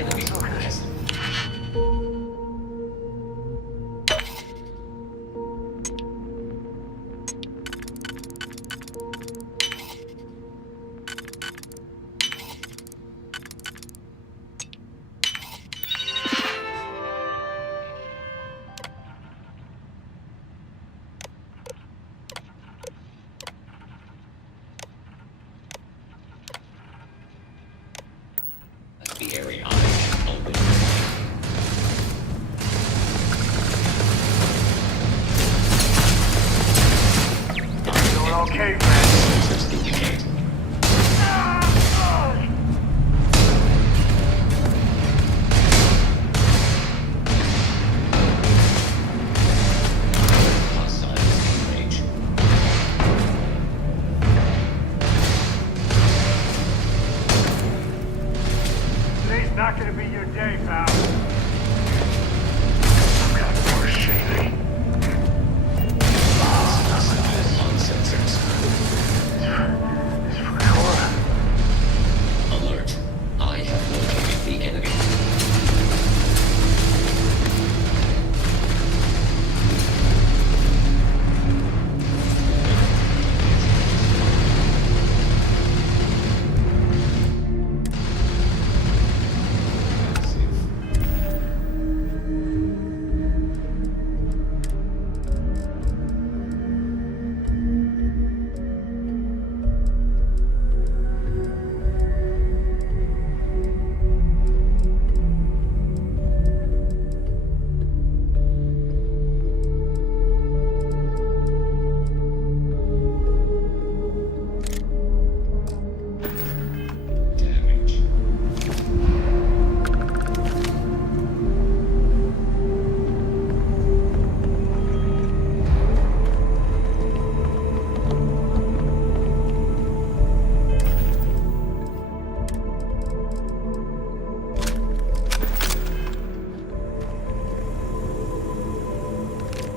enemy. The area open. Doing okay, man. Today's not gonna be your day, pal. I've got more shady. It's for sure. Alert. I have located the enemy. Damage.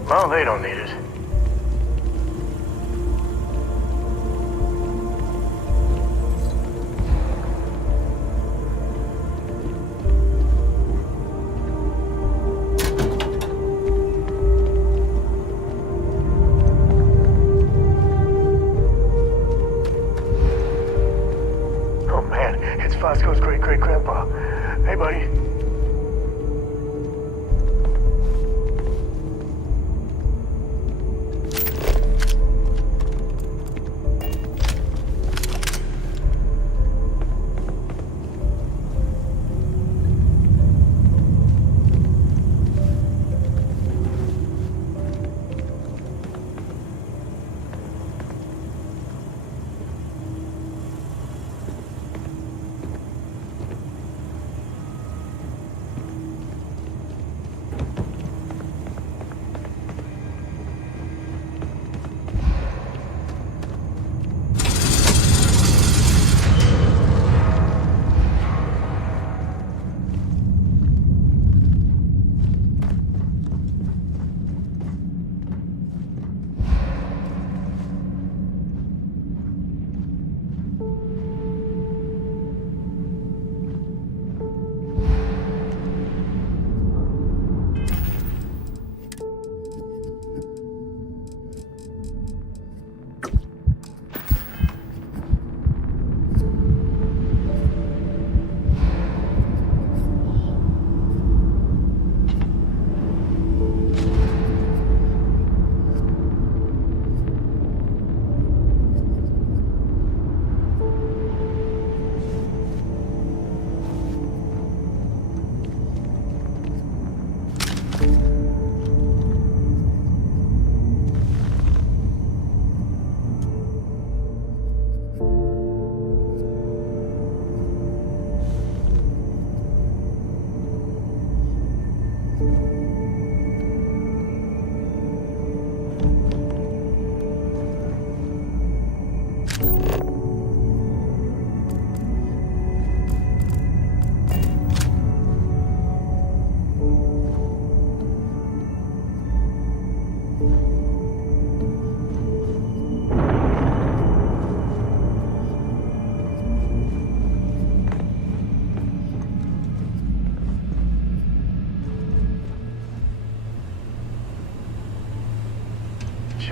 Well, they don't need it. Oh man, it's Fosco's great-great-grandpa. Hey, buddy.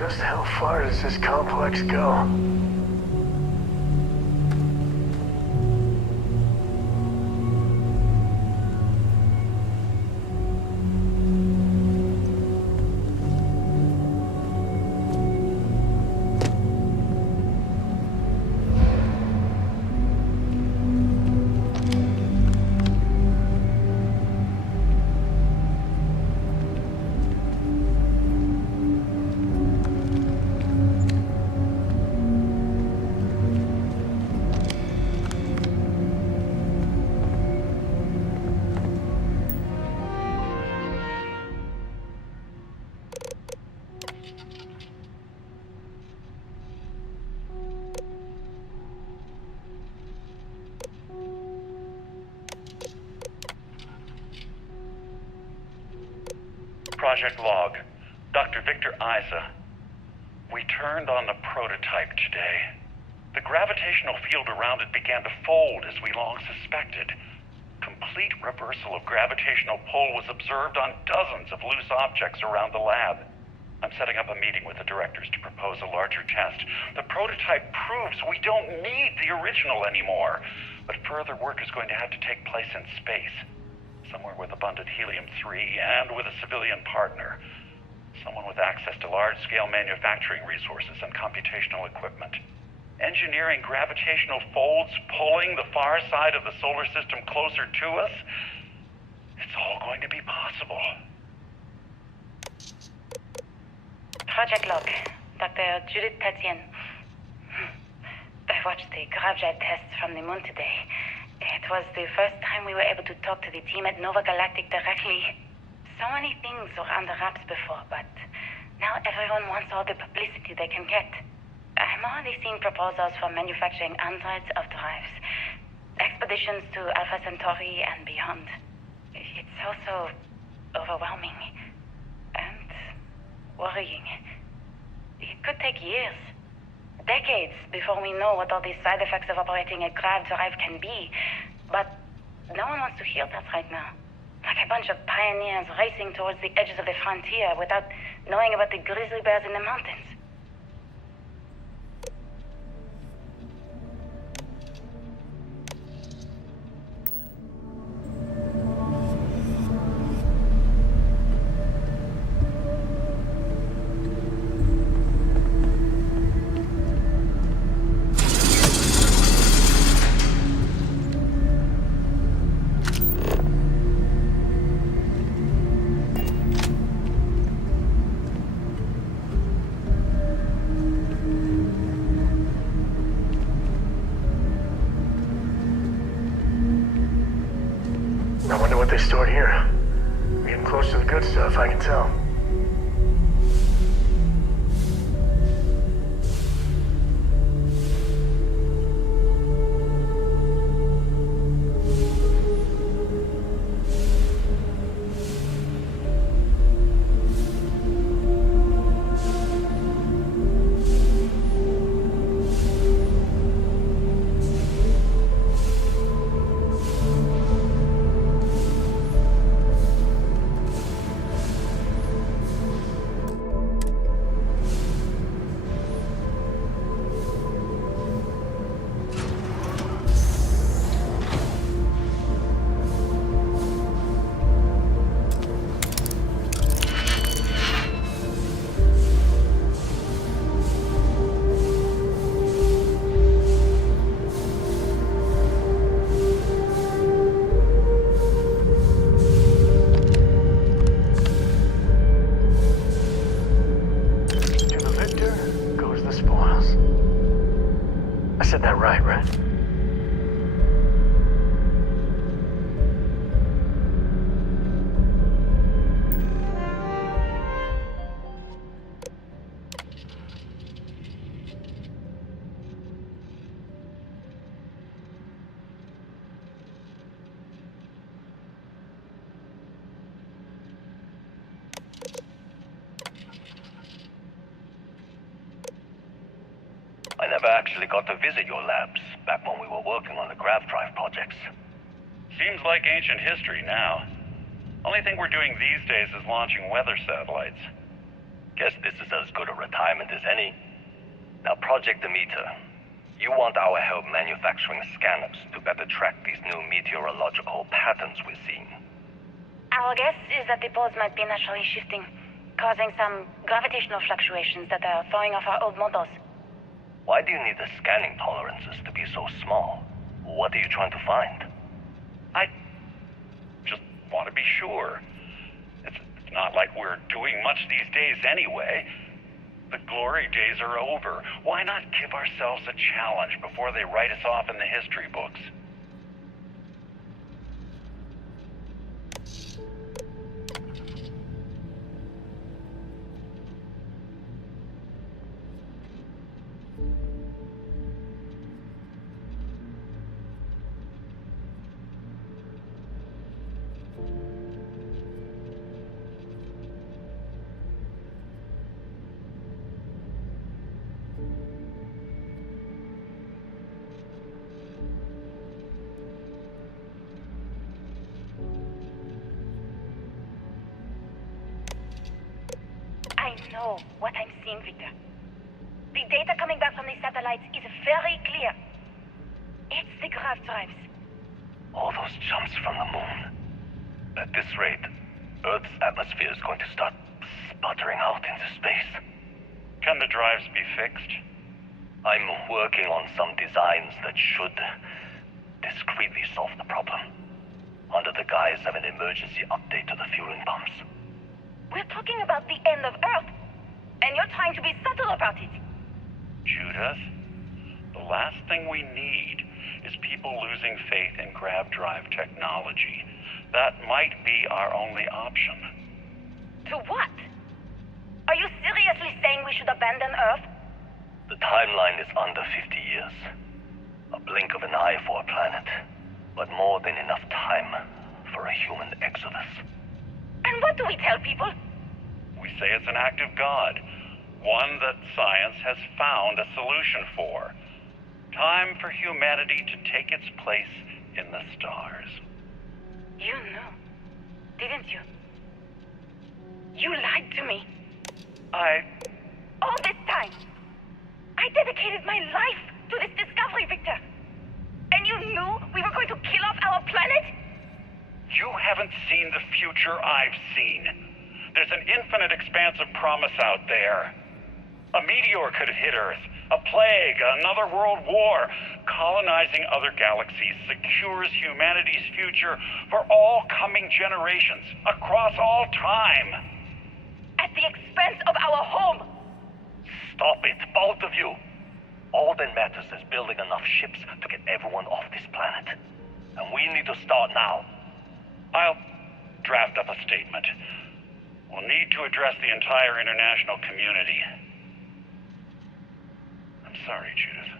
Just how far does this complex go? Project Log, Dr. Victor Isa. We turned on the prototype today. The gravitational field around it began to fold as we long suspected. Complete reversal of gravitational pull was observed on dozens of loose objects around the lab. I'm setting up a meeting with the directors to propose a larger test. The prototype proves we don't need the original anymore, but further work is going to have to take place in space. Somewhere with abundant helium-3 and with a civilian partner. Someone with access to large-scale manufacturing resources and computational equipment. Engineering gravitational folds pulling the far side of the solar system closer to us. It's all going to be possible. Project Log, Dr. Judith Tatian. I watched the gravjet tests from the moon today. It was the first time we were able to talk to the team at Nova Galactic directly. So many things were under wraps before, but now everyone wants all the publicity they can get. I'm already seeing proposals for manufacturing hundreds of drives, expeditions to Alpha Centauri and beyond. It's also overwhelming and worrying. It could take years, decades, before we know what all the side effects of operating a grav drive can be. But no one wants to hear that right now. Like a bunch of pioneers racing towards the edges of the frontier without knowing about the grizzly bears in the mountains. I wonder what they stored here. We're getting close to the good stuff, I can tell. I said that right? I never actually got to visit your labs back when we were working on the grav drive projects. Seems like ancient history now. Only thing we're doing these days is launching weather satellites. Guess this is as good a retirement as any. Now, Project Demeter, you want our help manufacturing scanners to better track these new meteorological patterns we're seeing. Our guess is that the poles might be naturally shifting, causing some gravitational fluctuations that are throwing off our old models. Why do you need the scanning tolerances to be so small? What are you trying to find? I just want to be sure. It's not like we're doing much these days anyway. The glory days are over. Why not give ourselves a challenge before they write us off in the history books? I know what I'm seeing, Victor. The data coming back from the satellites is very clear. It's the grav drives. All those jumps from the moon. At this rate, Earth's atmosphere is going to start sputtering out into space. Can the drives be fixed? I'm working on some designs that should discreetly solve the problem, under the guise of an emergency update to the fueling pumps. We're talking about the end of Earth, and you're trying to be subtle about it. Judith, the last thing we need is people losing faith in grav drive technology. That might be our only option. To what? Are you seriously saying we should abandon Earth? The timeline is under 50 years. A blink of an eye for a planet, but more than enough time for a human exodus. And what do we tell people? We say it's an act of God, one that science has found a solution for. Time for humanity to take its place in the stars. You knew, didn't you? You lied to me. All this time, I dedicated my life to this discovery, Victor. And you knew we were going to kill off our planet? You haven't seen the future I've seen. There's an infinite expanse of promise out there. A meteor could hit Earth, a plague, another world war. Colonizing other galaxies secures humanity's future for all coming generations, across all time. At the expense of our home. Stop it, both of you. All that matters is building enough ships to get everyone off this planet. And we need to start now. I'll draft up a statement. We'll need to address the entire international community. I'm sorry, Judith.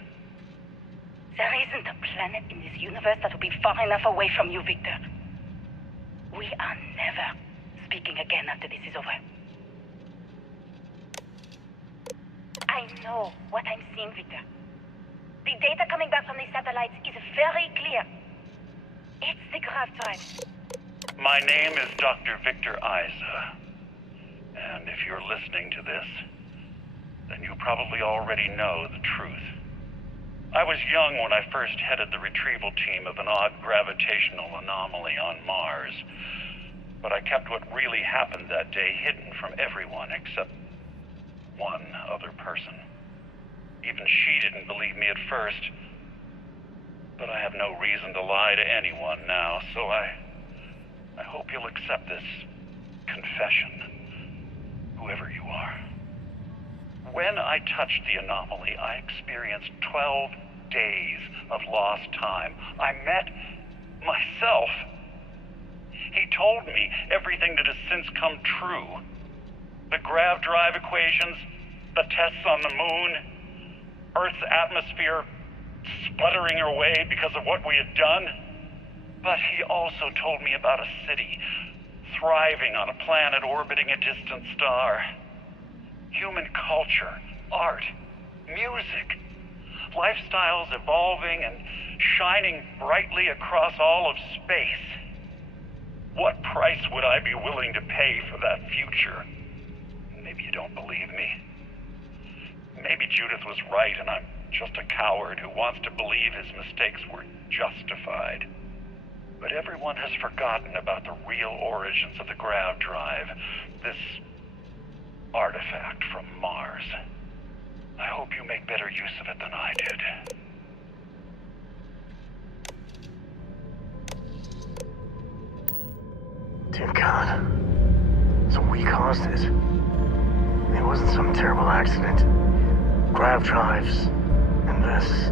There isn't a planet in this universe that will be far enough away from you, Victor. We are never speaking again after this is over. I know what I'm seeing, Victor. The data coming back from the satellites is very clear. It's the grav drives. My name is Dr. Victor Isa. And if you're listening to this, then you probably already know the truth. I was young when I first headed the retrieval team of an odd gravitational anomaly on Mars. But I kept what really happened that day hidden from everyone except one other person. Even she didn't believe me at first. But I have no reason to lie to anyone now, so I hope you'll accept this confession, whoever you are. When I touched the anomaly, I experienced 12 days of lost time. I met myself. He told me everything that has since come true. The grav drive equations, the tests on the moon, Earth's atmosphere sputtering away because of what we had done. But he also told me about a city thriving on a planet orbiting a distant star. Human culture, art, music, lifestyles evolving and shining brightly across all of space. What price would I be willing to pay for that future? Maybe you don't believe me. Maybe Judith was right and I'm just a coward who wants to believe his mistakes were justified. But everyone has forgotten about the real origins of the grav drive, this artifact from Mars. I hope you make better use of it than I did. Dear God. So we caused it. It wasn't some terrible accident. Grav drives, and this.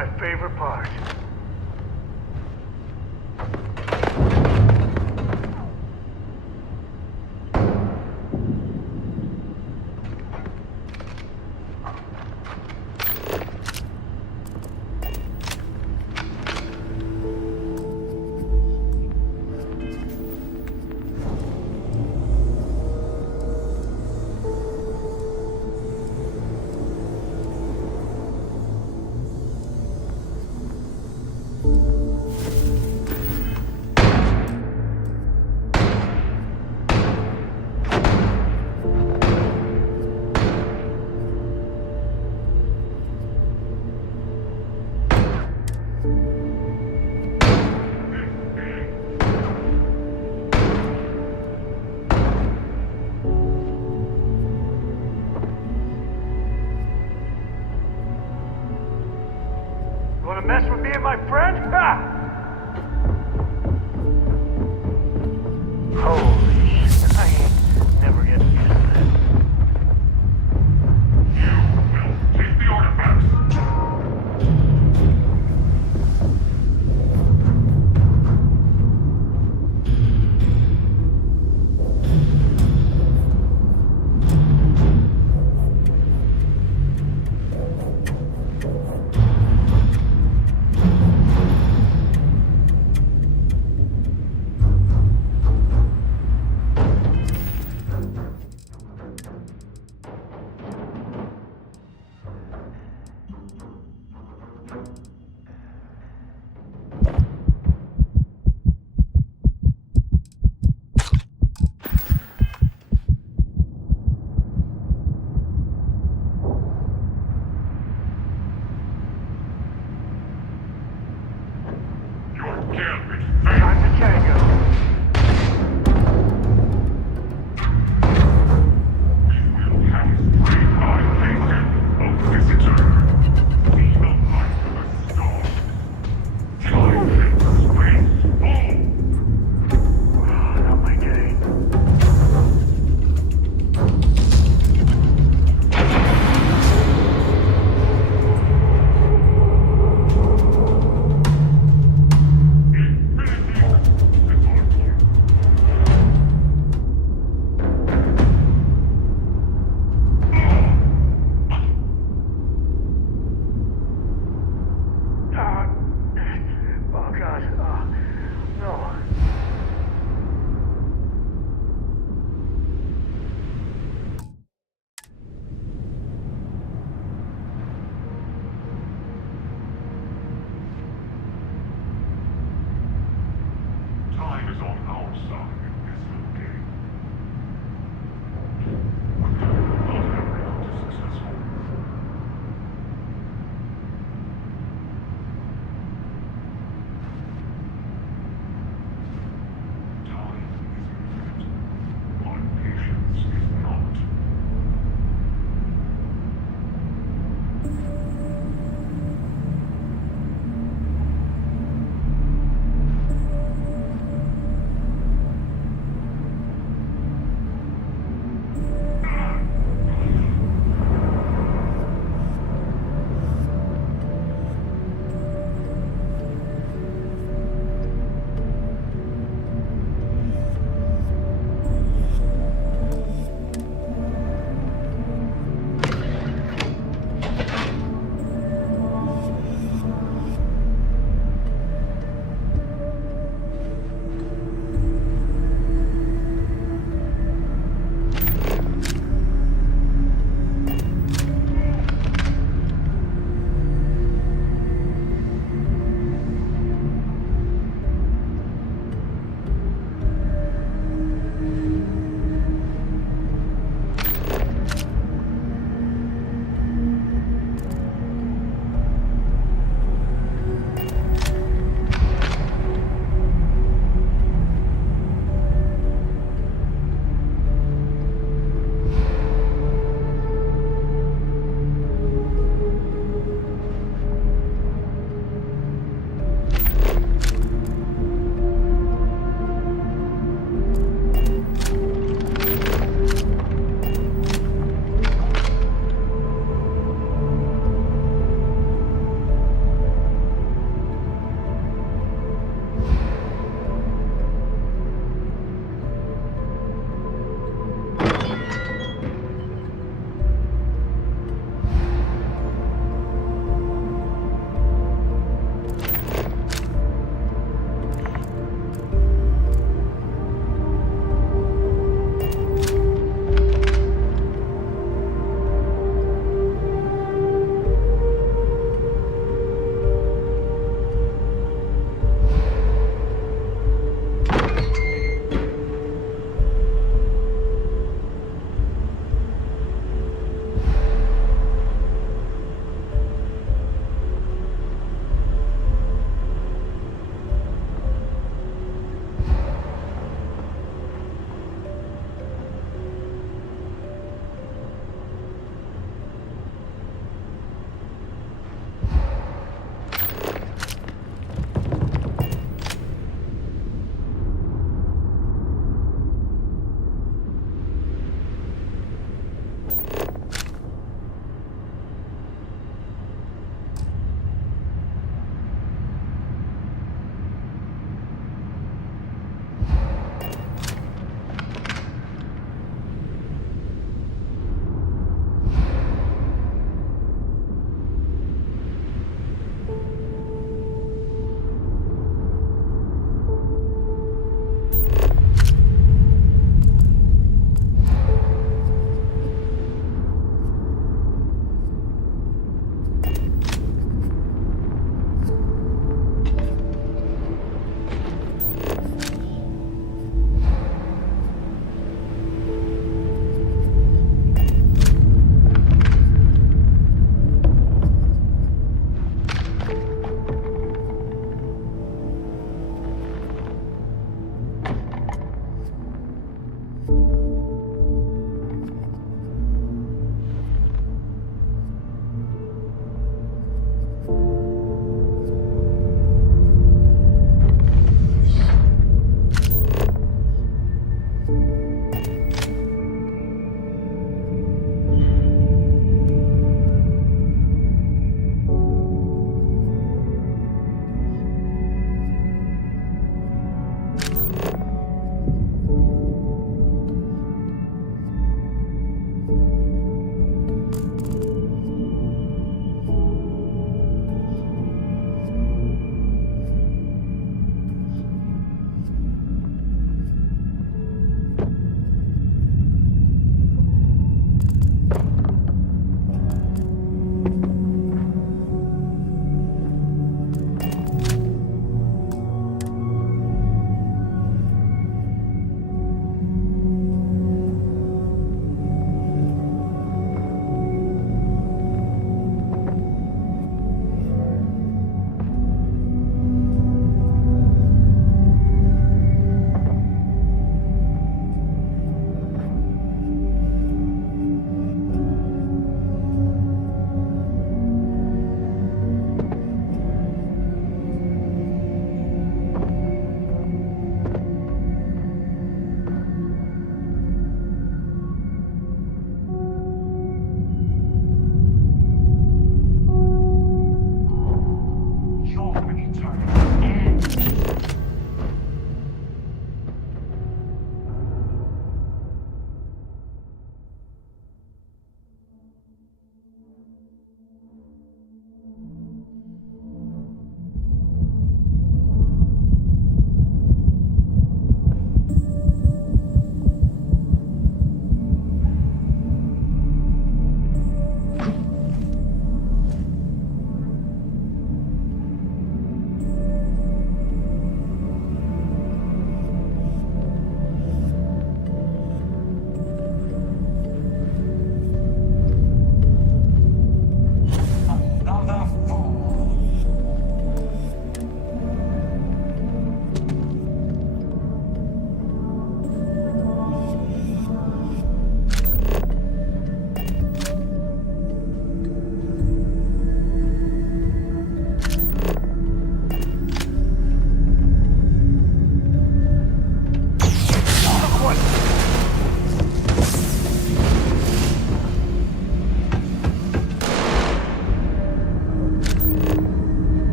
my favorite part. Wanna mess with me and my friend? Ha! Holy shit, I ain't never getting used to that. Take the artifacts.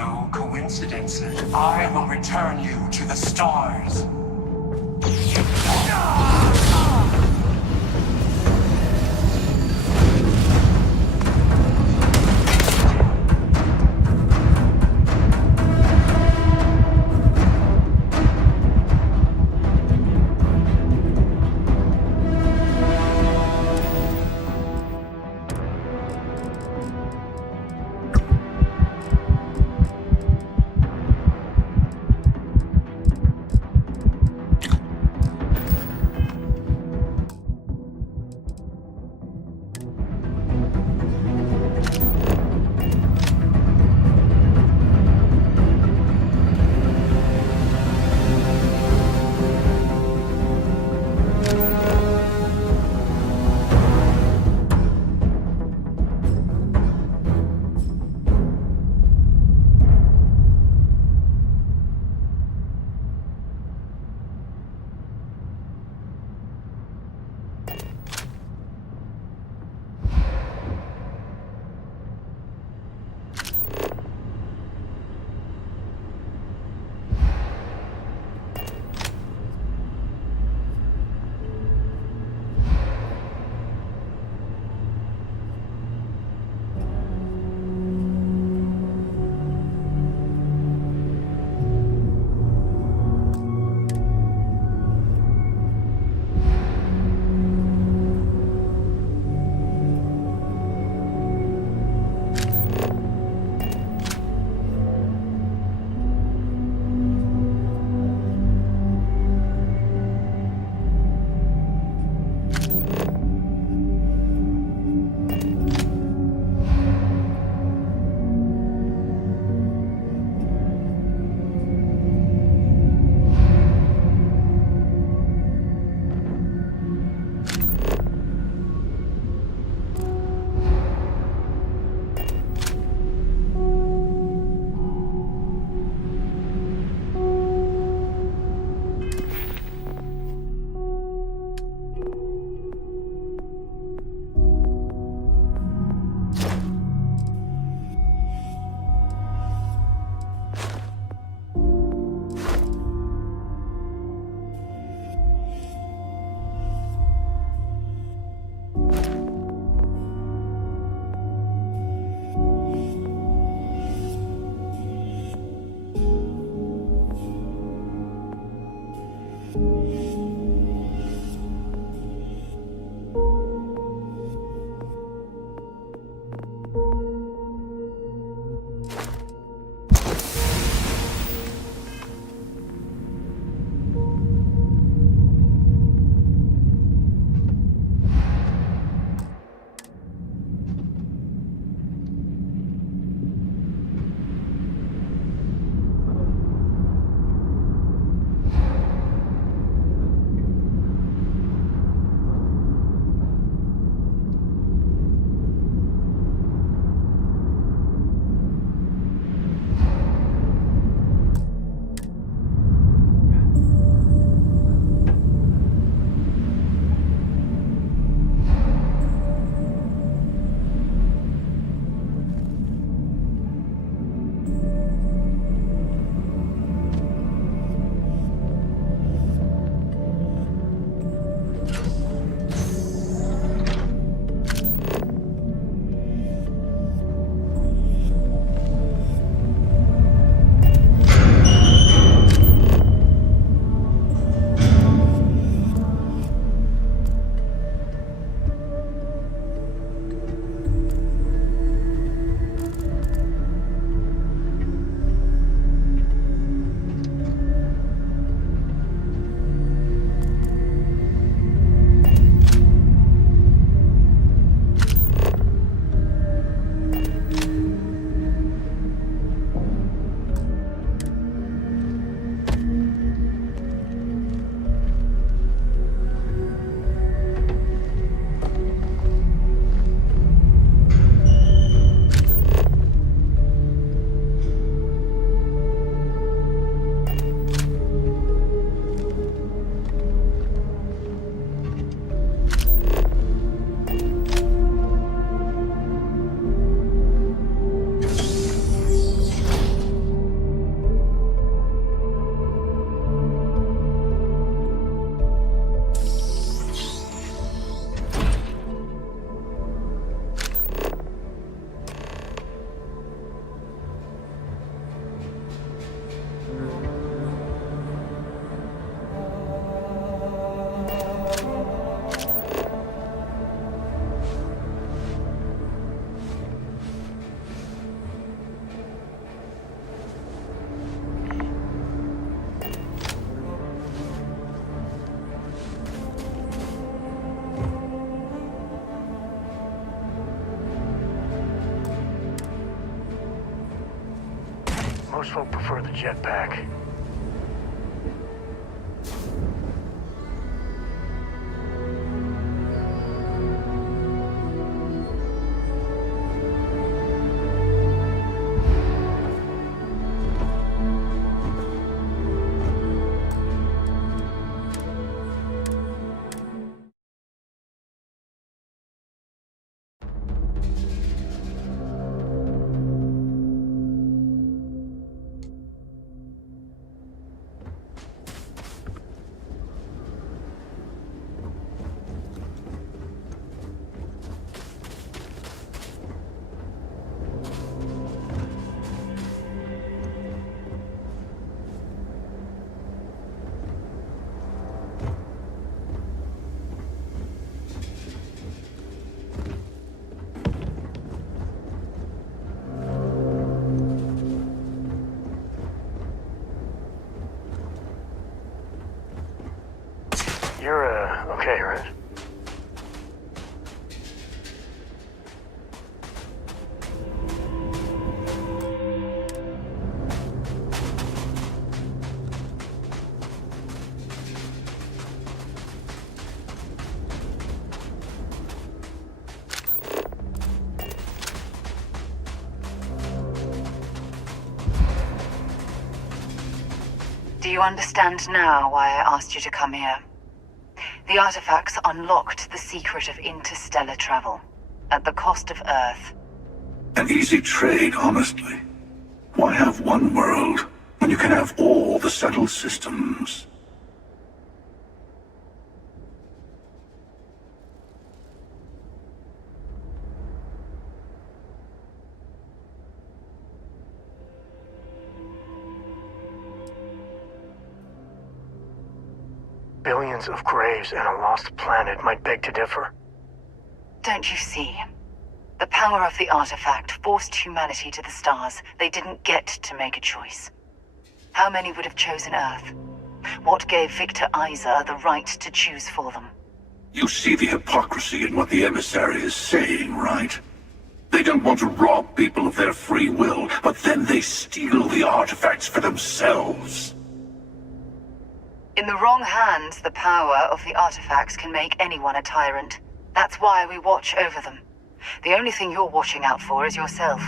no coincidences. I will return you to the stars. Most folk prefer the jetpack. You're, okay, right? Do you understand now why I asked you to come here? The artifacts unlocked the secret of interstellar travel, at the cost of Earth. An easy trade, honestly. Why have one world when you can have all the settled systems? Billions of graves and a lost planet might beg to differ. Don't you see? The power of the artifact forced humanity to the stars. They didn't get to make a choice. How many would have chosen Earth? What gave Victor Isa the right to choose for them? You see the hypocrisy in what the emissary is saying, right? They don't want to rob people of their free will, but then they steal the artifacts for themselves. In the wrong hands, the power of the artifacts can make anyone a tyrant. That's why we watch over them. The only thing you're watching out for is yourself.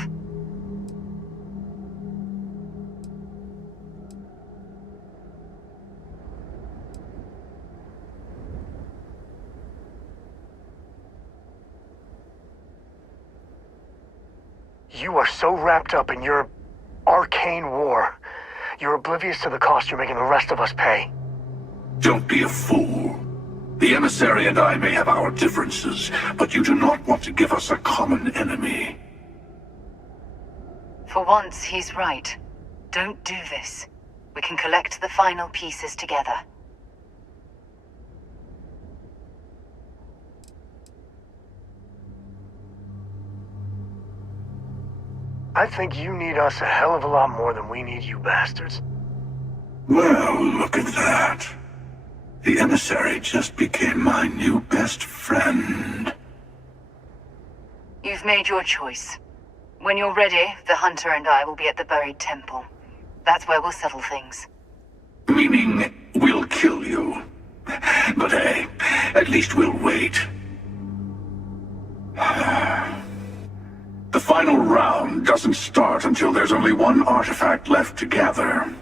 You are so wrapped up in your arcane war. You're oblivious to the cost you're making the rest of us pay. Don't be a fool. The emissary and I may have our differences, but you do not want to give us a common enemy. For once, he's right. Don't do this. We can collect the final pieces together. I think you need us a hell of a lot more than we need you bastards. Well, look at that. The emissary just became my new best friend. You've made your choice. When you're ready, the Hunter and I will be at the buried temple. That's where we'll settle things. Meaning, we'll kill you. But hey, at least we'll wait. The final round doesn't start until there's only one artifact left to gather.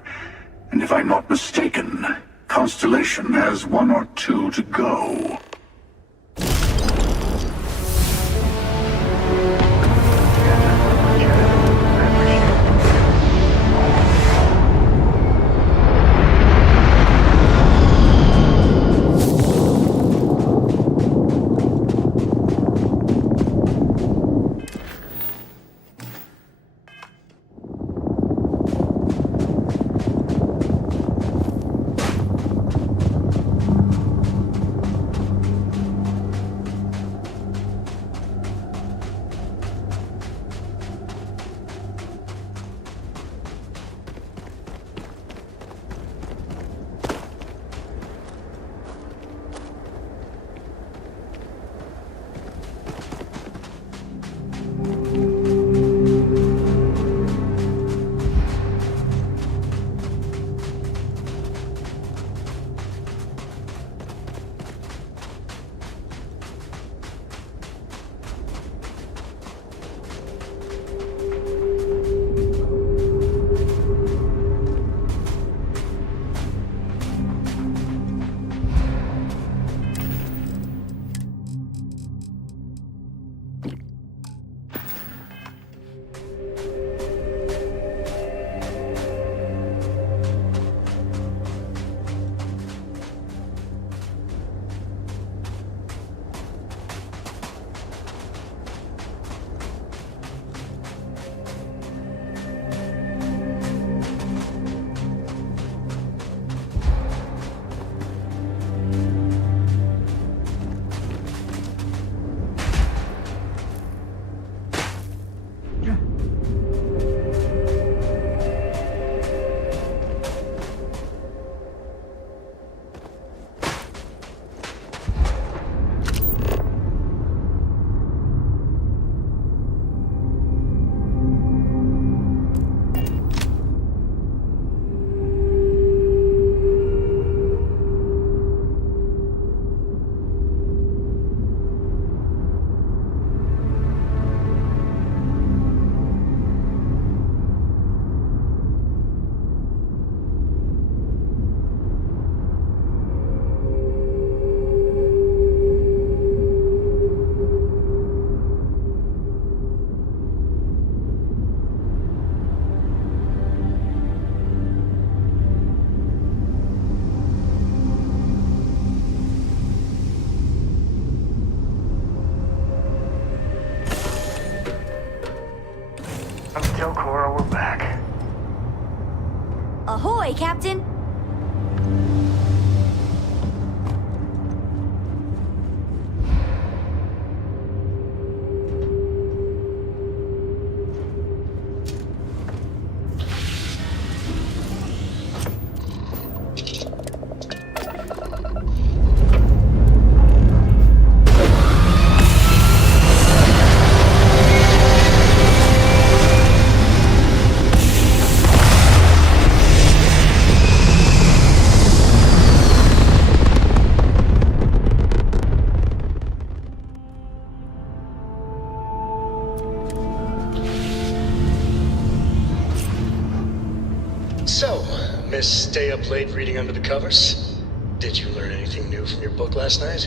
And if I'm not mistaken, Constellation has one or two to go. we're back. Ahoy, Captain! So, Miss Stay Up Late reading under the covers? Did you learn anything new from your book last night?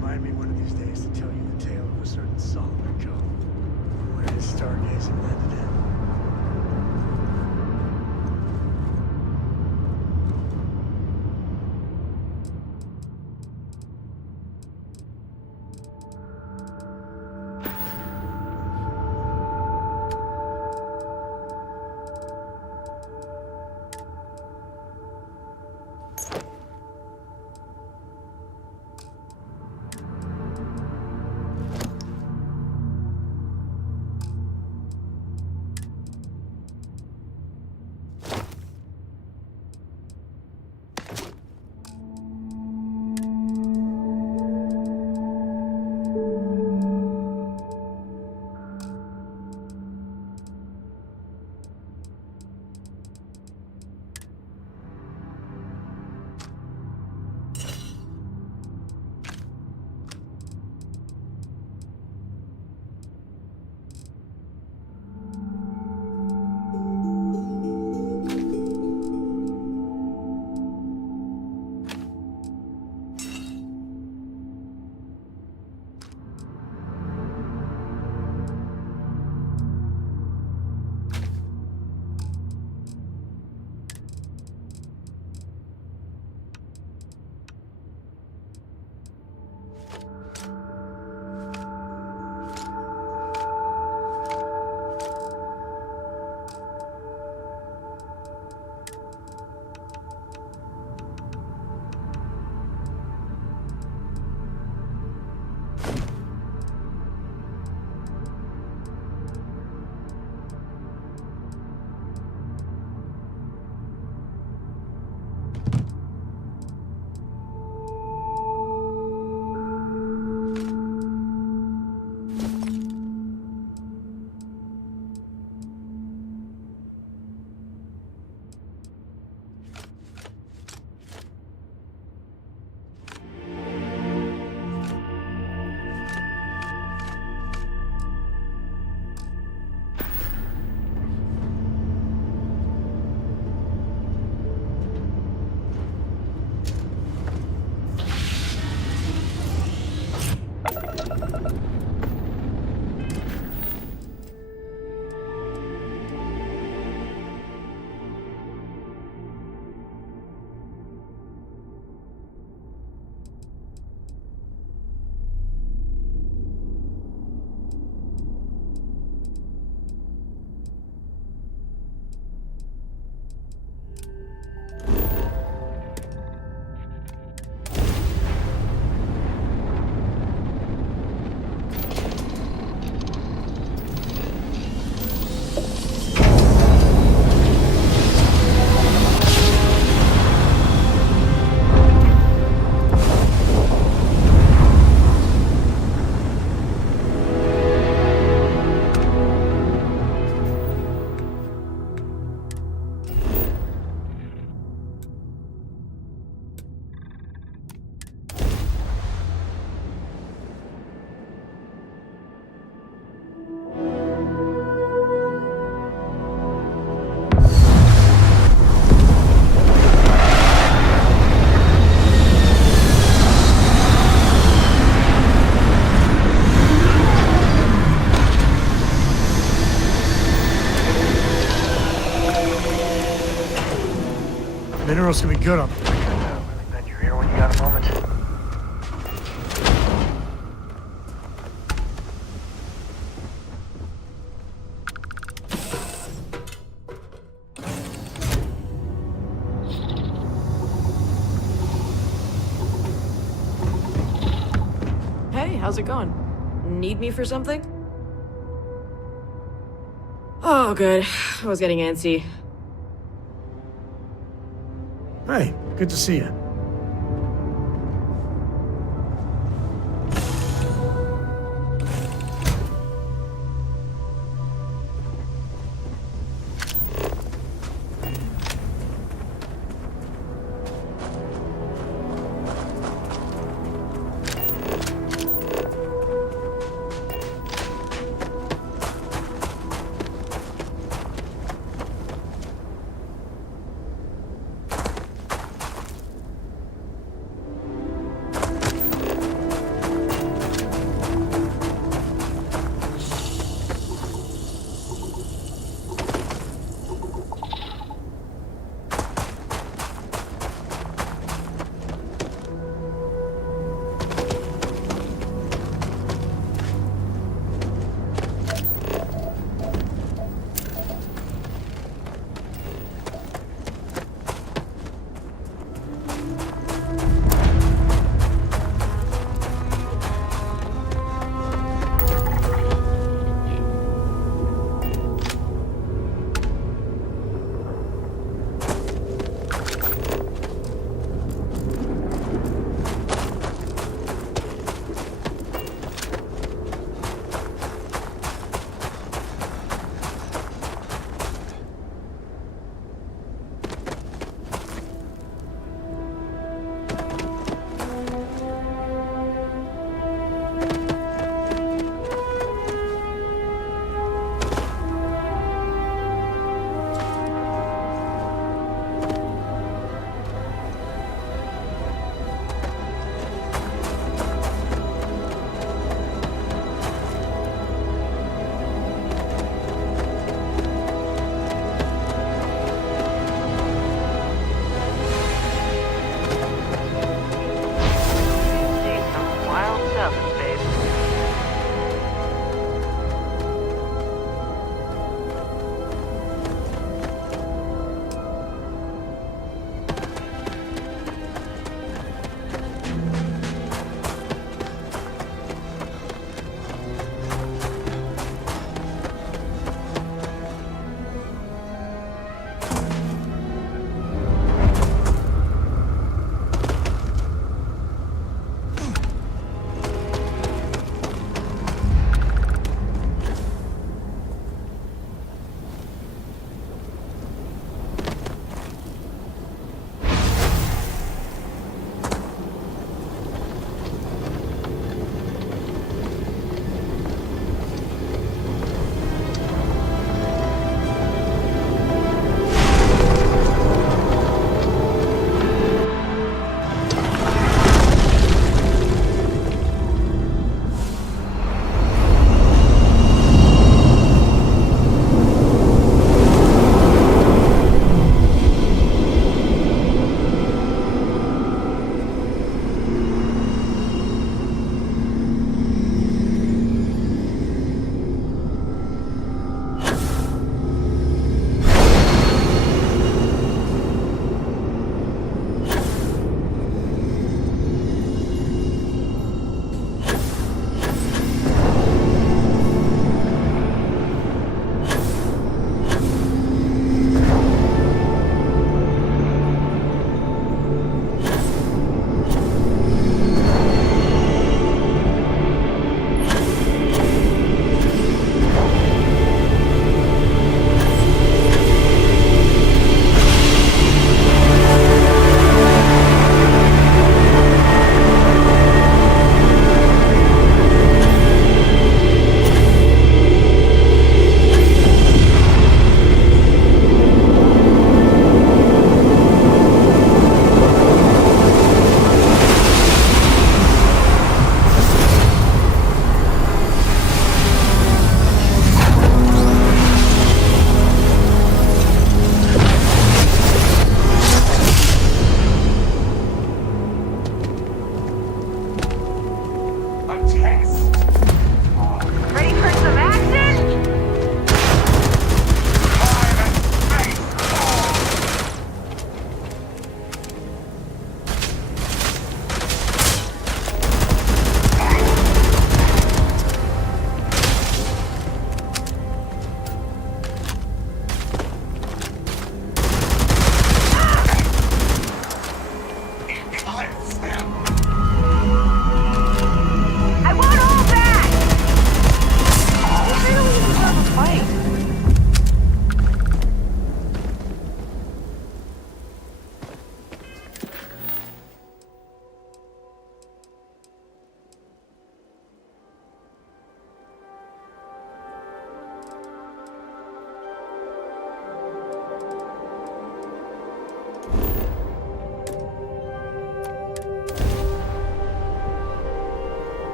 Remind me one of these days to tell you the tale of a certain Solomon Cove, where his stargazing landed in. world's gonna be good on. Really bend your ear when you got a moment. Hey, how's it going? Need me for something? Oh, good. I was getting antsy. Hey, good to see you.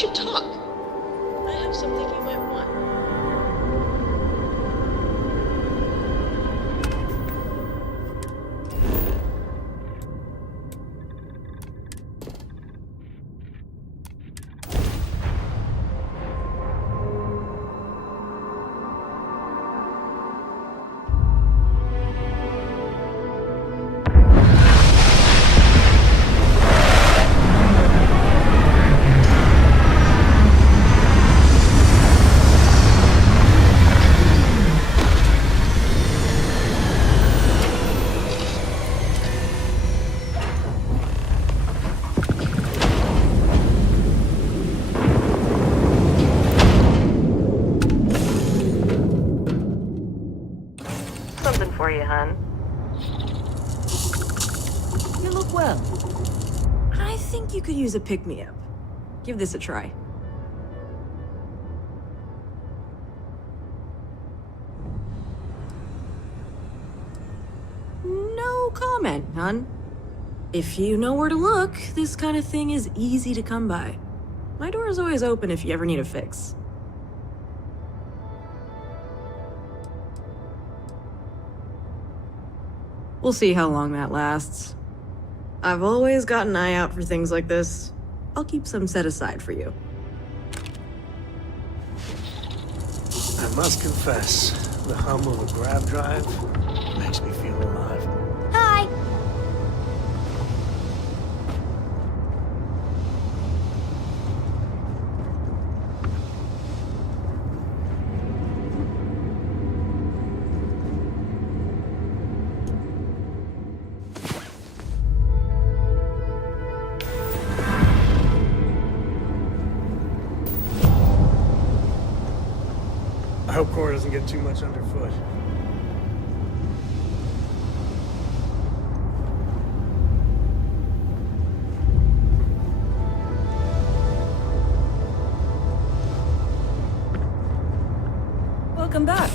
should talk. I have something you might want. Something for you, hon. You look well. I think you could use a pick-me-up. Give this a try. No comment, hon. If you know where to look, this kind of thing is easy to come by. My door is always open if you ever need a fix. We'll see how long that lasts. I've always got an eye out for things like this. I'll keep some set aside for you. I must confess, the hum of a grav drive makes me feel alive. Hi! I hope Cora doesn't get too much underfoot. Welcome back.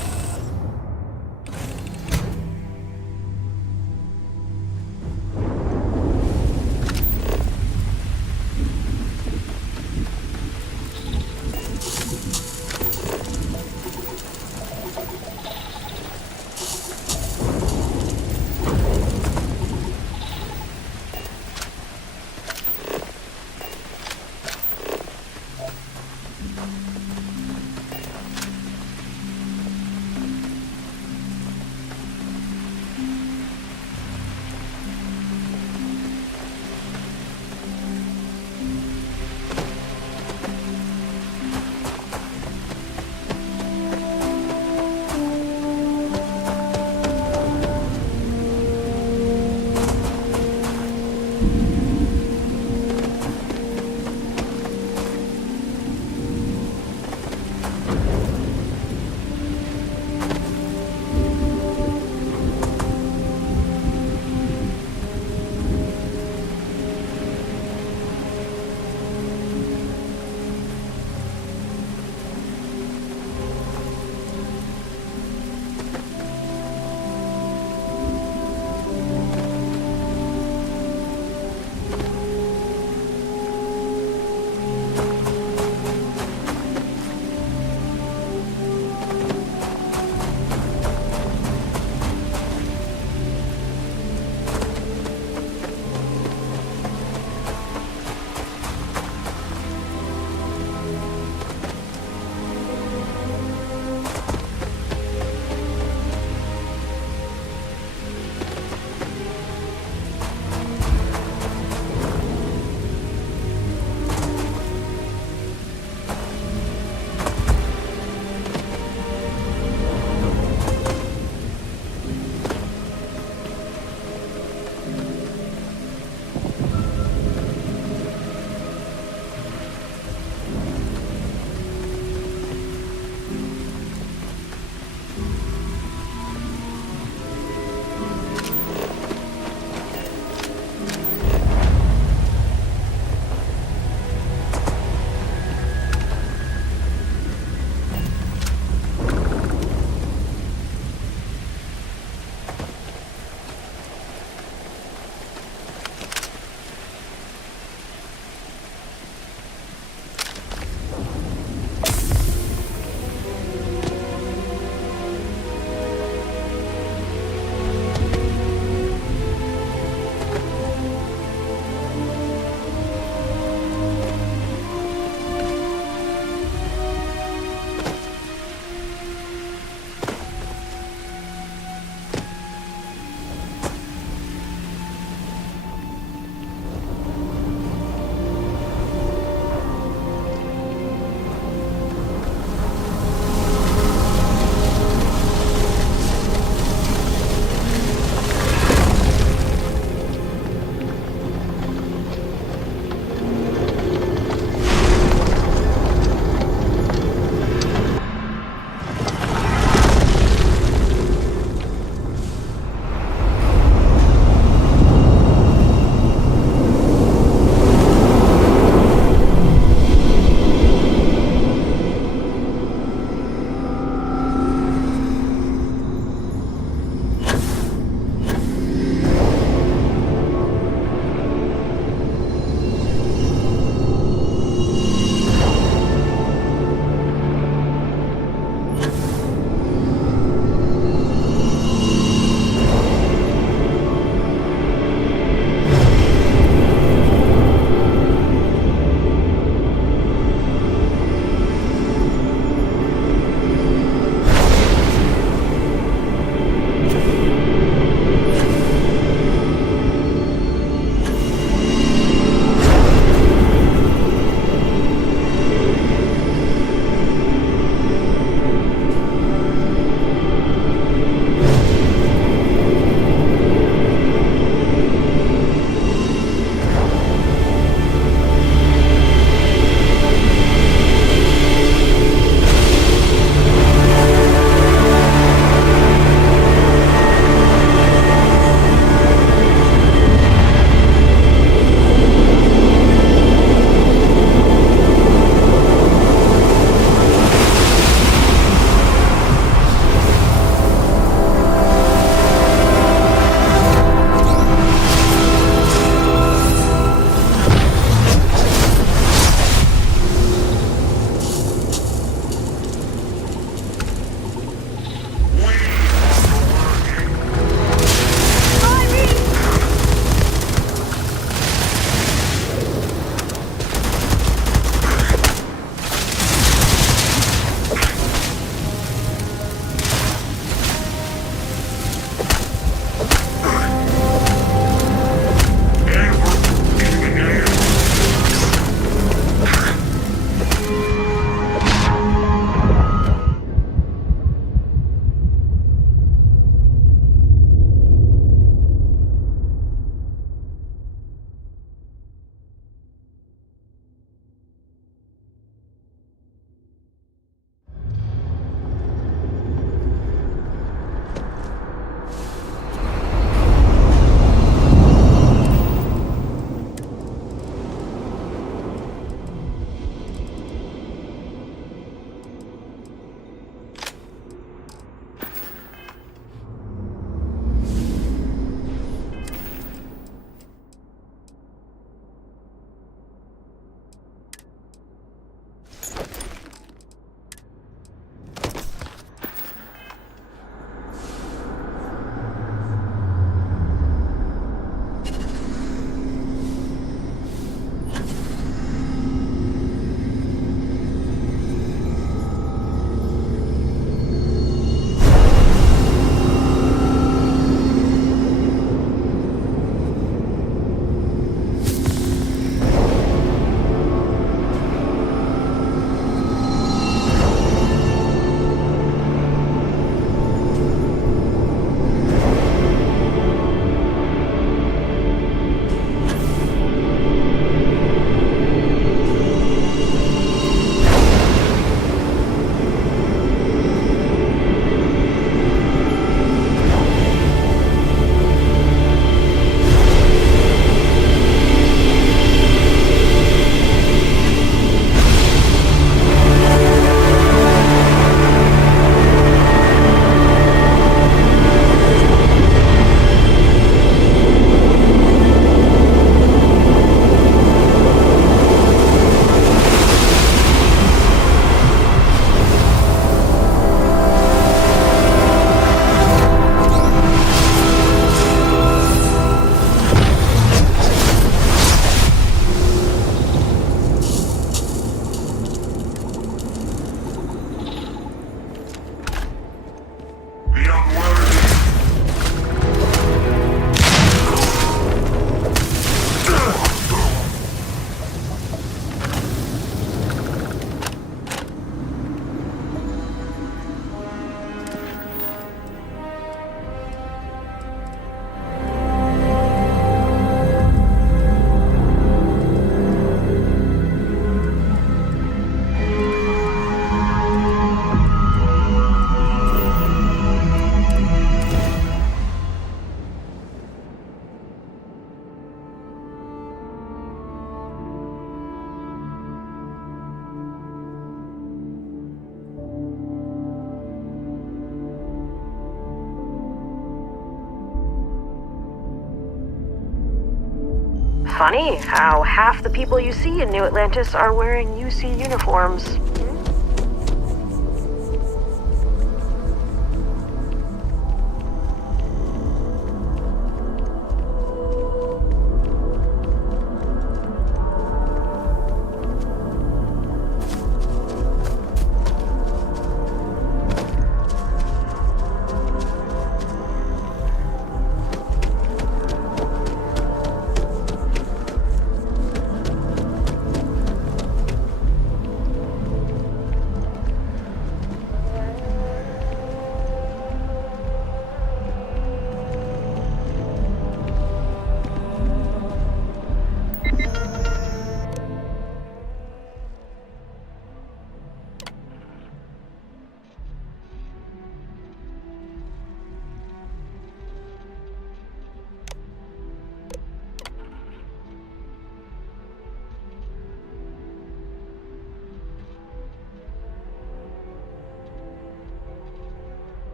Funny how half the people you see in New Atlantis are wearing UC uniforms.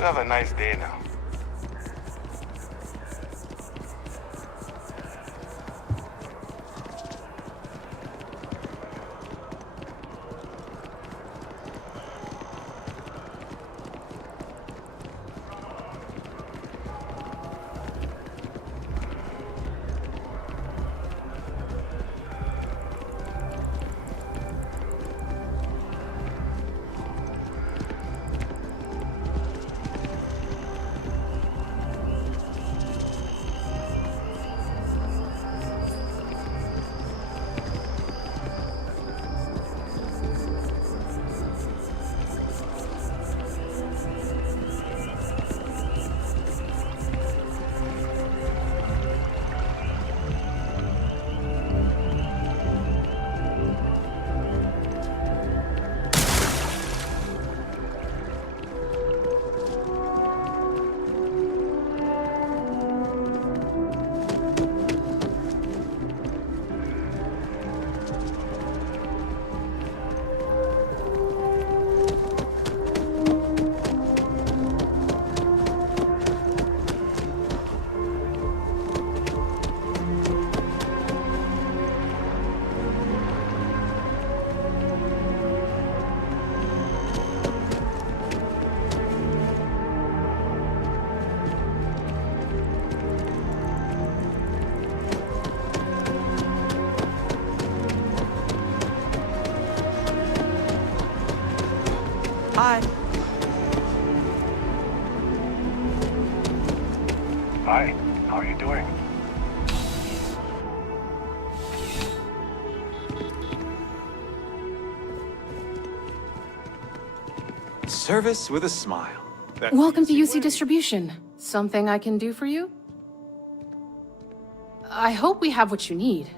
You have a nice day now. Service with a smile. Welcome to UC Distribution. Something I can do for you? I hope we have what you need.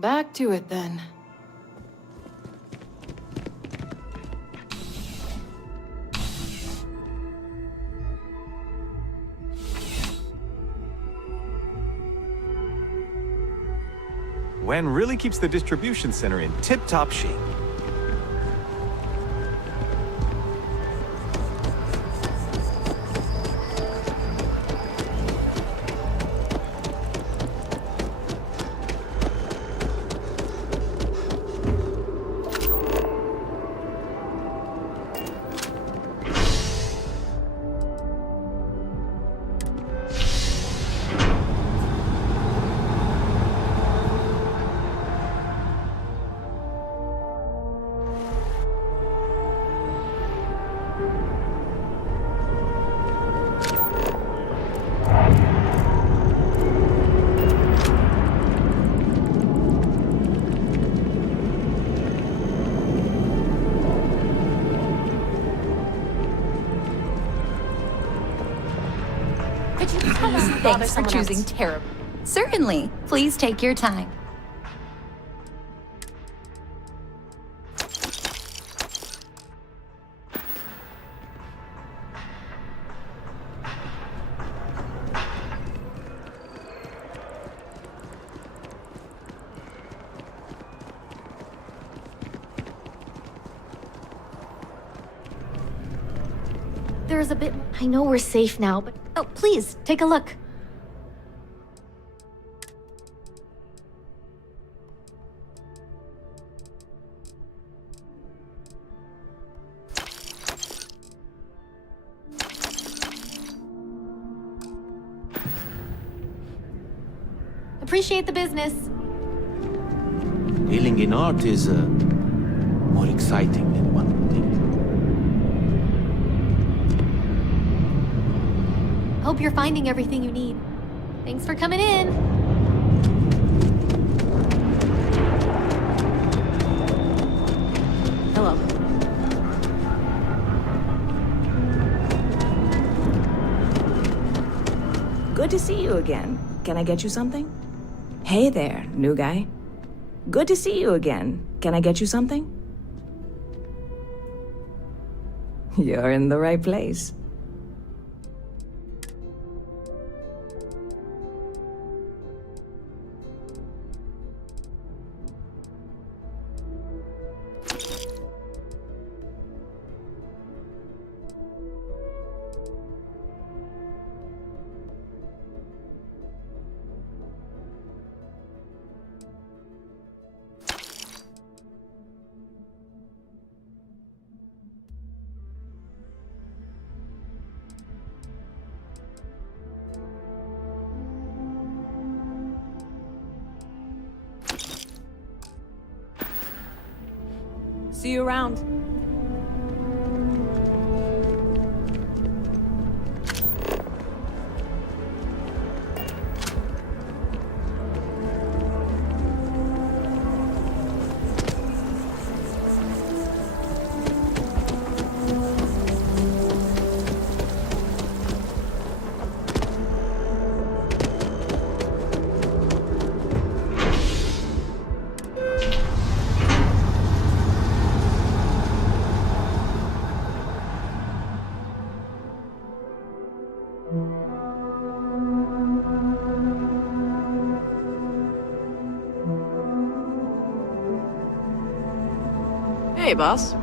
Back to it then. Wen really keeps the distribution center in tip-top shape. Thanks for choosing terrible. Certainly. Please take your time. There's a bit... I know we're safe now, but... Oh, please, take a look. Appreciate the business. Dealing in art is more exciting than one would think. Hope you're finding everything you need. Thanks for coming in. Hello. Good to see you again. Can I get you something? Hey there, new guy. Good to see you again. Can I get you something? You're in the right place. See you around. Hey, boss.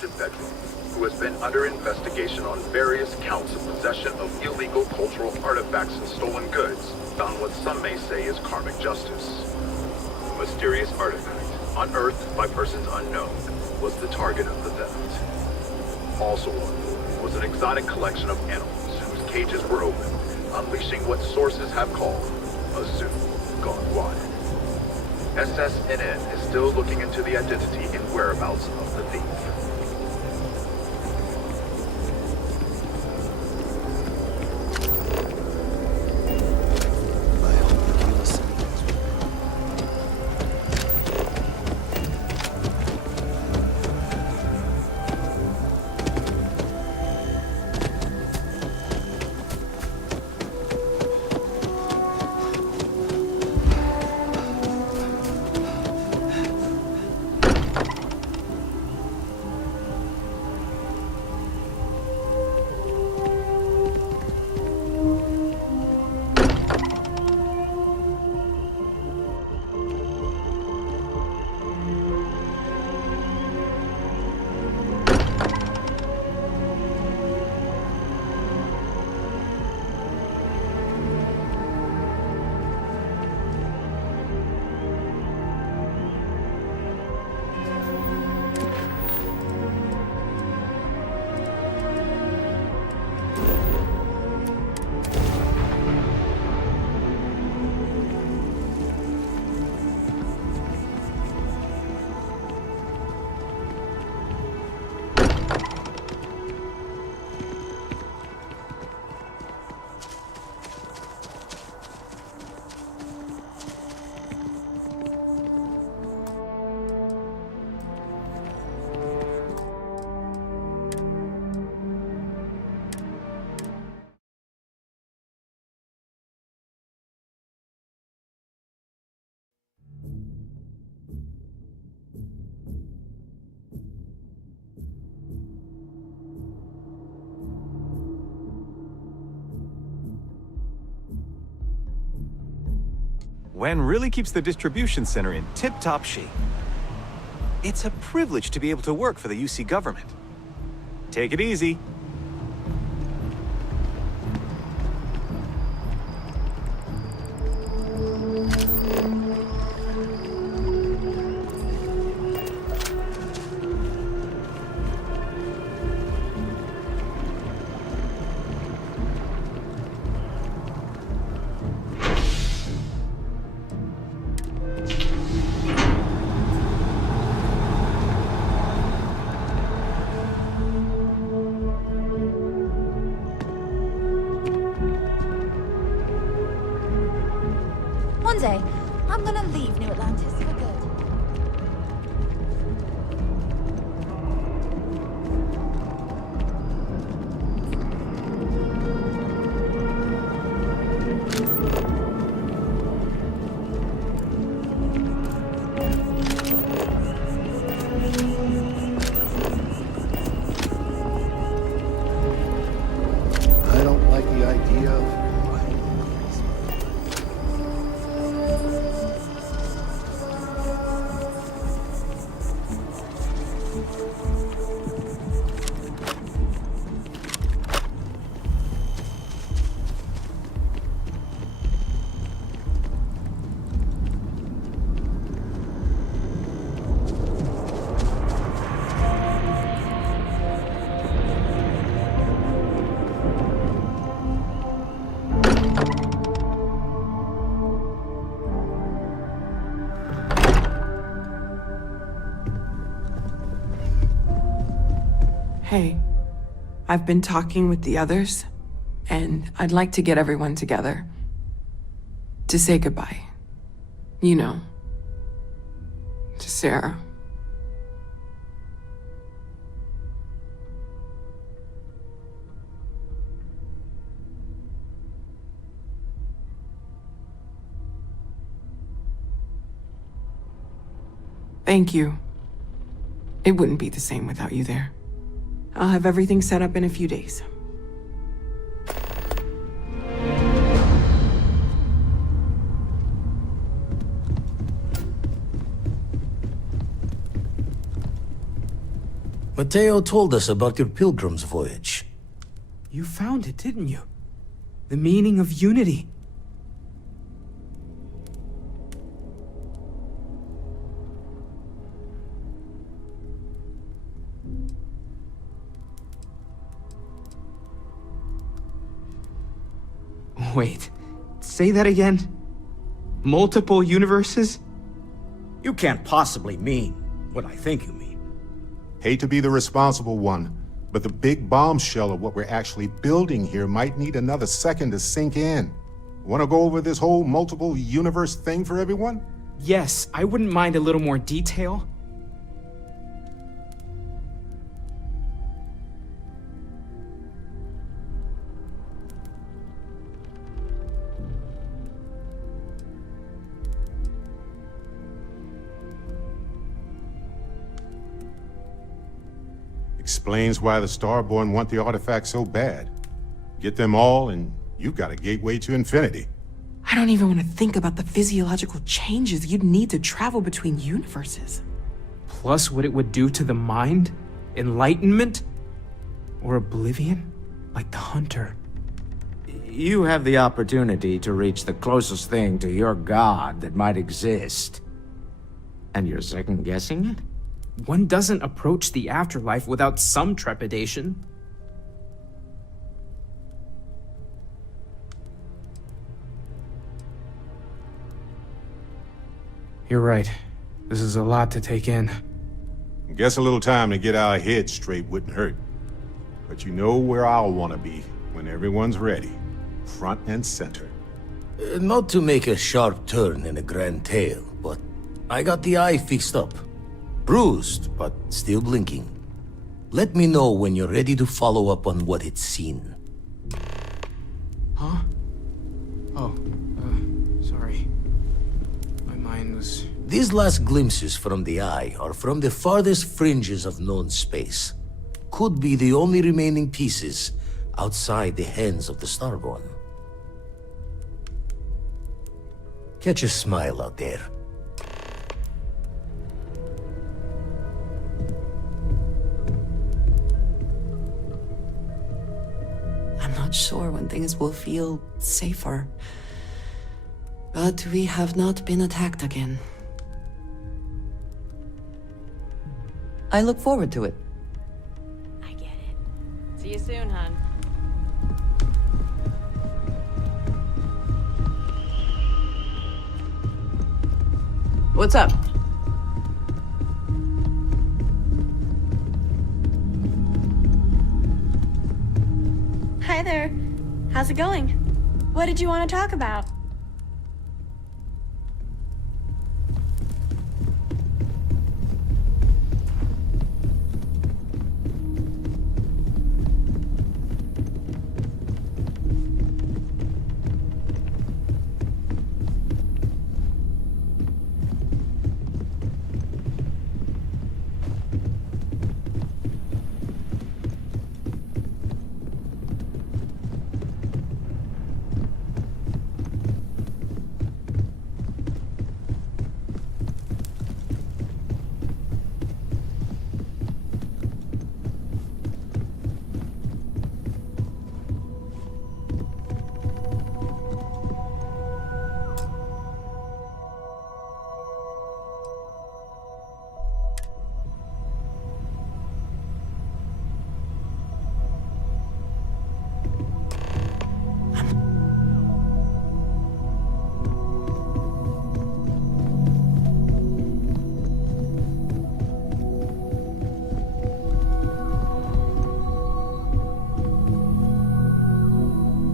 Captain Bedrock, who has been under investigation on various counts of possession of illegal cultural artifacts and stolen goods, found what some may say is karmic justice. The mysterious artifact, unearthed by persons unknown, was the target of the theft. Also on board was an exotic collection of animals whose cages were open, unleashing what sources have called a zoo gone wild. SSNN is still looking into the identity and whereabouts of the thief. Wen really keeps the distribution center in tip-top shape. It's a privilege to be able to work for the UC government. Take it easy. One day, I'm gonna leave New Atlantis for good. I don't like the idea of Hey, I've been talking with the others, and I'd like to get everyone together. To say goodbye. You know. To Sarah. Thank you. It wouldn't be the same without you there. I'll have everything set up in a few days. Mateo told us about your pilgrim's voyage. You found it, didn't you? The meaning of unity. Wait, say that again? Multiple universes? You can't possibly mean what I think you mean. Hate to be the responsible one, but the big bombshell of what we're actually building here might need another second to sink in. Want to go over this whole multiple universe thing for everyone? Yes, I wouldn't mind a little more detail. Explains why the Starborn want the artifact so bad. Get them all, and you've got a gateway to infinity. I don't even want to think about the physiological changes you'd need to travel between universes. Plus what it would do to the mind? Enlightenment? Or oblivion? Like the Hunter. You have the opportunity to reach the closest thing to your god that might exist. And you're second-guessing it? One doesn't approach the afterlife without some trepidation. You're right. This is a lot to take in. Guess a little time to get our heads straight wouldn't hurt. But you know where I'll want to be when everyone's ready. Front and center. Not to make a sharp turn in a grand tale, but I got the eye fixed up. Bruised, but still blinking. Let me know when you're ready to follow up on what it's seen. Huh? Oh, sorry. My mind was... These last glimpses from the eye are from the farthest fringes of known space. Could be the only remaining pieces outside the hands of the Starborn. Catch a smile out there. I'm not sure when things will feel safer. But we have not been attacked again. I look forward to it. I get it. See you soon, hon. What's up? Hi there. How's it going? What did you want to talk about?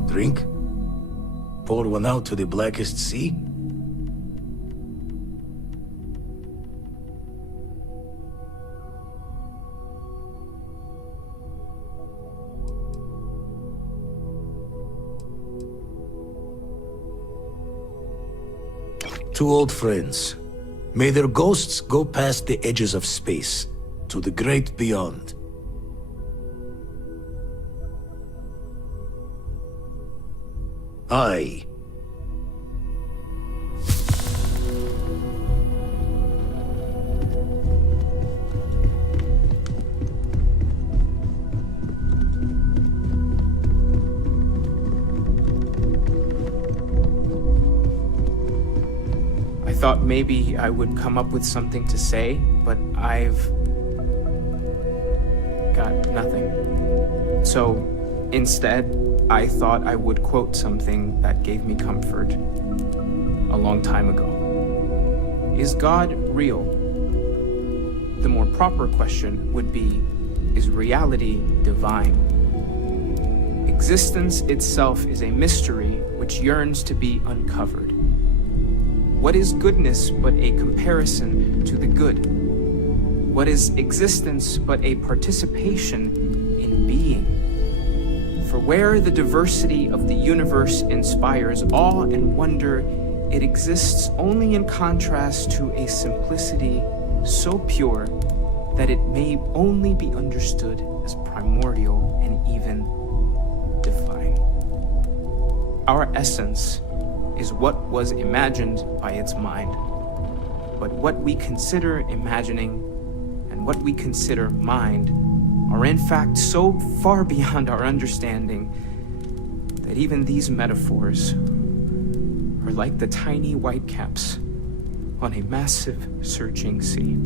Drink? Pour one out to the blackest sea? Two old friends. May their ghosts go past the edges of space, to the great beyond. I... thought maybe I would come up with something to say, but I've got nothing. So instead, I thought I would quote something that gave me comfort a long time ago. Is God real? The more proper question would be, is reality divine? Existence itself is a mystery which yearns to be uncovered. What is goodness but a comparison to the good? What is existence but a participation in being? For where the diversity of the universe inspires awe and wonder, it exists only in contrast to a simplicity so pure that it may only be understood as primordial and even divine. Our essence is what was imagined by its mind, but what we consider imagining and what we consider mind are in fact so far beyond our understanding that even these metaphors are like the tiny whitecaps on a massive surging sea.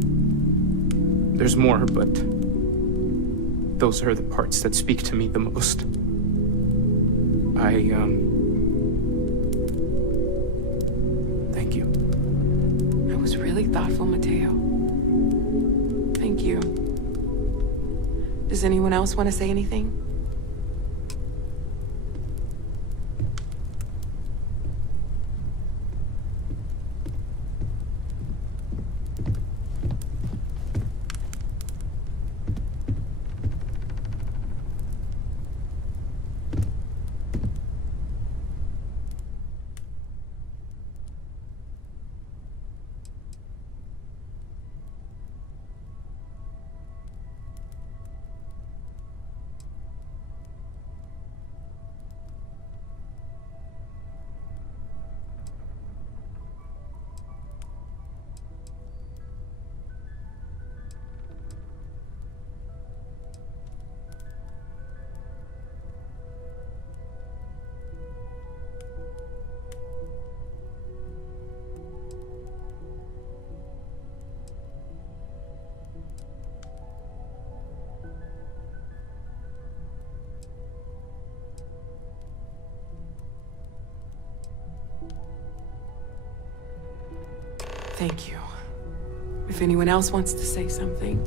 There's more, but those are the parts that speak to me the most. Thank you. That was really thoughtful, Mateo. Thank you. Does anyone else want to say anything? Thank you. If anyone else wants to say something.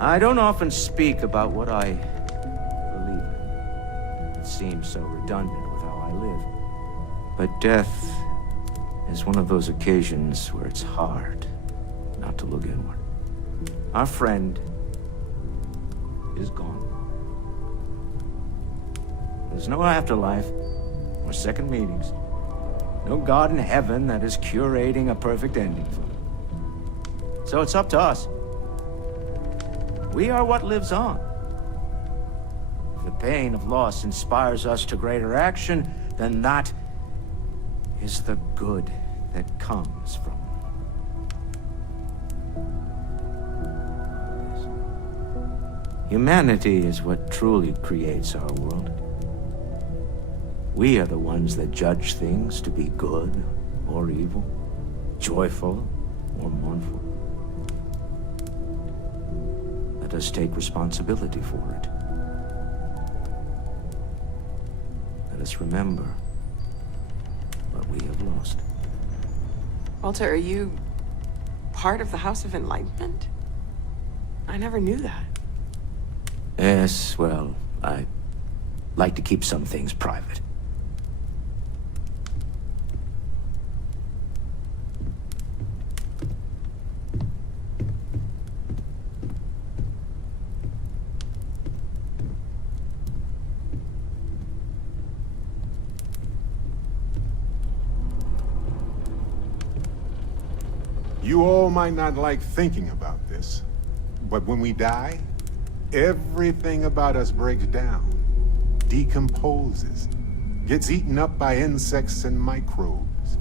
I don't often speak about what I believe in. It seems so redundant with how I live. But death is one of those occasions where it's hard not to look inward. Our friend is gone. There's no afterlife or second meetings. No God in heaven that is curating a perfect ending for them. So it's up to us. We are what lives on. If the pain of loss inspires us to greater action, then that is the good that comes from it. Humanity is what truly creates our world. We are the ones that judge things to be good or evil, joyful or mournful. Let us take responsibility for it. Let us remember what we have lost. Walter, are you part of the House of Enlightenment? I never knew that. Yes, well, I like to keep some things private. You all might not like thinking about this, but when we die, everything about us breaks down, decomposes, gets eaten up by insects and microbes.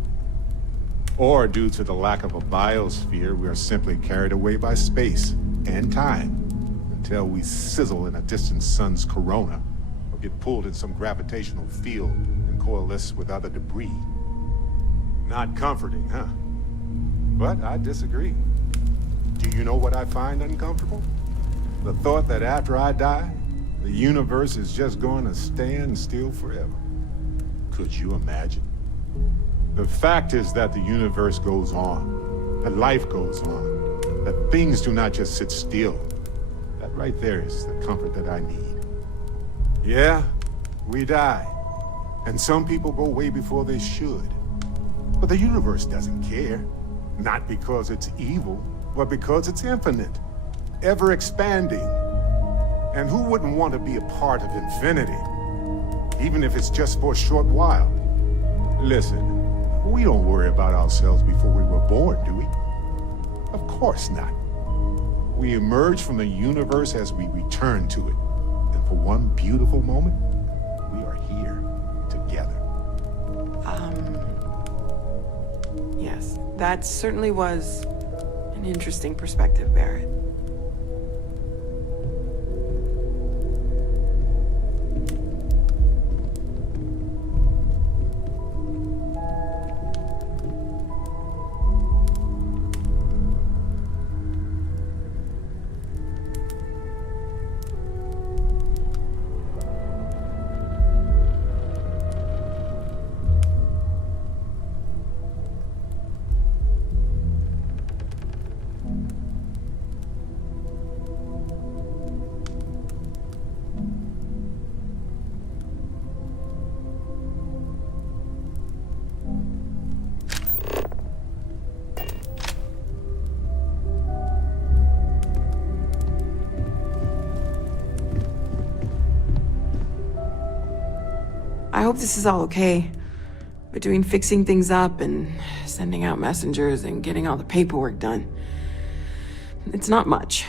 Or due to the lack of a biosphere, we are simply carried away by space and time until we sizzle in a distant sun's corona or get pulled in some gravitational field and coalesce with other debris. Not comforting, huh? But I disagree. Do you know what I find uncomfortable? The thought that after I die, the universe is just going to stand still forever. Could you imagine? The fact is that the universe goes on, that life goes on, that things do not just sit still. That right there is the comfort that I need. Yeah, we die, and some people go way before they should. But the universe doesn't care, not because it's evil, but because it's infinite, ever expanding. And who wouldn't want to be a part of infinity, even if it's just for a short while? Listen, we don't worry about ourselves before we were born, do we? Of course not. We emerge from the universe as we return to it. And for one beautiful moment, we are here together. Yes, that certainly was an interesting perspective, Barrett. I hope this is all okay. Between fixing things up and sending out messengers and getting all the paperwork done. It's not much.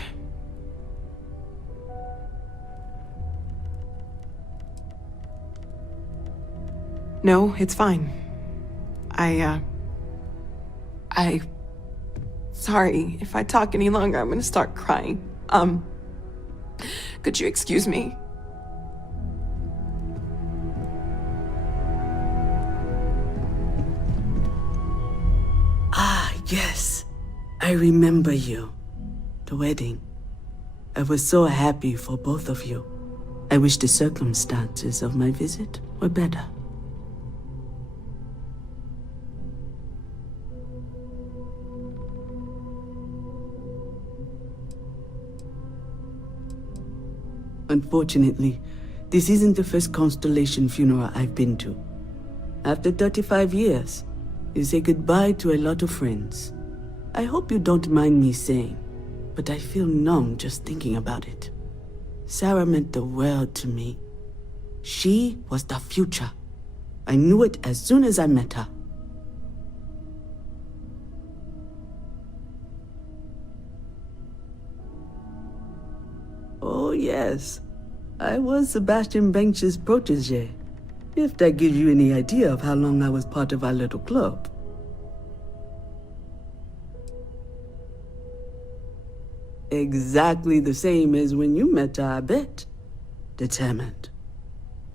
No, it's fine. Sorry, if I talk any longer, I'm gonna start crying. Could you excuse me? Yes, I remember you. The wedding. I was so happy for both of you. I wish the circumstances of my visit were better. Unfortunately, this isn't the first Constellation funeral I've been to. After 35 years, you say goodbye to a lot of friends. I hope you don't mind me saying, but I feel numb just thinking about it. Sarah meant the world to me. She was the future. I knew it as soon as I met her. Oh yes, I was Sebastian Banks's protege. If that gives you any idea of how long I was part of our little club. Exactly the same as when you met her, I bet. Determined.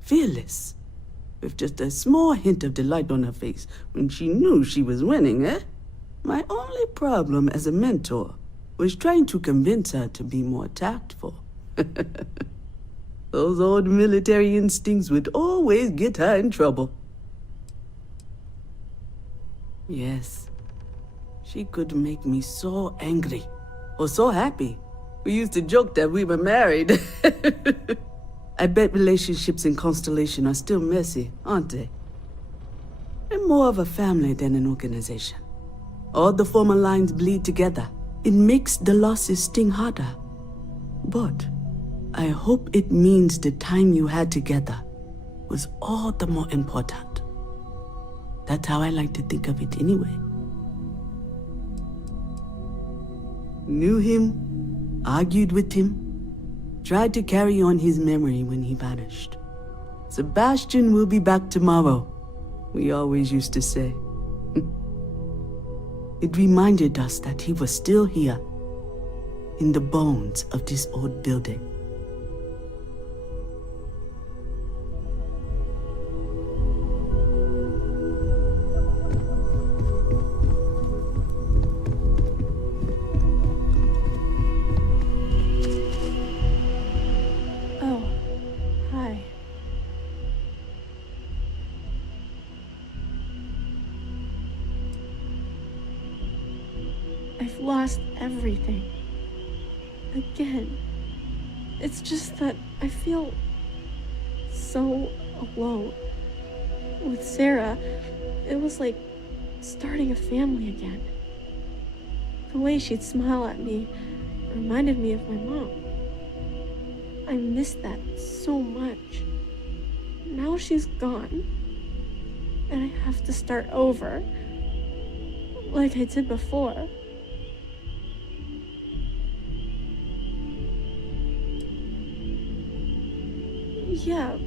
Fearless. With just a small hint of delight on her face when she knew she was winning, eh? My only problem as a mentor was trying to convince her to be more tactful. Those old military instincts would always get her in trouble. Yes, she could make me so angry, or so happy. We used to joke that we were married. I bet relationships in Constellation are still messy, aren't they? They're more of a family than an organization. All the former lines bleed together. It makes the losses sting harder. But I hope it means the time you had together was all the more important. That's how I like to think of it anyway. Knew him, argued with him, tried to carry on his memory when he vanished. Sebastian will be back tomorrow, we always used to say. It reminded us that he was still here, in the bones of this old building. Oh, hi. I've lost everything. Again. It's just that I feel so alone. With Sarah, it was like starting a family again. The way she'd smile at me reminded me of my mom. I miss that so much. Now she's gone, and I have to start over, like I did before. Yeah,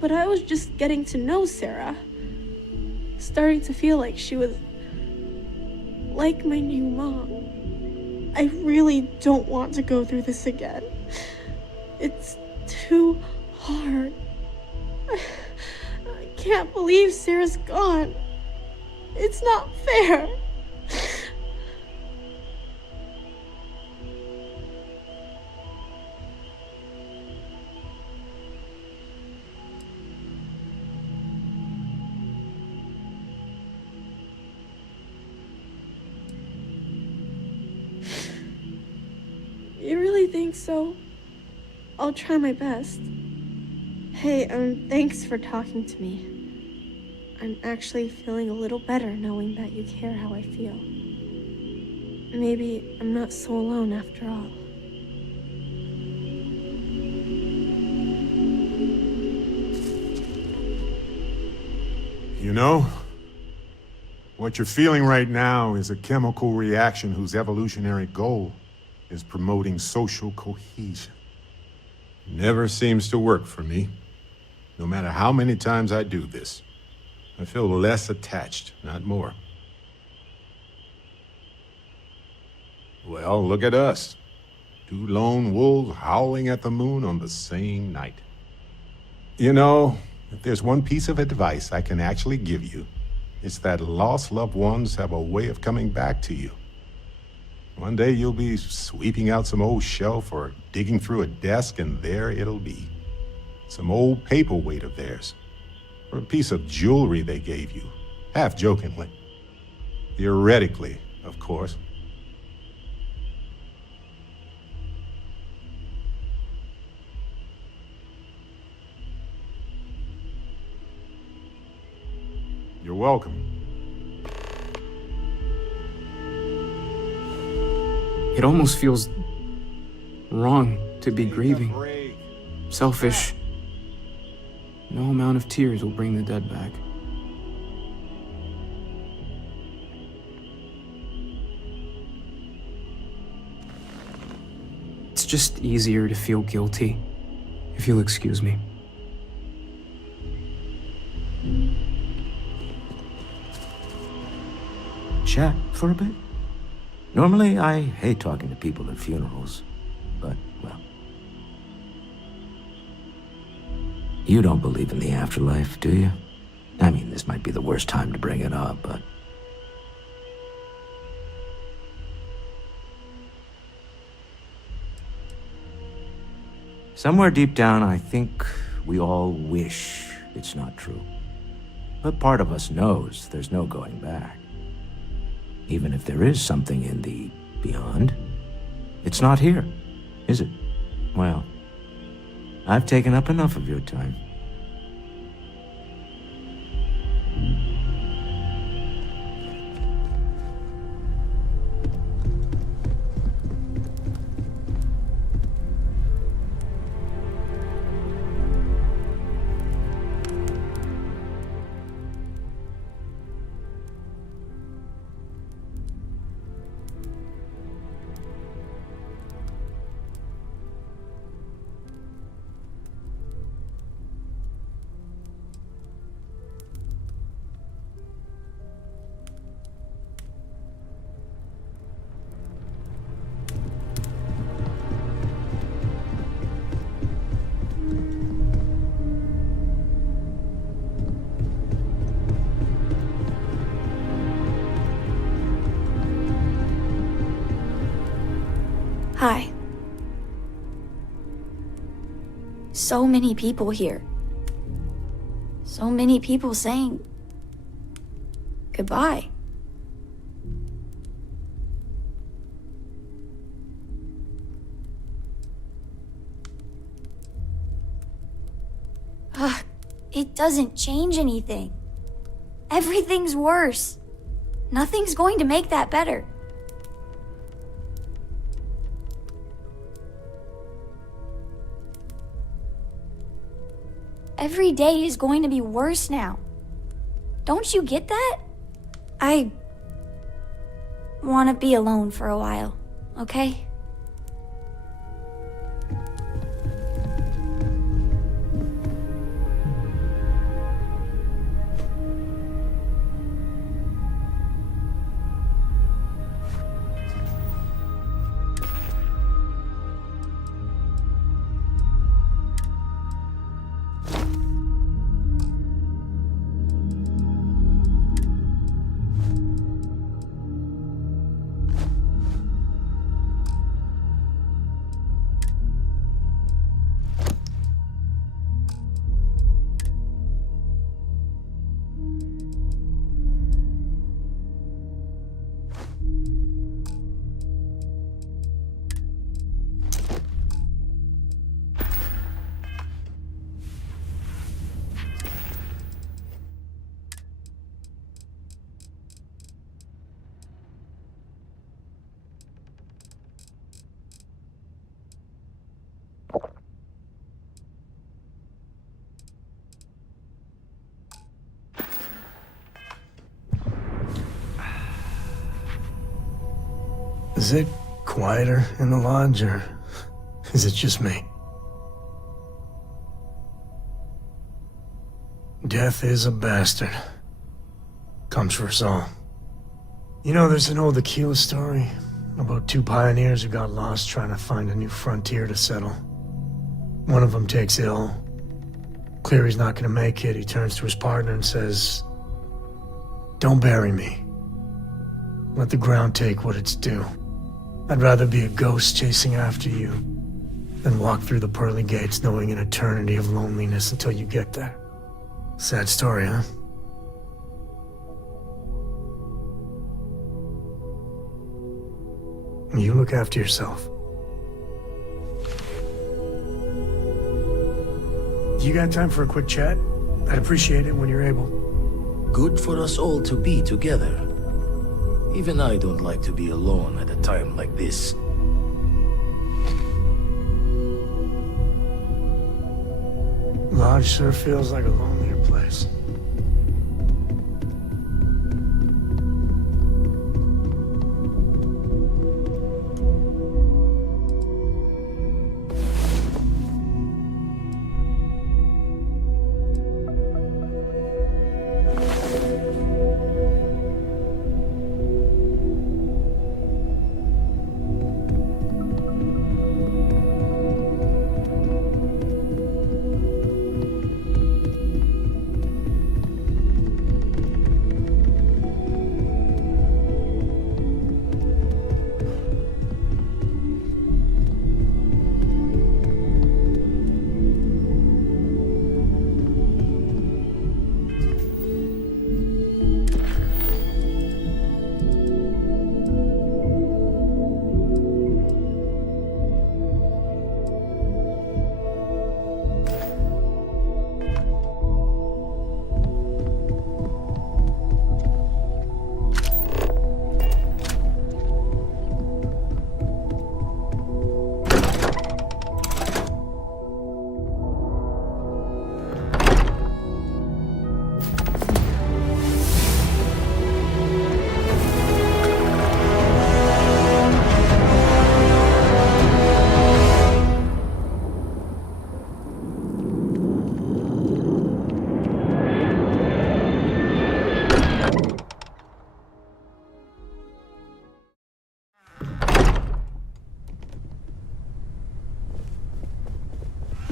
but I was just getting to know Sarah. Starting to feel like she was like my new mom. I really don't want to go through this again. It's too hard. I can't believe Sarah's gone. It's not fair. You really think so? I'll try my best. Hey, thanks for talking to me. I'm actually feeling a little better knowing that you care how I feel. Maybe I'm not so alone after all. You know, what you're feeling right now is a chemical reaction whose evolutionary goal is promoting social cohesion. Never seems to work for me. No matter how many times I do this, I feel less attached, not more. Well, look at us. Two lone wolves howling at the moon on the same night. You know, if there's one piece of advice I can actually give you, it's that lost loved ones have a way of coming back to you. One day you'll be sweeping out some old shelf or digging through a desk, and there it'll be. Some old paperweight of theirs, or a piece of jewelry they gave you, half jokingly. Theoretically, of course. You're welcome. It almost feels wrong to be grieving. Selfish. No amount of tears will bring the dead back. It's just easier to feel guilty, if you'll excuse me. Chat for a bit? Normally, I hate talking to people at funerals, but, well... You don't believe in the afterlife, do you? I mean, this might be the worst time to bring it up, but... Somewhere deep down, I think we all wish it's not true. But part of us knows there's no going back. Even if there is something in the beyond, it's not here, is it? Well, I've taken up enough of your time. Hi. So many people here. So many people saying goodbye. Ugh, it doesn't change anything. Everything's worse. Nothing's going to make that better. Every day is going to be worse now. Don't you get that? I want to be alone for a while, okay? Is it quieter in the lodge, or is it just me? Death is a bastard. Comes for us all. You know, there's an old Aquila story about two pioneers who got lost trying to find a new frontier to settle. One of them takes ill. Clear he's not gonna make it, he turns to his partner and says, "Don't bury me. Let the ground take what it's due. I'd rather be a ghost chasing after you than walk through the pearly gates knowing an eternity of loneliness until you get there." Sad story, huh? You look after yourself. You got time for a quick chat? I'd appreciate it when you're able. Good for us all to be together. Even I don't like to be alone at a time like this. Lodge sure feels like a lonelier place.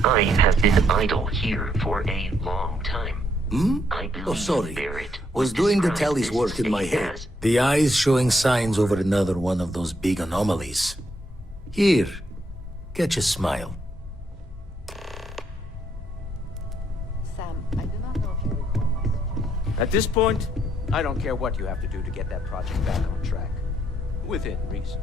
I have been idle here for a long time. I believe Oh, sorry. Barrett Was doing the tally's work in my head. The eye's showing signs over another one of those big anomalies. Here, catch a smile. Sam, I do not know if you recall my suggestion. At this point, I don't care what you have to do to get that project back on track. Within reason.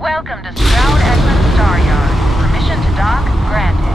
Welcome to Stroud Eklund Star Yard. Permission to dock granted.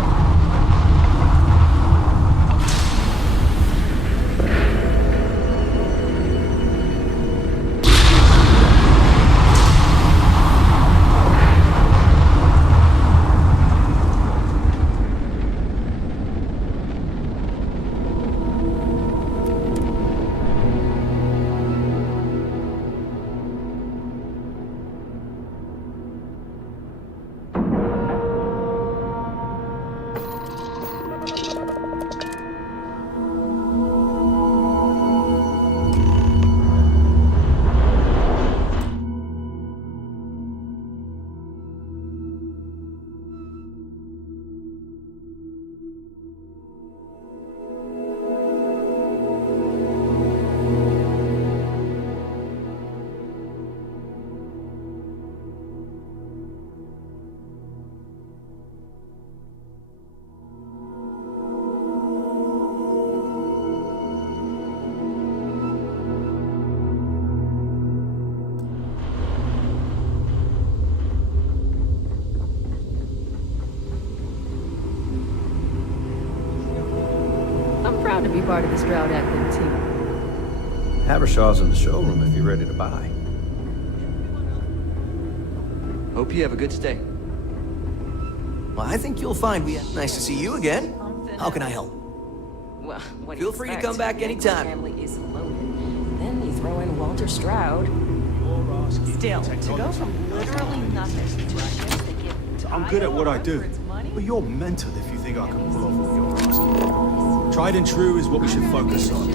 I'm proud to be part of the Stroud Eklund team. Habershaw's in the showroom if you're ready to buy. Hope you have a good stay. Well, I think you'll find we... Nice to see you again. How can I help? Well, what do Feel you free to expect? come back The anytime. family is loaded. Then you throw in Walter Stroud. Still, to go from literally nothing to a ship that gives I'm good at what I do, but you're mental if you think I can pull off what you're asking. Tried and true is what we should focus on.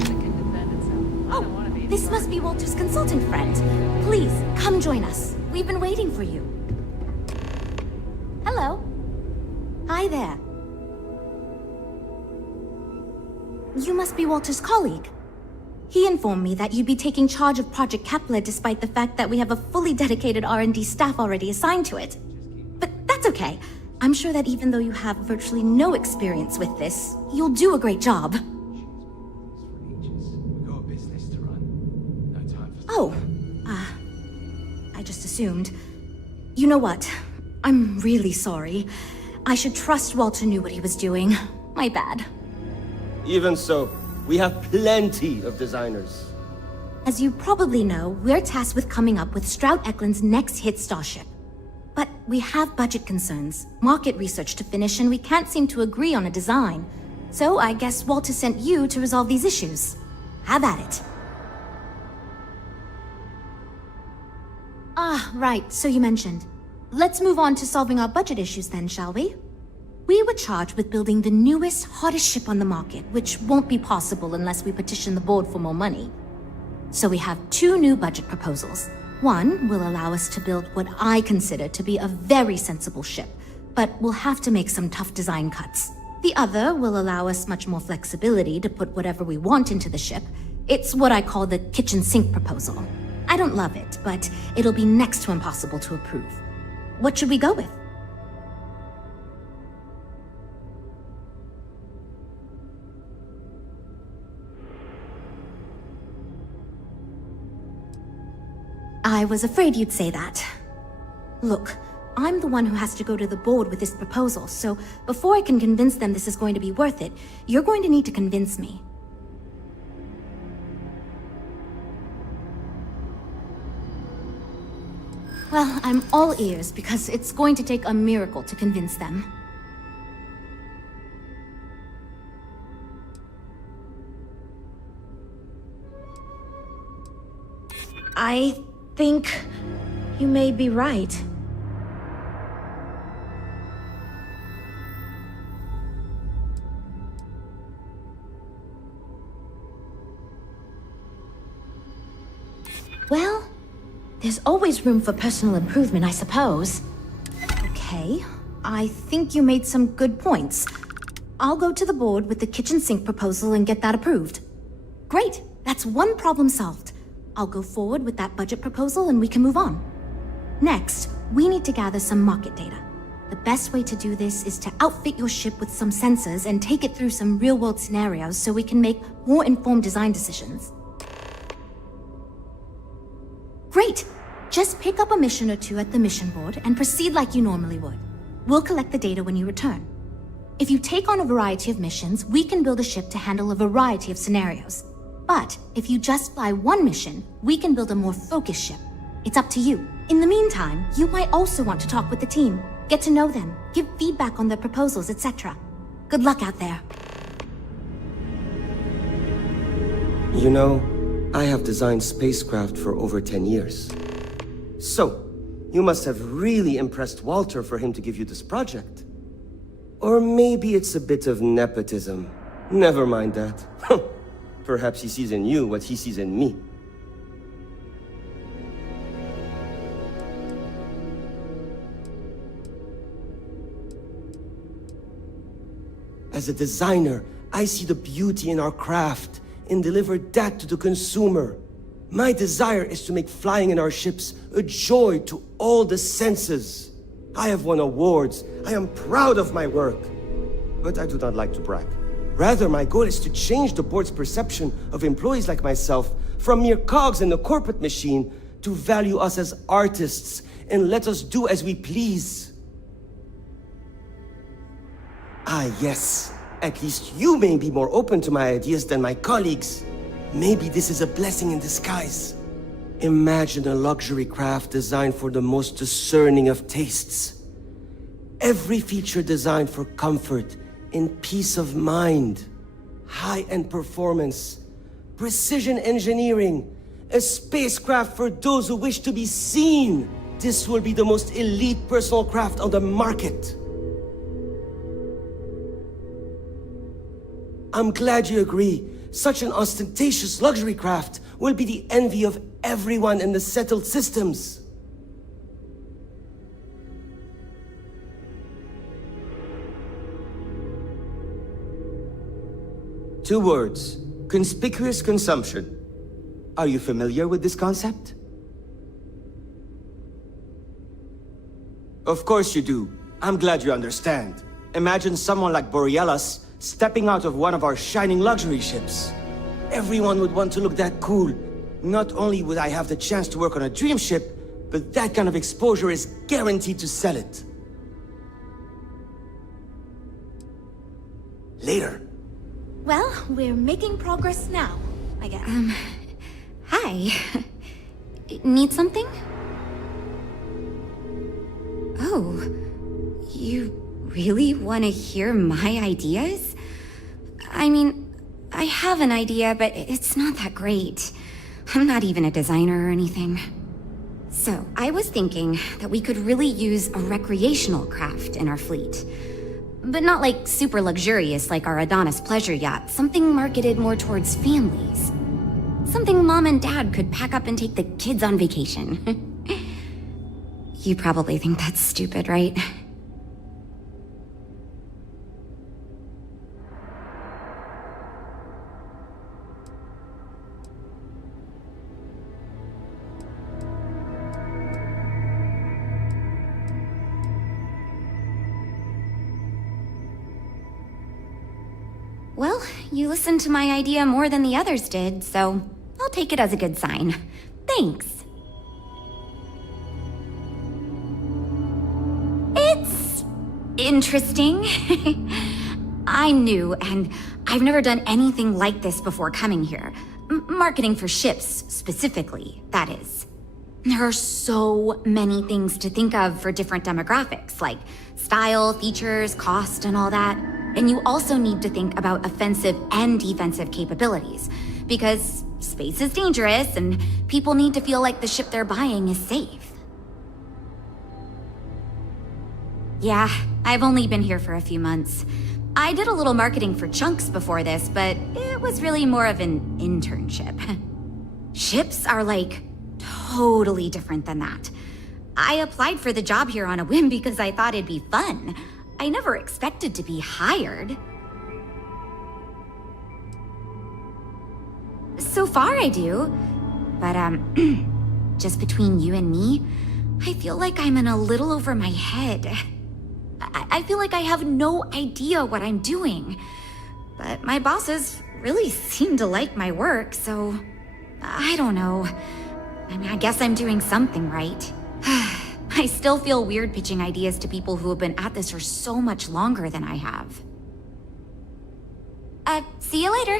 Oh, this must be Walter's consultant friend. Please, come join us. We've been waiting for you. Hello. Hi there. You must be Walter's colleague. He informed me that you'd be taking charge of Project Kepler despite the fact that we have a fully dedicated R&D staff already assigned to it. But that's okay. I'm sure that even though you have virtually no experience with this, you'll do a great job. Oh, I just assumed. You know what? I'm really sorry. I should trust Walter knew what he was doing. My bad. Even so, we have plenty of designers. As you probably know, we're tasked with coming up with Stroud Eklund's next hit starship. But we have budget concerns, market research to finish, and we can't seem to agree on a design. So I guess Walter sent you to resolve these issues. Have at it. Ah, right, so you mentioned. Let's move on to solving our budget issues then, shall we? We were charged with building the newest, hottest ship on the market, which won't be possible unless we petition the board for more money. So we have two new budget proposals. One will allow us to build what I consider to be a very sensible ship, but we'll have to make some tough design cuts. The other will allow us much more flexibility to put whatever we want into the ship. It's what I call the kitchen sink proposal. I don't love it, but it'll be next to impossible to approve. What should we go with? I was afraid you'd say that. Look, I'm the one who has to go to the board with this proposal, so before I can convince them this is going to be worth it, you're going to need to convince me. Well, I'm all ears because it's going to take a miracle to convince them. I think you may be right. Well, there's always room for personal improvement, I suppose. Okay, I think you made some good points. I'll go to the board with the kitchen sink proposal and get that approved. Great, that's one problem solved. I'll go forward with that budget proposal and we can move on. Next, we need to gather some market data. The best way to do this is to outfit your ship with some sensors and take it through some real-world scenarios so we can make more informed design decisions. Great! Just pick up a mission or two at the mission board and proceed like you normally would. We'll collect the data when you return. If you take on a variety of missions, we can build a ship to handle a variety of scenarios. But if you just fly one mission, we can build a more focused ship. It's up to you. In the meantime, you might also want to talk with the team, get to know them, give feedback on their proposals, etc. Good luck out there. You know, I have designed spacecraft for over 10 years. So, you must have really impressed Walter for him to give you this project. Or maybe it's a bit of nepotism. Never mind that. Perhaps he sees in you what he sees in me. As a designer, I see the beauty in our craft and deliver that to the consumer. My desire is to make flying in our ships a joy to all the senses. I have won awards. I am proud of my work. But I do not like to brag. Rather, my goal is to change the board's perception of employees like myself from mere cogs in the corporate machine to value us as artists and let us do as we please. Ah, yes. At least you may be more open to my ideas than my colleagues. Maybe this is a blessing in disguise. Imagine a luxury craft designed for the most discerning of tastes. Every feature designed for comfort and peace of mind. High-end performance, precision engineering, a spacecraft for those who wish to be seen. This will be the most elite personal craft on the market. I'm glad you agree. Such an ostentatious luxury craft will be the envy of everyone in the settled systems. Two words: conspicuous consumption. Are you familiar with this concept? Of course you do. I'm glad you understand. Imagine someone like Borealis stepping out of one of our shining luxury ships. Everyone would want to look that cool. Not only would I have the chance to work on a dream ship, but that kind of exposure is guaranteed to sell it. Later. Well, we're making progress now, I guess. Hi. Need something? Oh, you really want to hear my ideas? I mean, I have an idea, but it's not that great. I'm not even a designer or anything. So, I was thinking that we could really use a recreational craft in our fleet. But not like super luxurious like our Adonis pleasure yacht, something marketed more towards families. Something Mom and Dad could pack up and take the kids on vacation. You probably think that's stupid, right? Well, you listened to my idea more than the others did, so I'll take it as a good sign. Thanks. It's interesting. I'm new, and I've never done anything like this before coming here. Marketing for ships, specifically, that is. There are so many things to think of for different demographics, like style, features, cost, and all that. And you also need to think about offensive and defensive capabilities, because space is dangerous and people need to feel like the ship they're buying is safe. Yeah, I've only been here for a few months. I did a little marketing for Chunks before this, but it was really more of an internship. Ships are like totally different than that. I applied for the job here on a whim because I thought it'd be fun. I never expected to be hired. So far I do, but just between you and me, I feel like I'm in a little over my head. I feel like I have no idea what I'm doing. But my bosses really seem to like my work, so I don't know. I mean, I guess I'm doing something right. I still feel weird pitching ideas to people who have been at this for so much longer than I have. See you later.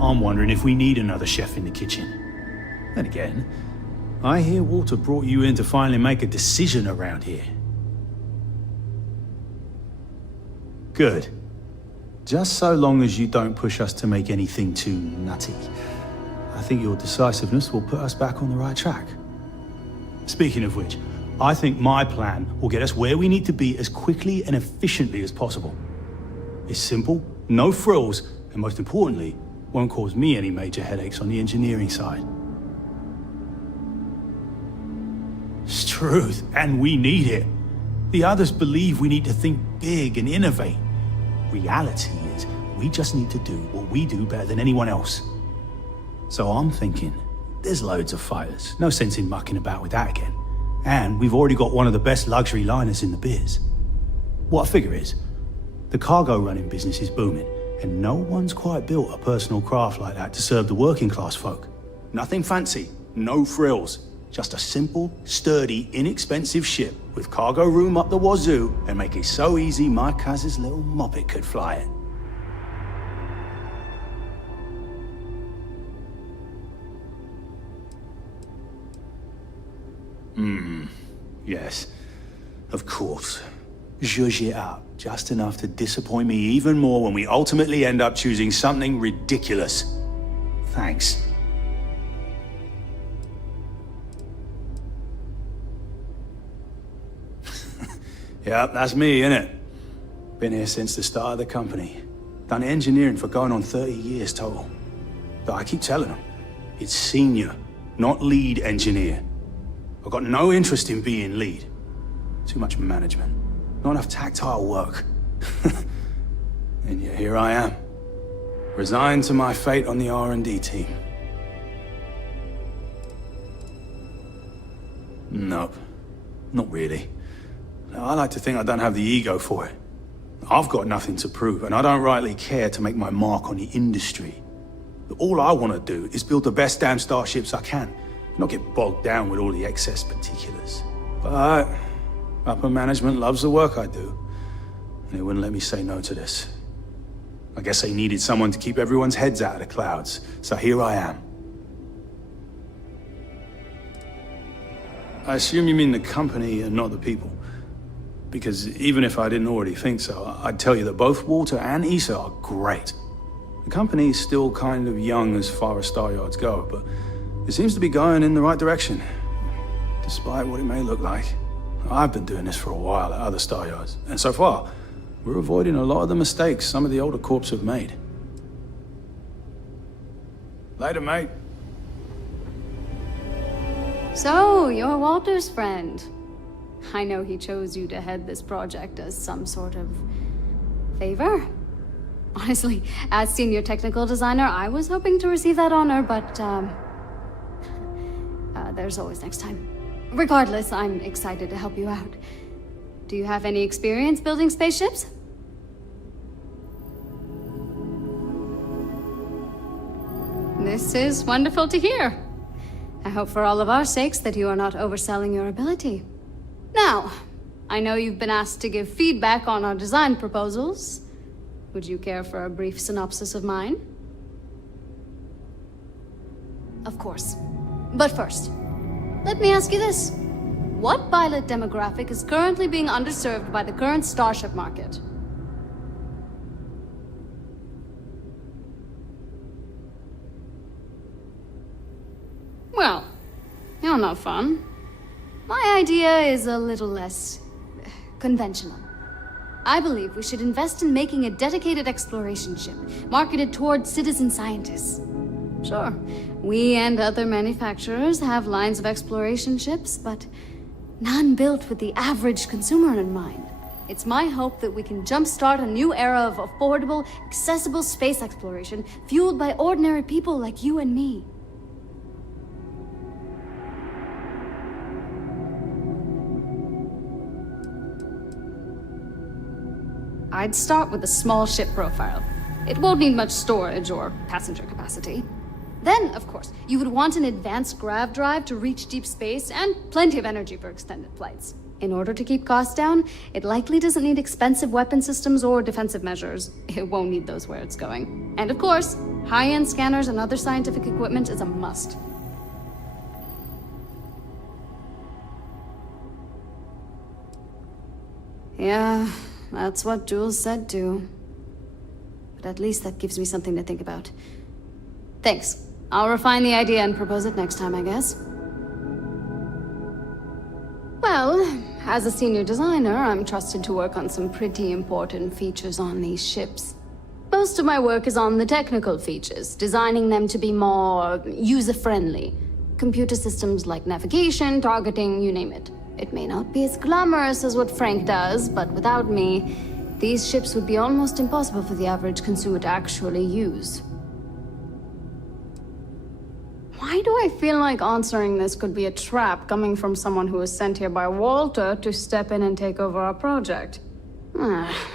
I'm wondering if we need another chef in the kitchen. Then again, I hear Walter brought you in to finally make a decision around here. Good. Just so long as you don't push us to make anything too nutty. I think your decisiveness will put us back on the right track. Speaking of which, I think my plan will get us where we need to be as quickly and efficiently as possible. It's simple, no frills, and most importantly, won't cause me any major headaches on the engineering side. It's truth, and we need it. The others believe we need to think big and innovate. Reality is, we just need to do what we do better than anyone else. So I'm thinking, there's loads of fighters. No sense in mucking about with that again. And we've already got one of the best luxury liners in the biz. What I figure is, the cargo running business is booming, and no one's quite built a personal craft like that to serve the working class folk. Nothing fancy, no frills. Just a simple, sturdy, inexpensive ship with cargo room up the wazoo and make it so easy my cousin's little moppet could fly it. Yes. Of course. Zhuzh it up, just enough to disappoint me even more when we ultimately end up choosing something ridiculous. Thanks. Yep, that's me, innit? Been here since the start of the company. Done engineering for going on 30 years total. But I keep telling them, it's senior, not lead engineer. I've got no interest in being lead. Too much management. Not enough tactile work. And yet here I am. Resigned to my fate on the R&D team. Nope. Not really. I like to think I don't have the ego for it. I've got nothing to prove, and I don't rightly care to make my mark on the industry. But all I want to do is build the best damn starships I can, not get bogged down with all the excess particulars. But upper management loves the work I do, and they wouldn't let me say no to this. I guess they needed someone to keep everyone's heads out of the clouds, so here I am. I assume you mean the company and not the people. Because even if I didn't already think so, I'd tell you that both Walter and Issa are great. The company's still kind of young as far as Star Yards go, but it seems to be going in the right direction, despite what it may look like. I've been doing this for a while at other Star Yards, and so far, we're avoiding a lot of the mistakes some of the older corps have made. Later, mate. So, you're Walter's friend. I know he chose you to head this project as some sort of favor. Honestly, as senior technical designer, I was hoping to receive that honor, but there's always next time. Regardless, I'm excited to help you out. Do you have any experience building spaceships? This is wonderful to hear. I hope for all of our sakes that you are not overselling your ability. Now, I know you've been asked to give feedback on our design proposals. Would you care for a brief synopsis of mine? of course. But first, let me ask you this. What pilot demographic is currently being underserved by the current starship market? Well, you're not fun. My idea is a little less conventional. I believe we should invest in making a dedicated exploration ship, marketed towards citizen scientists. Sure, we and other manufacturers have lines of exploration ships, but none built with the average consumer in mind. It's my hope that we can jumpstart a new era of affordable, accessible space exploration, fueled by ordinary people like you and me. I'd start with a small ship profile. It won't need much storage or passenger capacity. Then, of course, you would want an advanced grav drive to reach deep space and plenty of energy for extended flights. In order to keep costs down, it likely doesn't need expensive weapon systems or defensive measures. It won't need those where it's going. And of course, high-end scanners and other scientific equipment is a must. Yeah, that's what Jules said too. But at least that gives me something to think about. Thanks. I'll refine the idea and propose it next time, I guess. Well, as a senior designer, I'm trusted to work on some pretty important features on these ships. Most of my work is on the technical features, designing them to be more user-friendly. Computer systems like navigation, targeting, you name it. It may not be as glamorous as what Frank does, but without me, these ships would be almost impossible for the average consumer to actually use. Why do I feel like answering this could be a trap coming from someone who was sent here by Walter to step in and take over our project?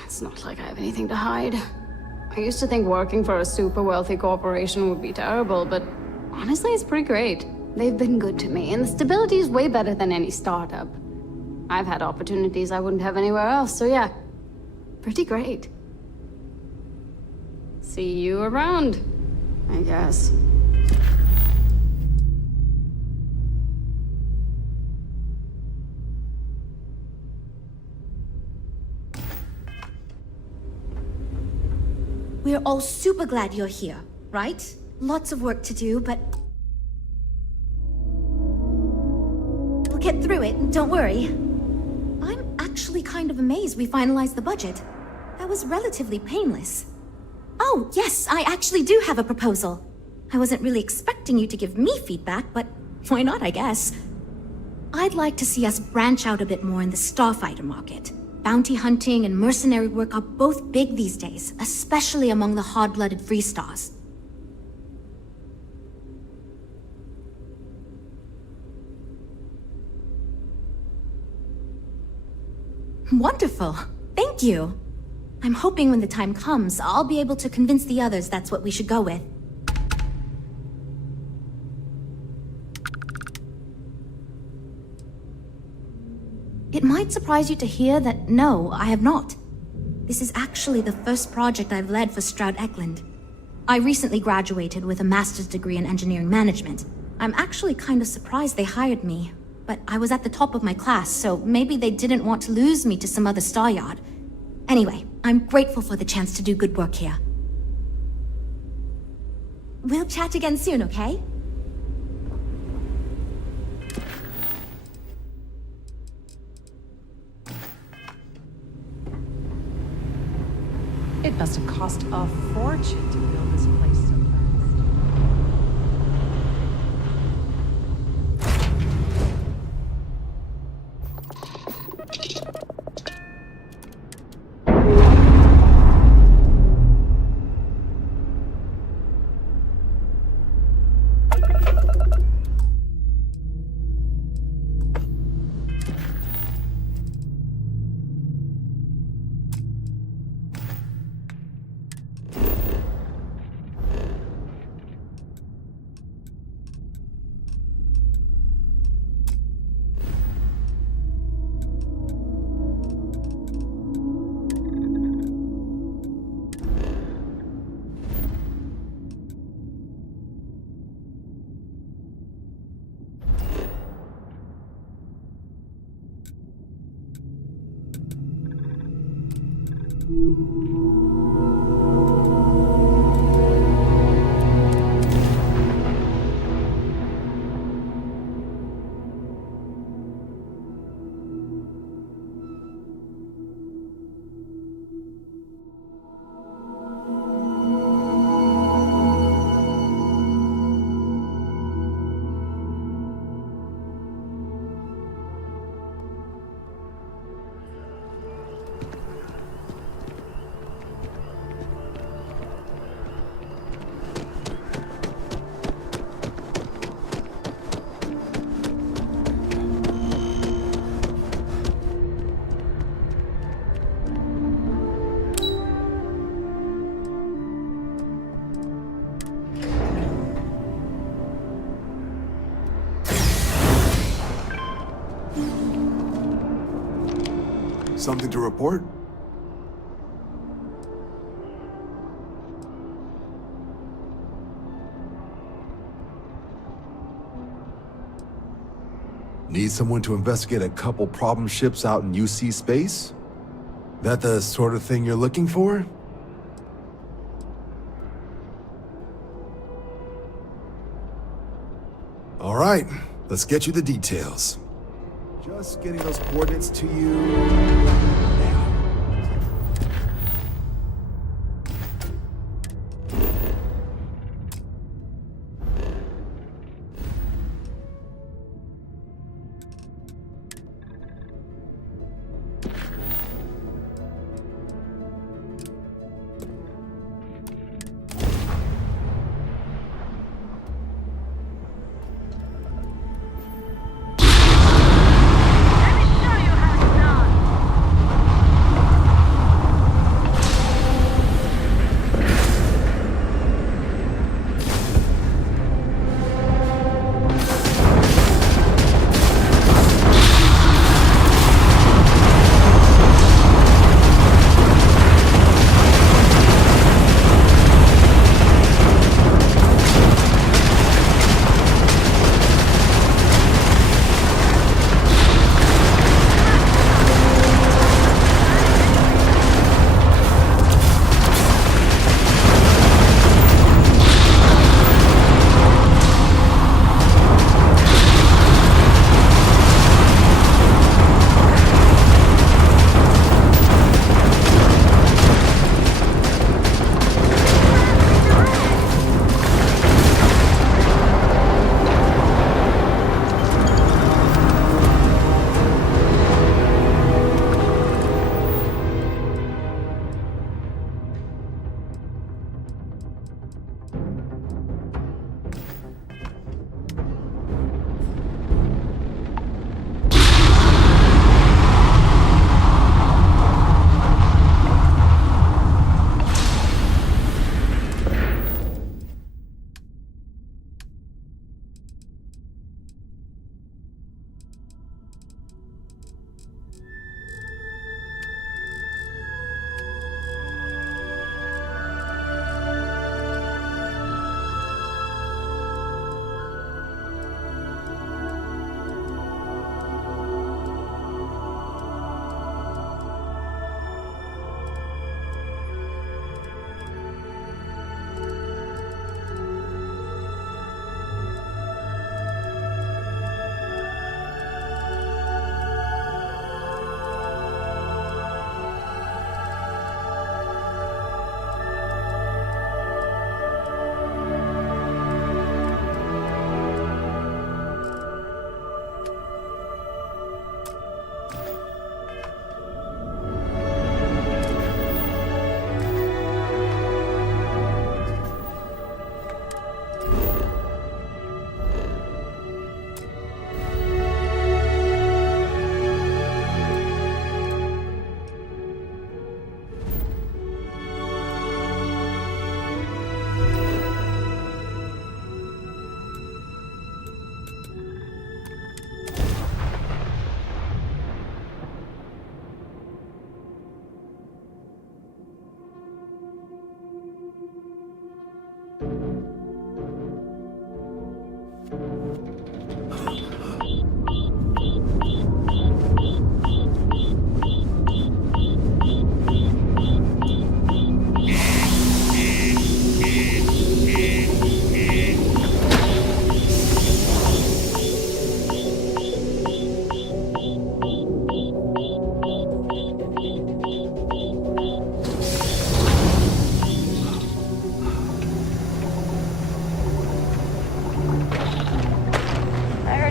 It's not like I have anything to hide. I used to think working for a super wealthy corporation would be terrible, but honestly, it's pretty great. They've been good to me, and the stability is way better than any startup. I've had opportunities I wouldn't have anywhere else, so yeah, pretty great. See you around, I guess. We're all super glad you're here, right? Lots of work to do, but we'll get through it, don't worry. I'm actually kind of amazed we finalized the budget. That was relatively painless. Oh, yes, I actually do have a proposal. I wasn't really expecting you to give me feedback, but why not, I guess? I'd like to see us branch out a bit more in the starfighter market. Bounty hunting and mercenary work are both big these days, especially among the hard-blooded free stars. Wonderful. Thank you. I'm hoping when the time comes, I'll be able to convince the others that's what we should go with. It might surprise you to hear that no, I have not. This is actually the first project I've led for Stroud Eklund. I recently graduated with a master's degree in engineering management. I'm actually kind of surprised they hired me, but I was at the top of my class, so maybe they didn't want to lose me to some other star yard. Anyway, I'm grateful for the chance to do good work here. We'll chat again soon, okay? It must have cost a fortune to build this place so fast. Something to report? Need someone to investigate a couple problem ships out in UC space? That the sort of thing you're looking for? All right, let's get you the details. Just getting those coordinates to you now.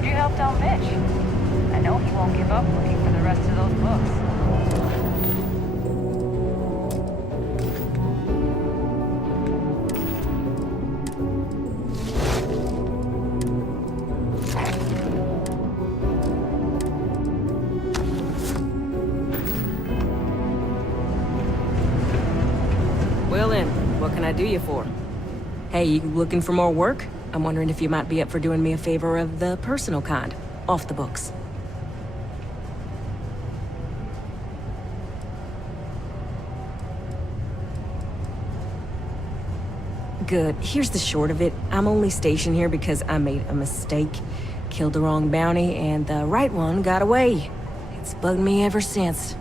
heard you helped out Mitch. I know he won't give up looking for the rest of those books. Well then, what can I do you for? Hey, you looking for more work? I'm wondering if you might be up for doing me a favor of the personal kind, off the books. Good. Here's the short of it. I'm only stationed here because I made a mistake. Killed the wrong bounty, and the right one got away. It's bugged me ever since.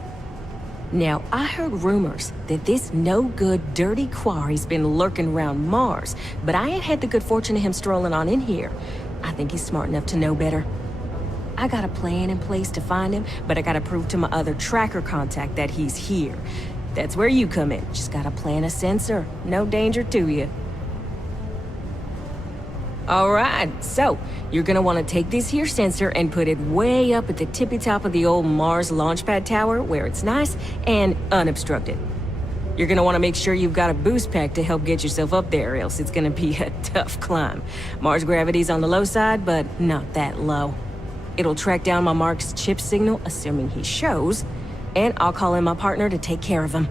Now, I heard rumors that this no-good, dirty quarry's been lurking around Mars, but I ain't had the good fortune of him strolling on in here. I think he's smart enough to know better. I got a plan in place to find him, but I gotta prove to my other tracker contact that he's here. That's where you come in. Just gotta plant a sensor. No danger to you. Alright, so, you're gonna want to take this here sensor and put it way up at the tippy top of the old Mars launchpad tower where it's nice and unobstructed. You're gonna want to make sure you've got a boost pack to help get yourself up there, else it's gonna be a tough climb. Mars gravity's on the low side, but not that low. It'll track down my Mark's chip signal, assuming he shows, and I'll call in my partner to take care of him.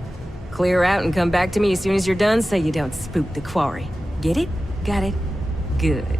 Clear out and come back to me as soon as you're done so you don't spook the quarry. Get it? Got it? Good.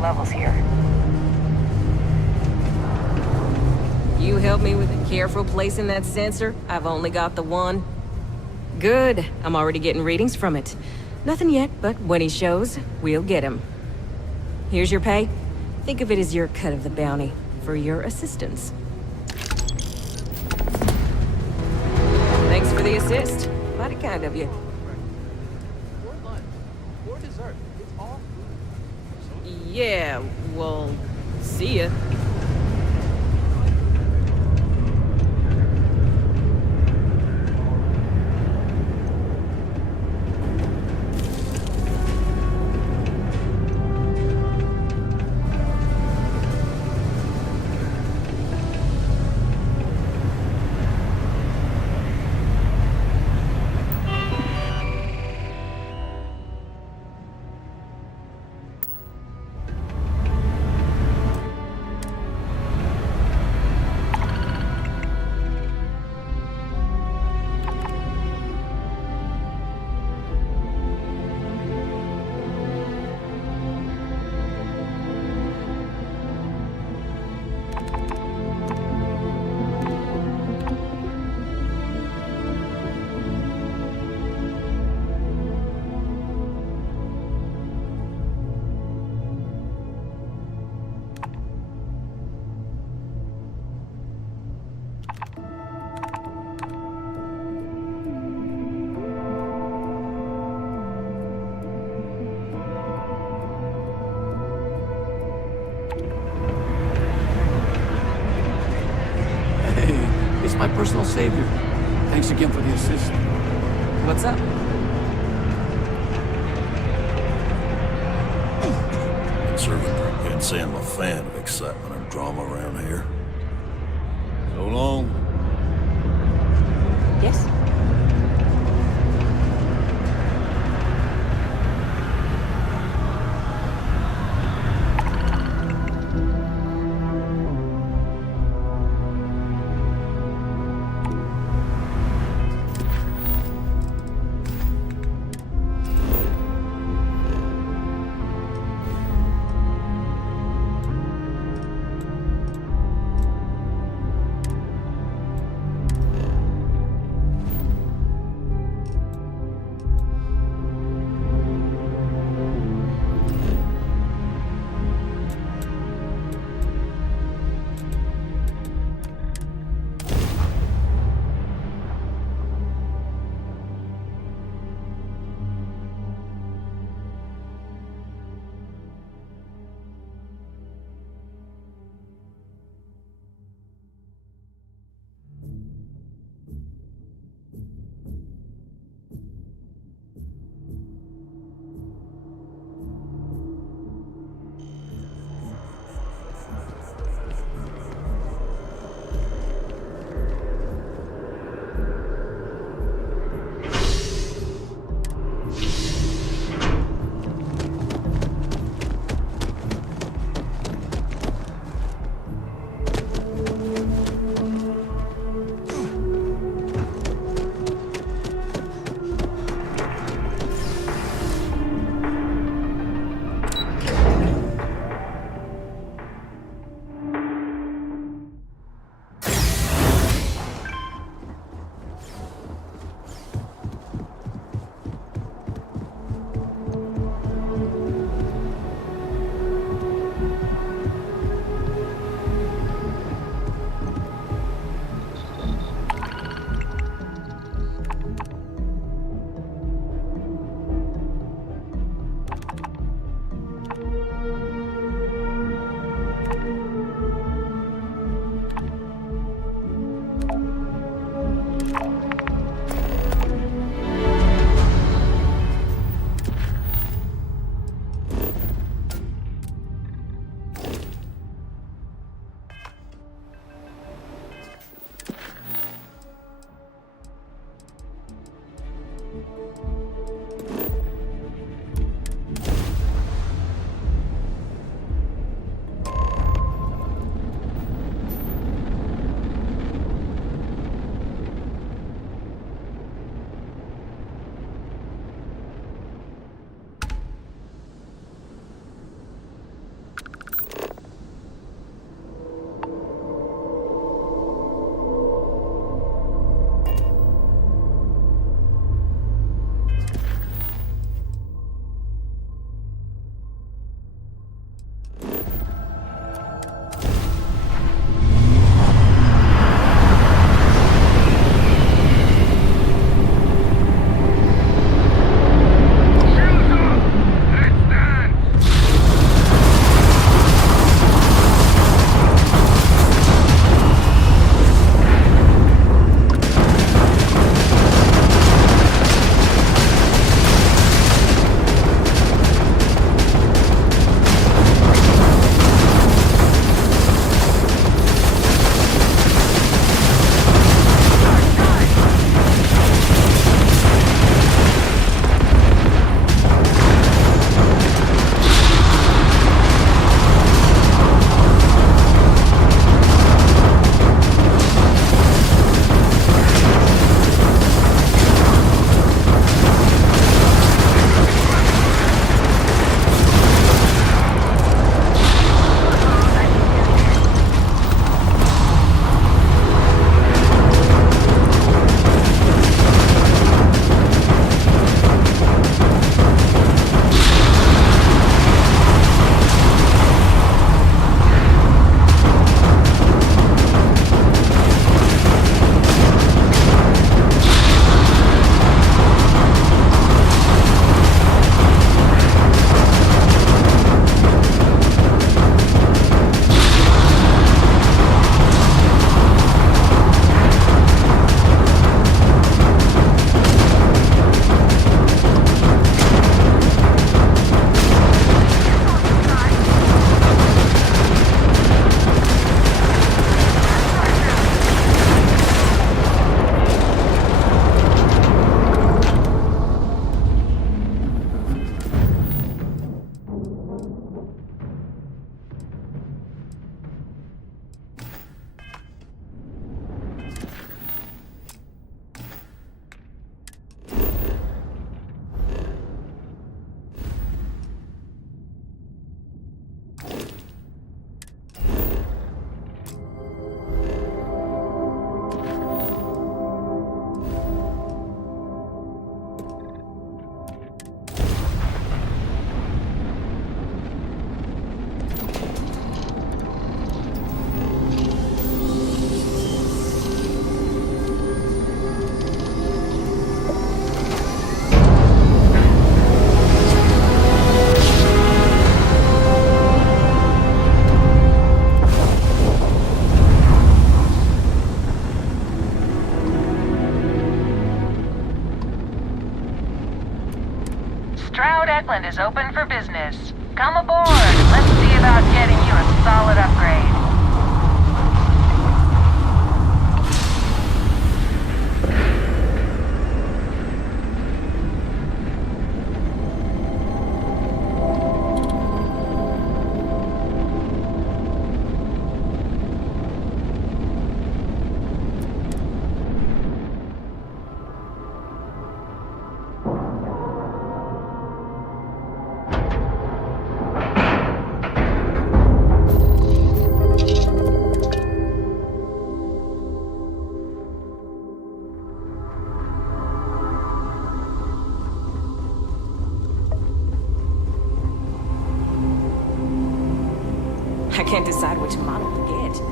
levels here. You help me with a careful placing that sensor? I've only got the one. Good. I'm already getting readings from it. Nothing yet, but when he shows, we'll get him. Here's your pay. Think of it as your cut of the bounty for your assistance. Thanks for the assist. Mighty kind of you. Yeah, well, see ya. My personal savior. Thanks again for the assist. What's up? Conservator can't say I'm a fan of excitement and drama around here. So long. Yes? is open for business. Come aboard. Let's see about getting you a solid upgrade. I can't decide which model to get.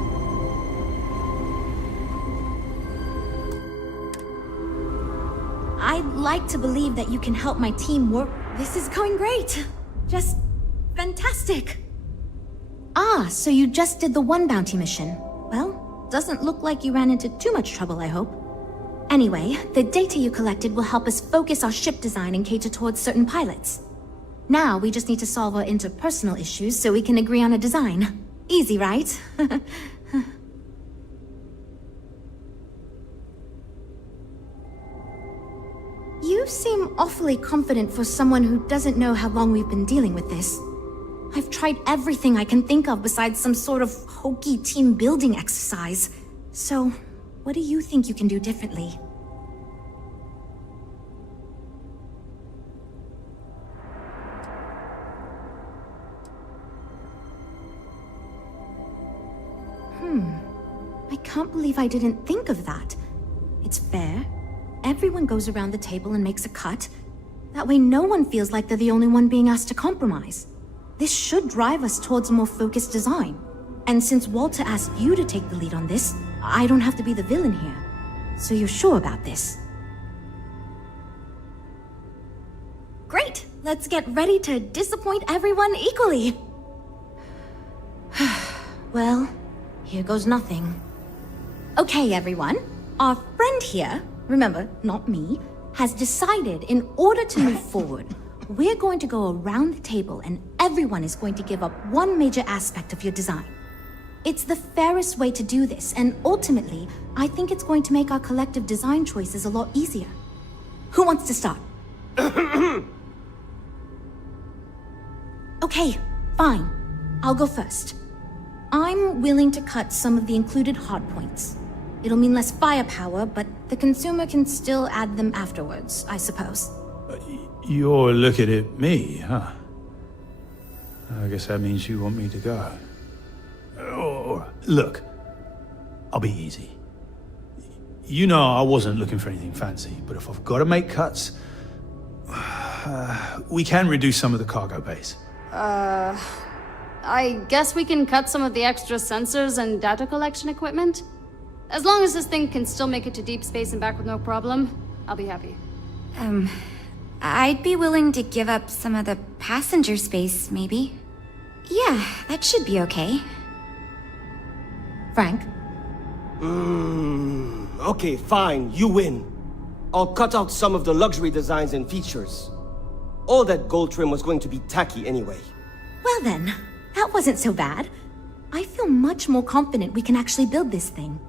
I'd like to believe that you can help my team work. This is going great. Just fantastic. Ah, so you just did the one bounty mission. Well, doesn't look like you ran into too much trouble, I hope. Anyway, the data you collected will help us focus our ship design and cater towards certain pilots. Now, we just need to solve our interpersonal issues so we can agree on a design. Easy, right? You seem awfully confident for someone who doesn't know how long we've been dealing with this. I've tried everything I can think of besides some sort of hokey team building exercise. So, what do you think you can do differently? I can't believe I didn't think of that. It's fair. Everyone goes around the table and makes a cut. That way no one feels like they're the only one being asked to compromise. This should drive us towards a more focused design. And since Walter asked you to take the lead on this, I don't have to be the villain here. So you're sure about this? Great! Let's get ready to disappoint everyone equally! Well, here goes nothing. Okay, everyone. Our friend here, remember, not me, has decided in order to move forward, we're going to go around the table and everyone is going to give up one major aspect of your design. It's the fairest way to do this, and ultimately, I think it's going to make our collective design choices a lot easier. Who wants to start? Okay, fine. I'll go first. I'm willing to cut some of the included hardpoints. It'll mean less firepower, but the consumer can still add them afterwards, I suppose. You're looking at me, huh? I guess that means you want me to go. Oh, look, I'll be easy. You know I wasn't looking for anything fancy, but if I've got to make cuts, we can reduce some of the cargo base. I guess we can cut some of the extra sensors and data collection equipment? As long as this thing can still make it to deep space and back with no problem, I'll be happy. I'd be willing to give up some of the passenger space, maybe. Yeah, that should be okay. Frank? Okay, fine, you win. I'll cut out some of the luxury designs and features. All that gold trim was going to be tacky anyway. Well then, that wasn't so bad. I feel much more confident we can actually build this thing.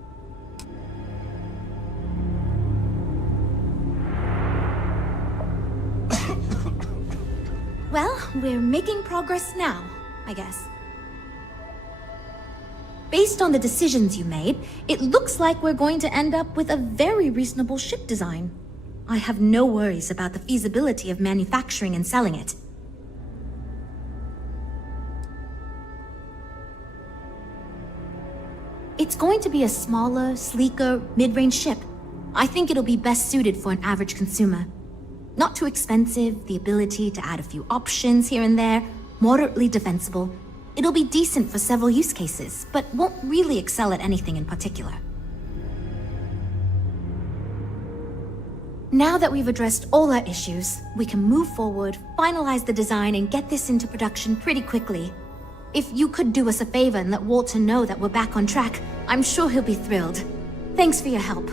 Well, we're making progress now, I guess. Based on the decisions you made, it looks like we're going to end up with a very reasonable ship design. I have no worries about the feasibility of manufacturing and selling it. It's going to be a smaller, sleeker, mid-range ship. I think it'll be best suited for an average consumer. Not too expensive, the ability to add a few options here and there, moderately defensible. It'll be decent for several use cases, but won't really excel at anything in particular. Now that we've addressed all our issues, we can move forward, finalize the design, and get this into production pretty quickly. If you could do us a favor and let Walter know that we're back on track, I'm sure he'll be thrilled. Thanks for your help.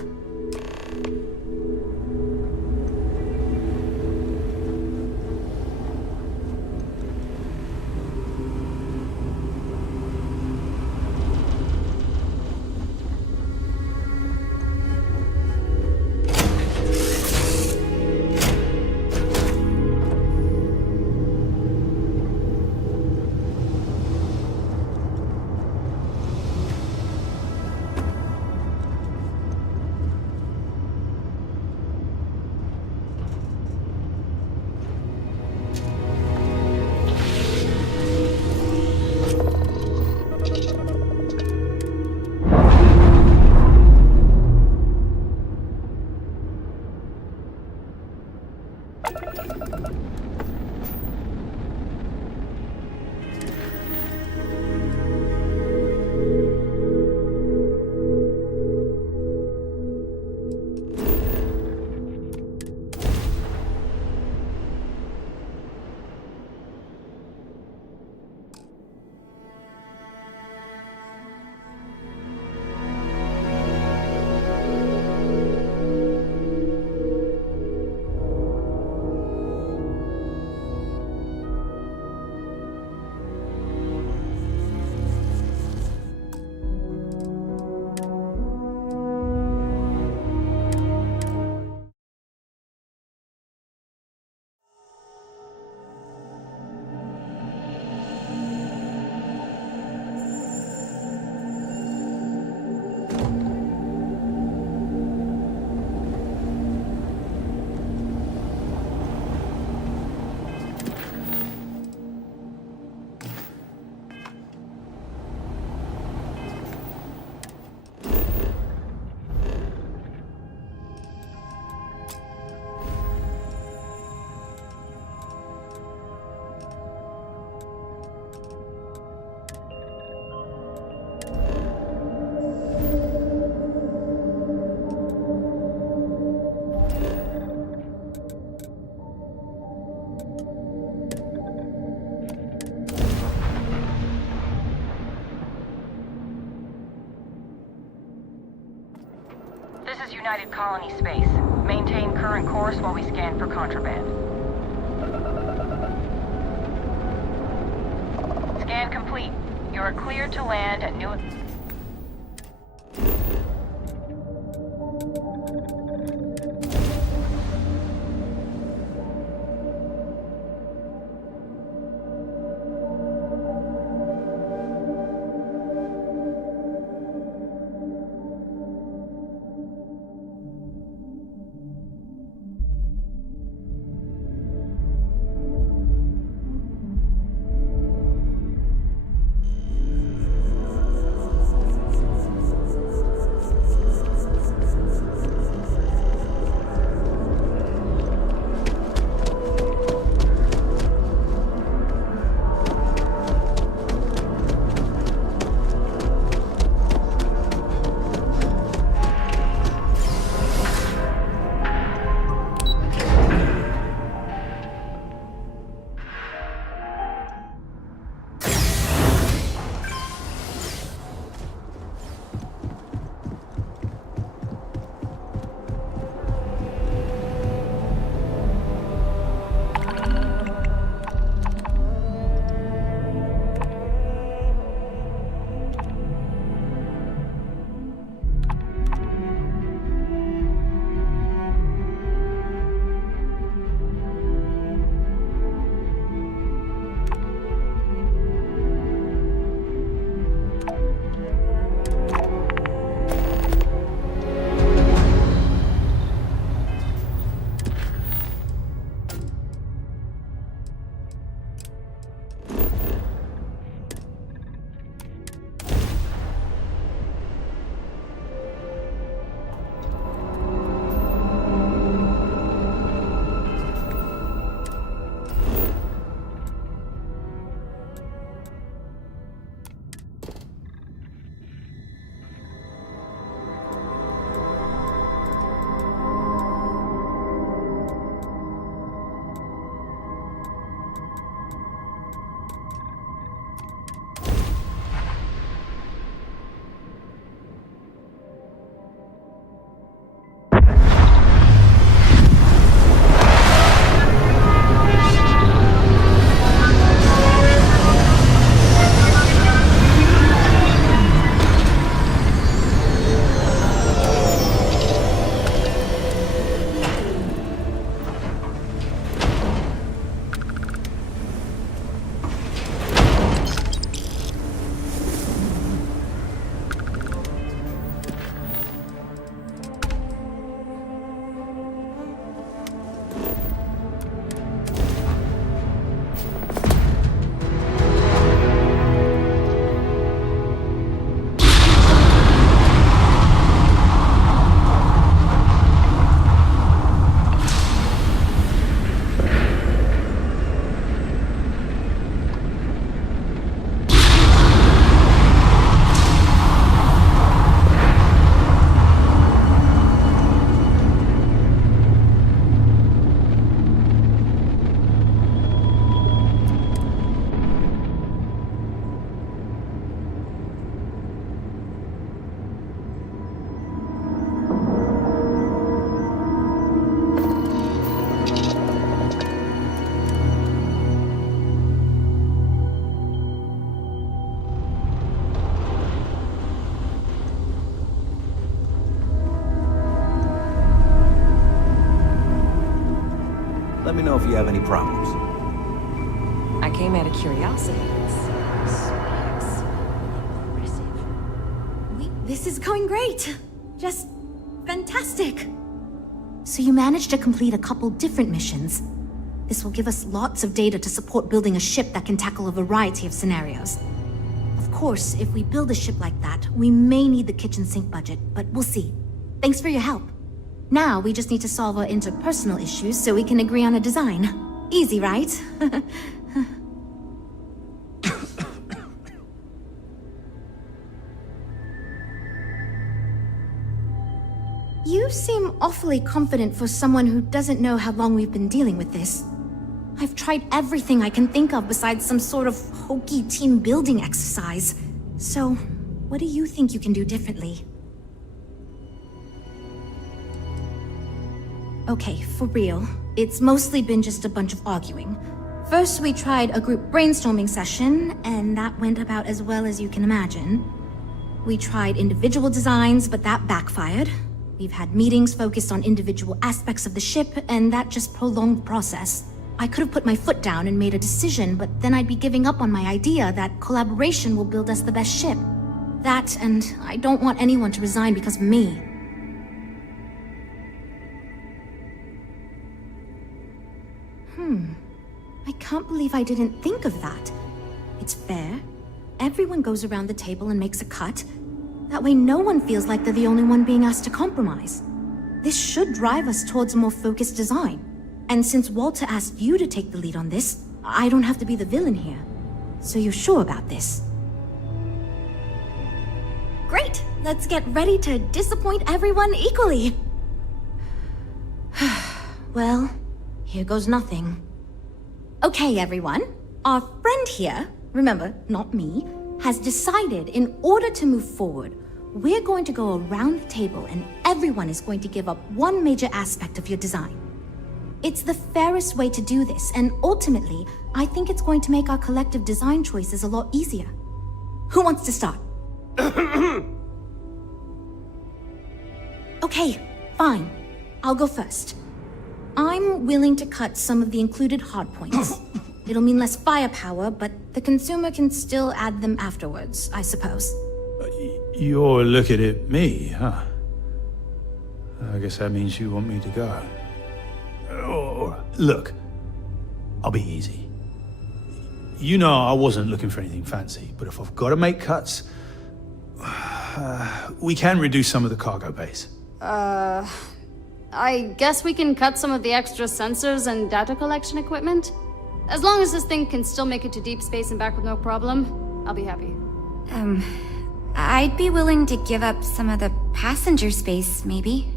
United Colony space. Maintain current course while we scan for contraband. Scan complete. You are cleared to land at New... Let me know if you have any problems. I came out of curiosity. This is going great. Just fantastic. So you managed to complete a couple different missions. This will give us lots of data to support building a ship that can tackle a variety of scenarios. Of course, if we build a ship like that, we may need the kitchen sink budget, but we'll see. Thanks for your help. Now we just need to solve our interpersonal issues so we can agree on a design. Easy, right? You seem awfully confident for someone who doesn't know how long we've been dealing with this. I've tried everything I can think of besides some sort of hokey team building exercise. So, what do you think you can do differently? Okay, for real. It's mostly been just a bunch of arguing. First, we tried a group brainstorming session, and that went about as well as you can imagine. We tried individual designs, but that backfired. We've had meetings focused on individual aspects of the ship, and that just prolonged the process. I could have put my foot down and made a decision, but then I'd be giving up on my idea that collaboration will build us the best ship. That, and I don't want anyone to resign because of me. I can't believe I didn't think of that. It's fair. Everyone goes around the table and makes a cut. That way no one feels like they're the only one being asked to compromise. This should drive us towards a more focused design. And since Walter asked you to take the lead on this, I don't have to be the villain here. So you're sure about this? Great! Let's get ready to disappoint everyone equally. Well, here goes nothing. Okay, everyone. Our friend here, remember, not me, has decided in order to move forward, we're going to go around the table and everyone is going to give up one major aspect of your design. It's the fairest way to do this, and ultimately, I think it's going to make our collective design choices a lot easier. Who wants to start? Okay, fine. I'll go first. I'm willing to cut some of the included hardpoints. It'll mean less firepower, but the consumer can still add them afterwards, I suppose. You're looking at me, huh? I guess that means you want me to go. Oh, look, I'll be easy. You know I wasn't looking for anything fancy, but if I've got to make cuts, we can reduce some of the cargo base. I guess we can cut some of the extra sensors and data collection equipment? As long as this thing can still make it to deep space and back with no problem, I'll be happy. I'd be willing to give up some of the passenger space, maybe.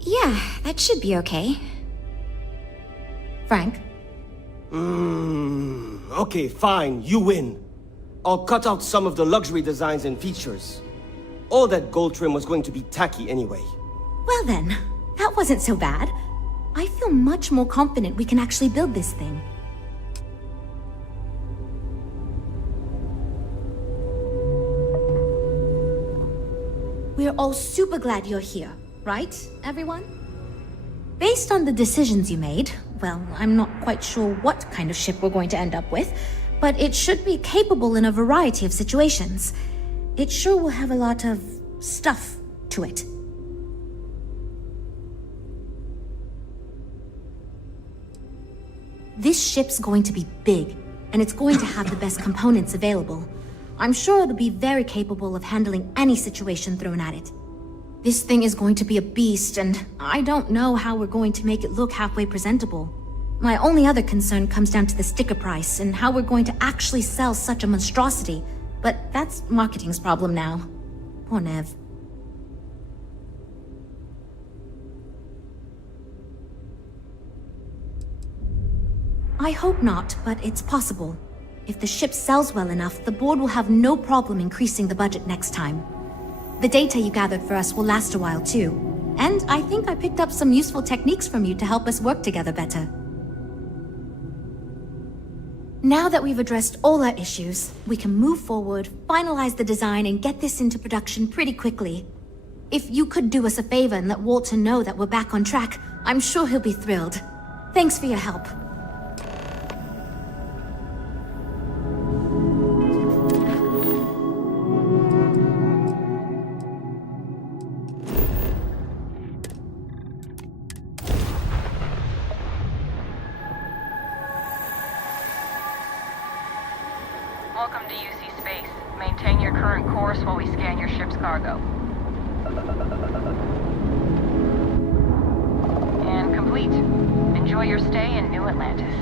Yeah, that should be okay. Frank? Okay, fine, you win. I'll cut out some of the luxury designs and features. All that gold trim was going to be tacky anyway. Well then, that wasn't so bad. I feel much more confident we can actually build this thing. We're all super glad you're here, right, everyone? Based on the decisions you made, well, I'm not quite sure what kind of ship we're going to end up with, but it should be capable in a variety of situations. It sure will have a lot of stuff to it. This ship's going to be big, and it's going to have the best components available. I'm sure it'll be very capable of handling any situation thrown at it. This thing is going to be a beast, and I don't know how we're going to make it look halfway presentable. My only other concern comes down to the sticker price and how we're going to actually sell such a monstrosity, but that's marketing's problem now. Poor Nev. I hope not, but it's possible. If the ship sells well enough, the board will have no problem increasing the budget next time. The data you gathered for us will last a while too, and I think I picked up some useful techniques from you to help us work together better. Now that we've addressed all our issues, we can move forward, finalize the design, and get this into production pretty quickly. If you could do us a favor and let Walter know that we're back on track, I'm sure he'll be thrilled. Thanks for your help. Welcome to UC Space. Maintain your current course while we scan your ship's cargo. And complete. Enjoy your stay in New Atlantis.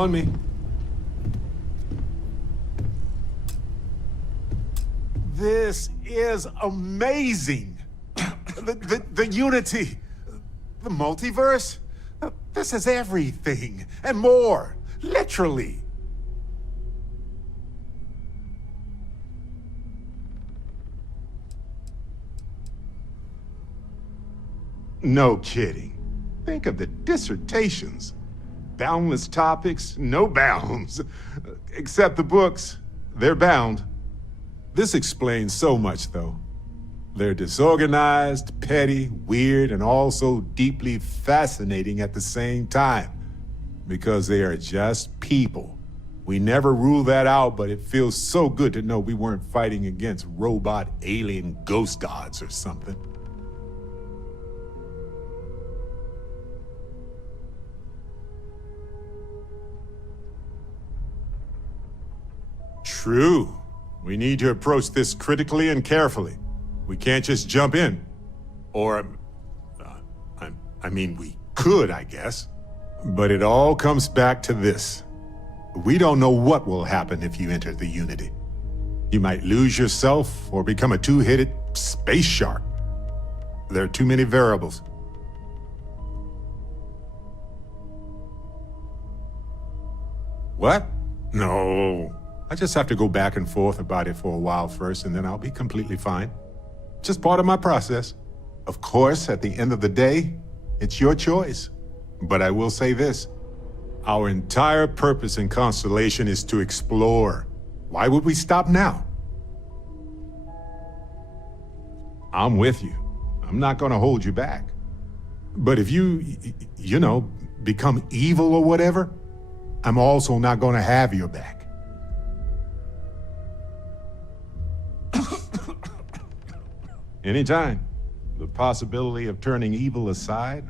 on me. This is amazing. The unity, the multiverse. This is everything and more, literally. No kidding. Think of the dissertations. Boundless topics, no bounds. Except the books, they're bound. This explains so much, though. They're disorganized, petty, weird, and also deeply fascinating at the same time. Because they are just people. We never rule that out, but it feels so good to know we weren't fighting against robot alien ghost gods or something. True. We need to approach this critically and carefully. We can't just jump in. Or, I mean, we could, I guess. But it all comes back to this. We don't know what will happen if you enter the Unity. You might lose yourself or become a two-headed space shark. There are too many variables. What? No. I just have to go back and forth about it for a while first, and then I'll be completely fine. Just part of my process. Of course, at the end of the day, it's your choice. But I will say this. Our entire purpose in Constellation is to explore. Why would we stop now? I'm with you. I'm not gonna hold you back. But if you become evil or whatever, I'm also not gonna have your back. Anytime. The possibility of turning evil aside,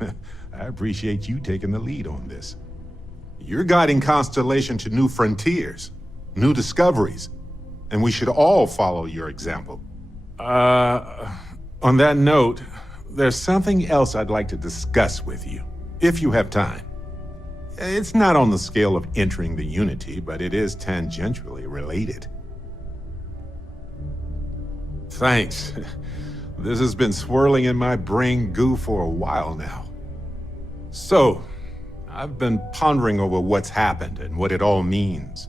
I appreciate you taking the lead on this. You're guiding Constellation to new frontiers, new discoveries, and we should all follow your example. On that note, there's something else I'd like to discuss with you, if you have time. It's not on the scale of entering the Unity, but it is tangentially related. Thanks. This has been swirling in my brain goo for a while now. So, I've been pondering over what's happened and what it all means.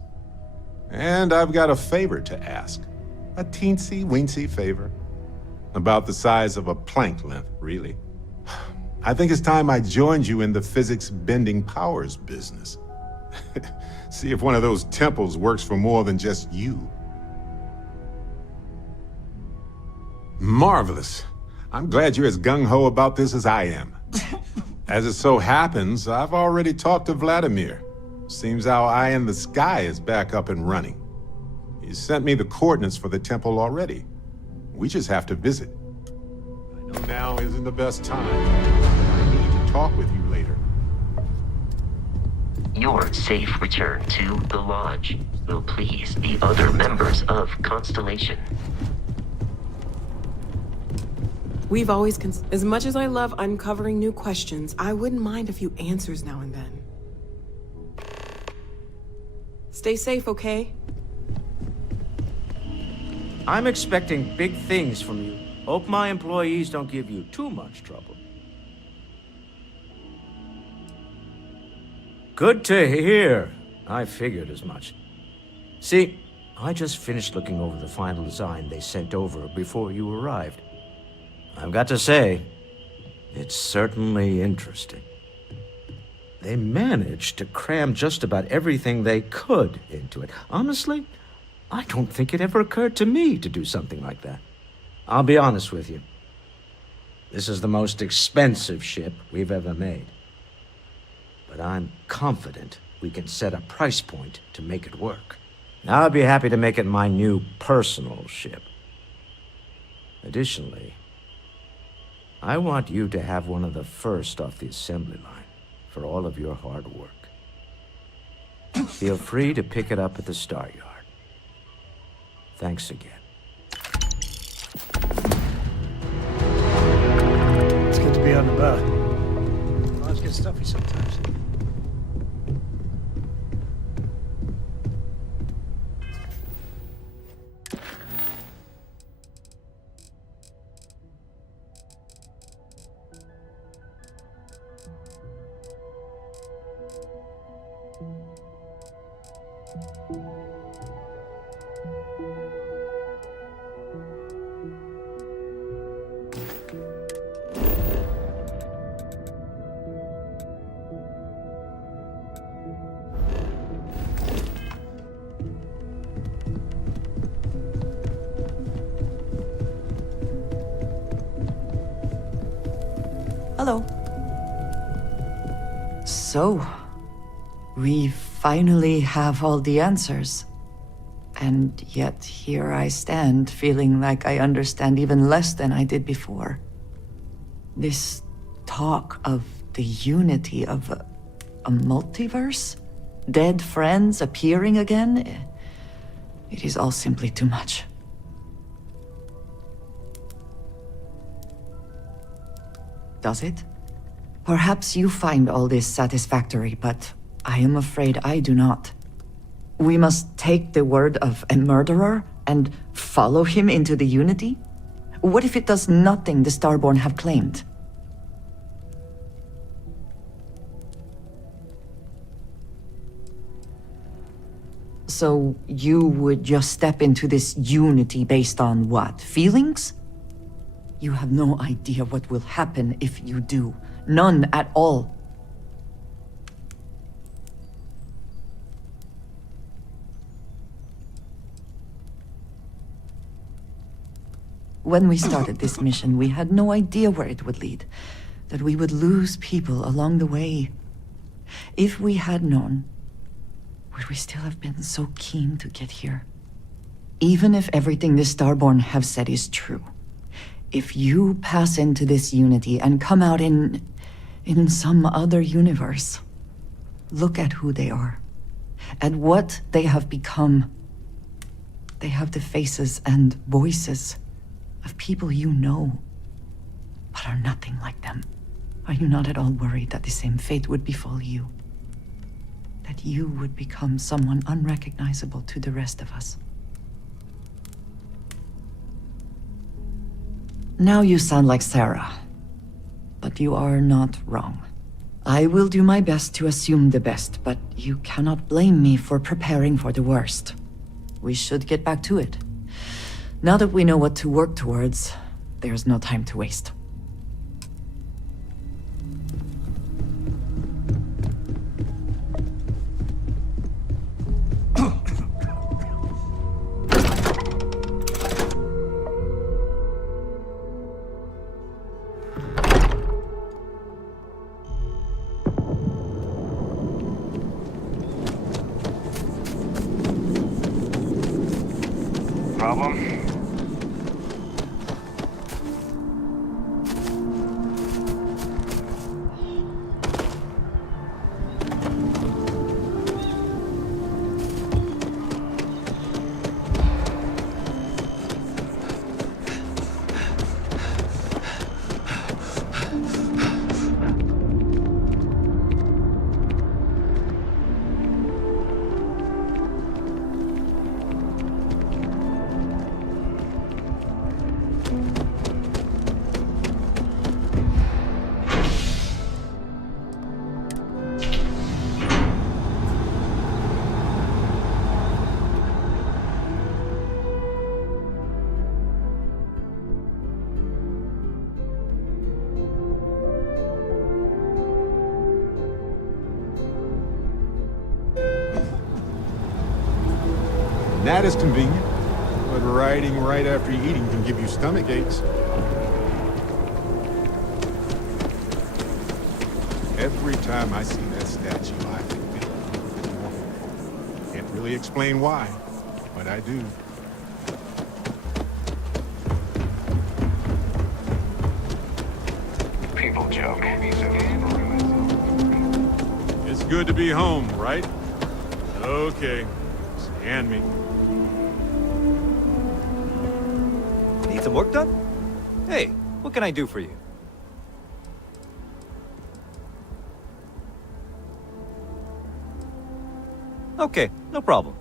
And I've got a favor to ask. A teensy-weensy favor. About the size of a plank length, really. I think it's time I joined you in the physics-bending powers business. See if one of those temples works for more than just you. Marvelous. I'm glad you're as gung-ho about this as I am. As it so happens, I've already talked to Vladimir. Seems our eye in the sky is back up and running. He sent me the coordinates for the temple already. We just have to visit. I know now isn't the best time. I need to talk with you later. Your safe return to the Lodge will please the other members of Constellation. We've always as much as I love uncovering new questions, I wouldn't mind a few answers now and then. Stay safe, okay? I'm expecting big things from you. Hope my employees don't give you too much trouble. Good to hear. I figured as much. See, I just finished looking over the final design they sent over before you arrived. I've got to say, it's certainly interesting. They managed to cram just about everything they could into it. Honestly, I don't think it ever occurred to me to do something like that. I'll be honest with you. This is the most expensive ship we've ever made. But I'm confident we can set a price point to make it work. I'll be happy to make it my new personal ship. Additionally, I want you to have one of the first off the assembly line for all of your hard work. Feel free to pick it up at the Star Yard. Thanks again. It's good to be on the boat. Lives get stuffy sometimes. Hello. So, we finally have all the answers. And yet here I stand, feeling like I understand even less than I did before. This talk of the unity of a multiverse? Dead friends appearing again? It is all simply too much. Does it? Perhaps you find all this satisfactory, but I am afraid I do not. We must take the word of a murderer and follow him into the Unity? What if it does nothing the Starborn have claimed? So you would just step into this Unity based on what? Feelings? You have no idea what will happen if you do. None at all. When we started this mission, we had no idea where it would lead. That we would lose people along the way. If we had known, would we still have been so keen to get here? Even if everything the Starborn have said is true. If you pass into this Unity and come out in some other universe, look at who they are, at what they have become. They have the faces and voices of people you know, but are nothing like them. Are you not at all worried that the same fate would befall you? That you would become someone unrecognizable to the rest of us? Now you sound like Sarah, but you are not wrong. I will do my best to assume the best, but you cannot blame me for preparing for the worst. We should get back to it. Now that we know what to work towards, there's no time to waste. Problem? That is convenient, but riding right after eating can give you stomach aches. Every time I see that statue, I feel a little bit more full. Can't really explain why, but I do. People joke. It's good to be home, right? Okay. Scan me. Need some work done? Hey, what can I do for you? Okay, no problem.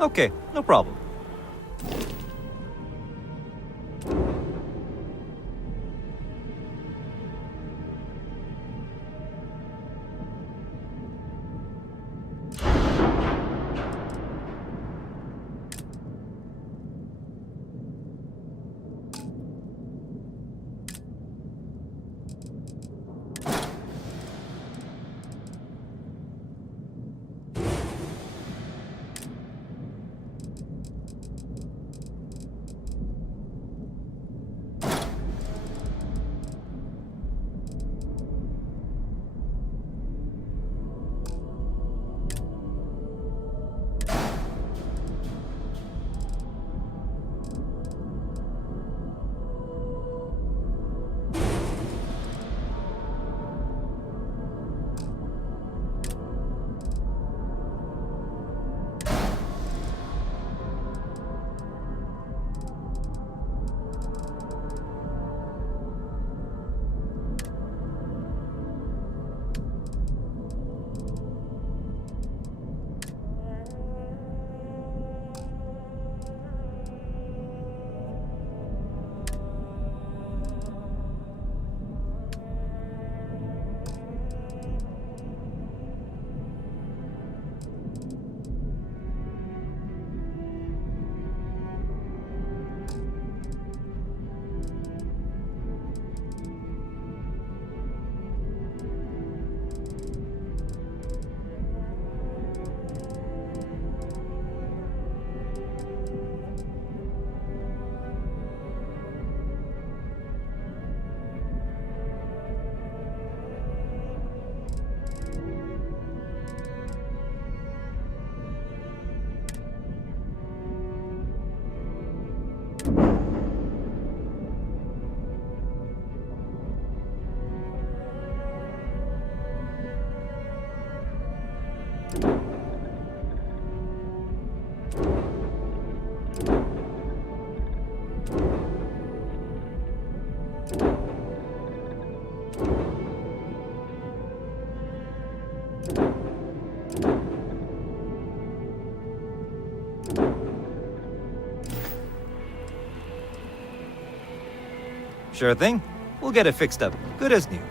Okay, no problem. Sure thing. We'll get it fixed up. Good as new.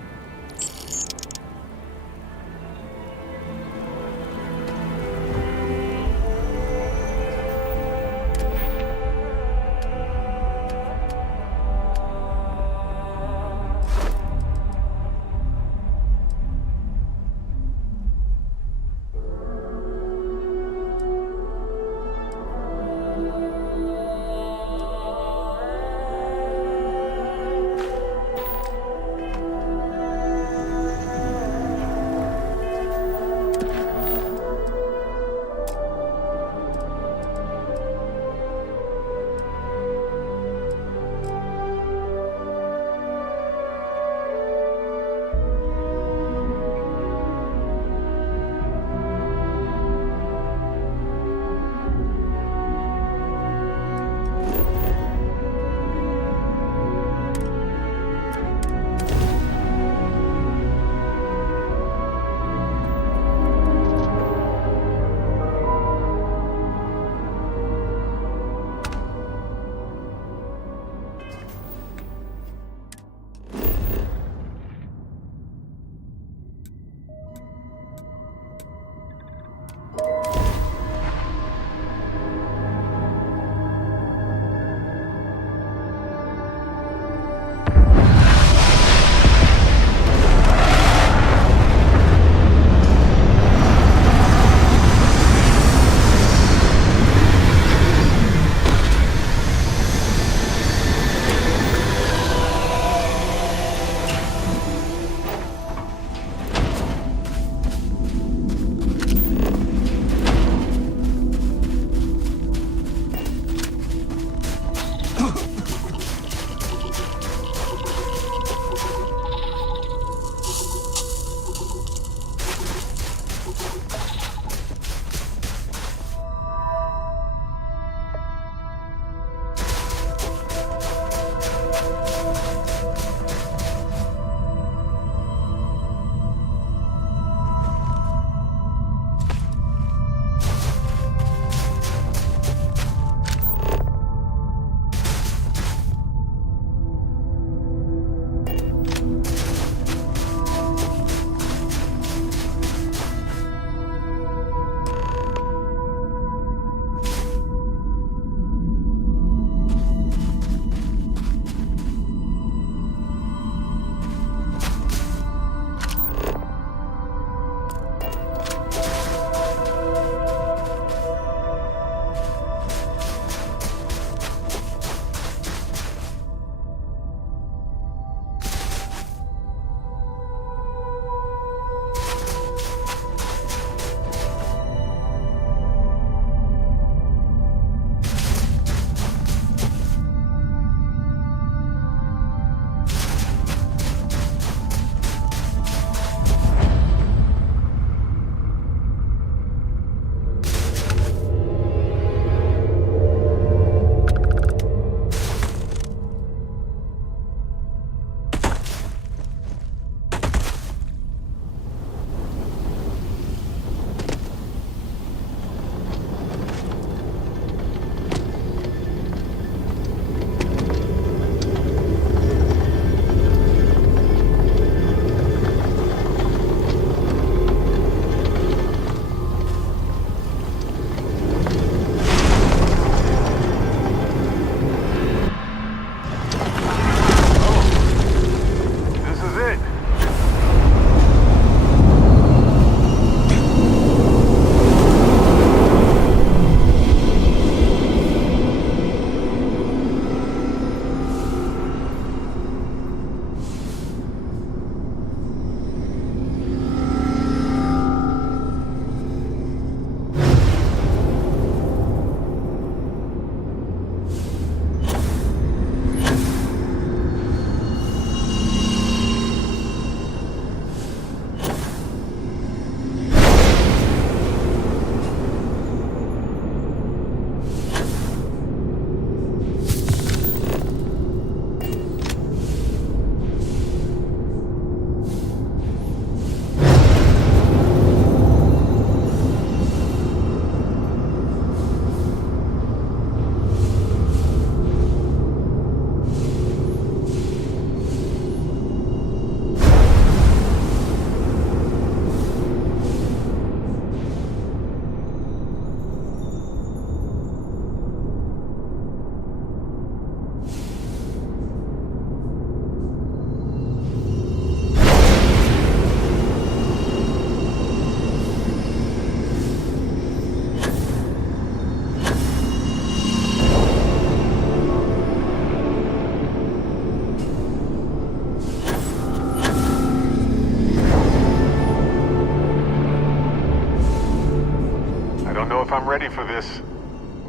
ready for this,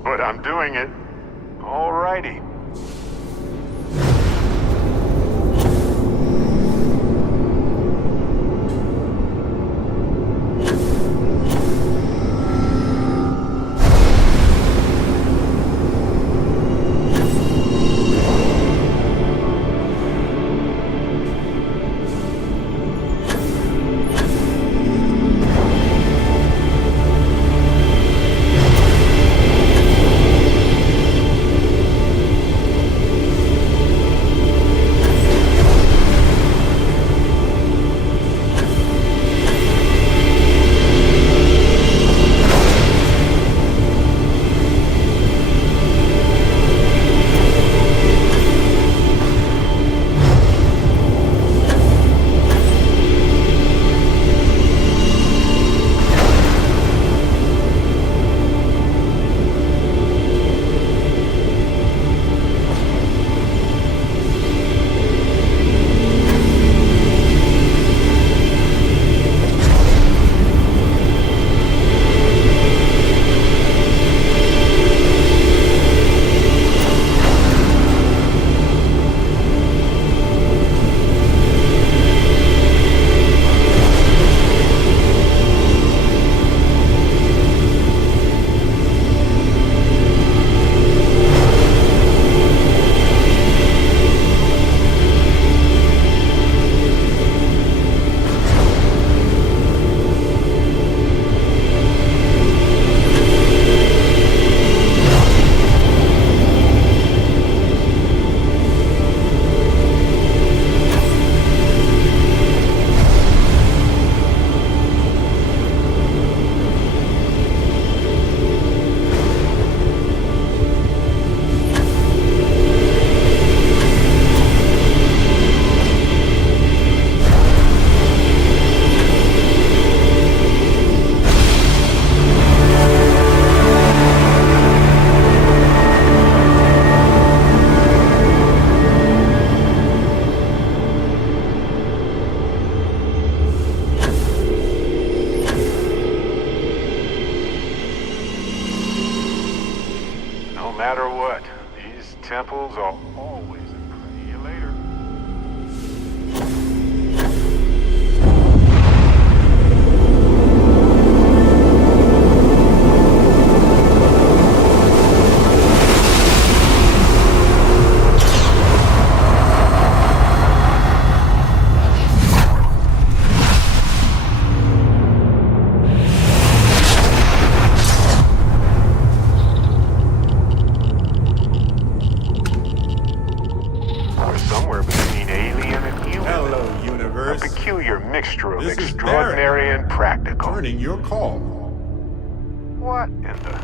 but I'm doing it. Alrighty. No matter what, these temples are always in. See you later. Somewhere between alien and human. Hello, universe. A peculiar mixture of This is extraordinary Barrett. and practical. Turning your call. What in the...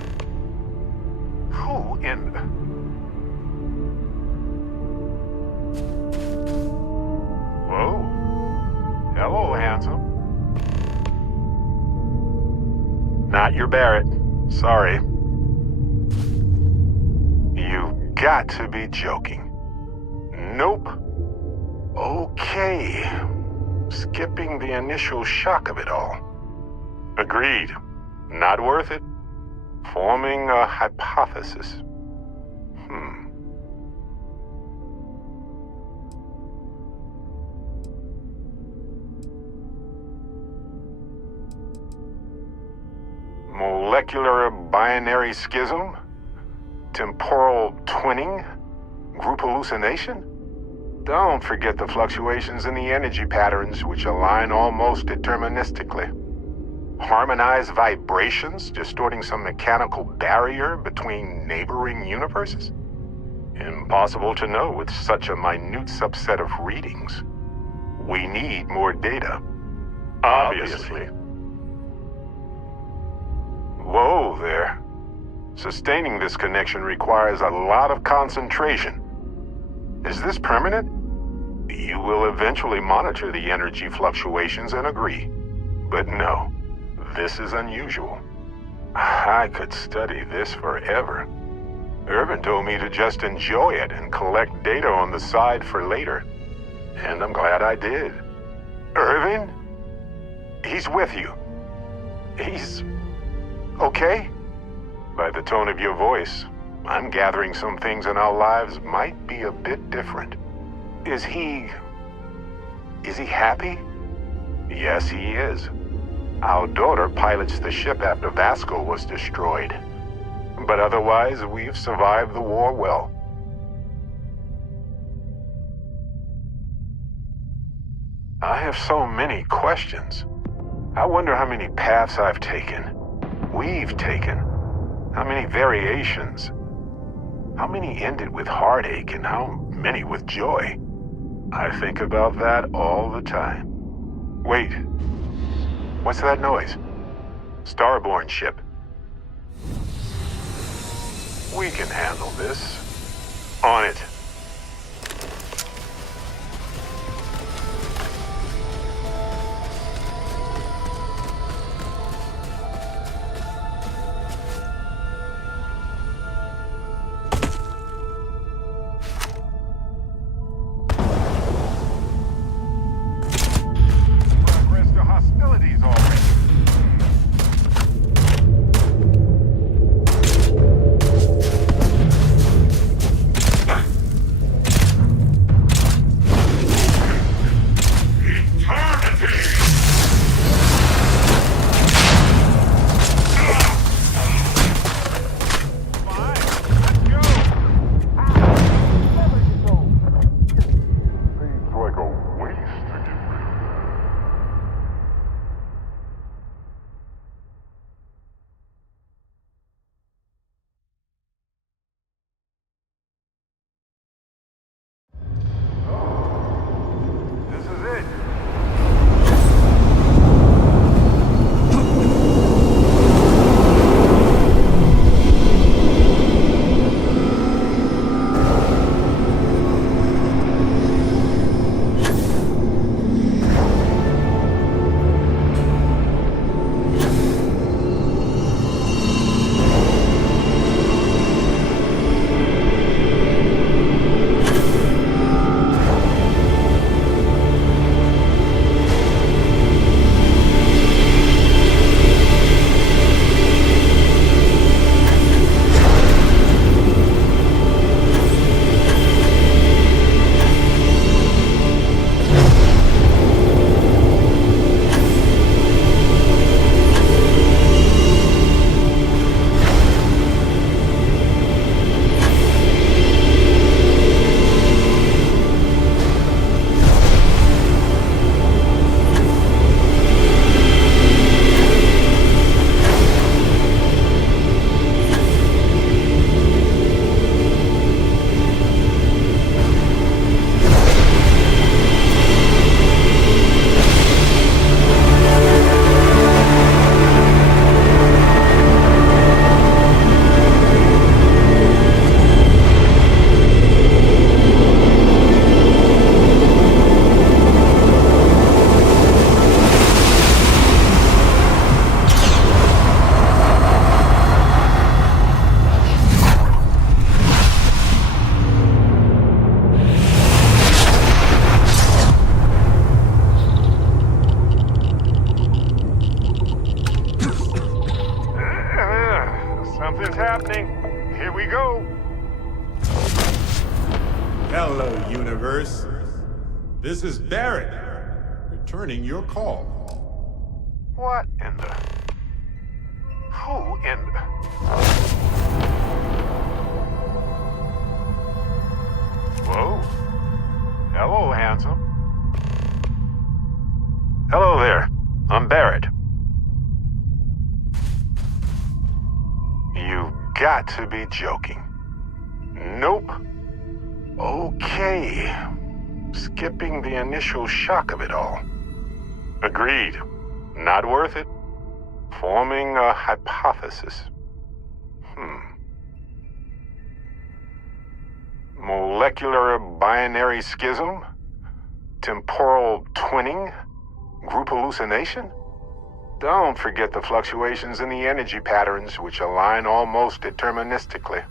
Who in the... Whoa. Hello, handsome. Not your Barrett. Sorry. You've got to be joking. Nope. Okay. Skipping the initial shock of it all. Agreed. Not worth it. Forming a hypothesis. Molecular binary schism? Temporal twinning? Group hallucination? Don't forget the fluctuations in the energy patterns, which align almost deterministically. Harmonized vibrations, distorting some mechanical barrier between neighboring universes? Impossible to know with such a minute subset of readings. We need more data. Obviously. Whoa there. Sustaining this connection requires a lot of concentration. Is this permanent? You will eventually monitor the energy fluctuations and agree. But no, this is unusual. I could study this forever. Irvin told me to just enjoy it and collect data on the side for later. And I'm glad I did. Irvin? He's with you. He's... okay? By the tone of your voice, I'm gathering some things in our lives might be a bit different. Is he happy? Yes, he is. Our daughter pilots the ship after Vasco was destroyed. But otherwise, we've survived the war well. I have so many questions. I wonder how many paths I've taken, we've taken, how many variations, how many ended with heartache and how many with joy. I think about that all the time. Wait, what's that noise? Starborn ship. We can handle this. On it. Progress to hostilities already. Something's happening. Here we go. Hello, universe. This is Barrett, returning your call. What in the... Who in the... Whoa. Hello, handsome. Hello there. I'm Barrett. You've got to be joking. Nope. Okay. Skipping the initial shock of it all. Agreed. Not worth it. Forming a hypothesis. Molecular binary schism? Temporal twinning? Group hallucination? Don't forget the fluctuations in the energy patterns, which align almost deterministically.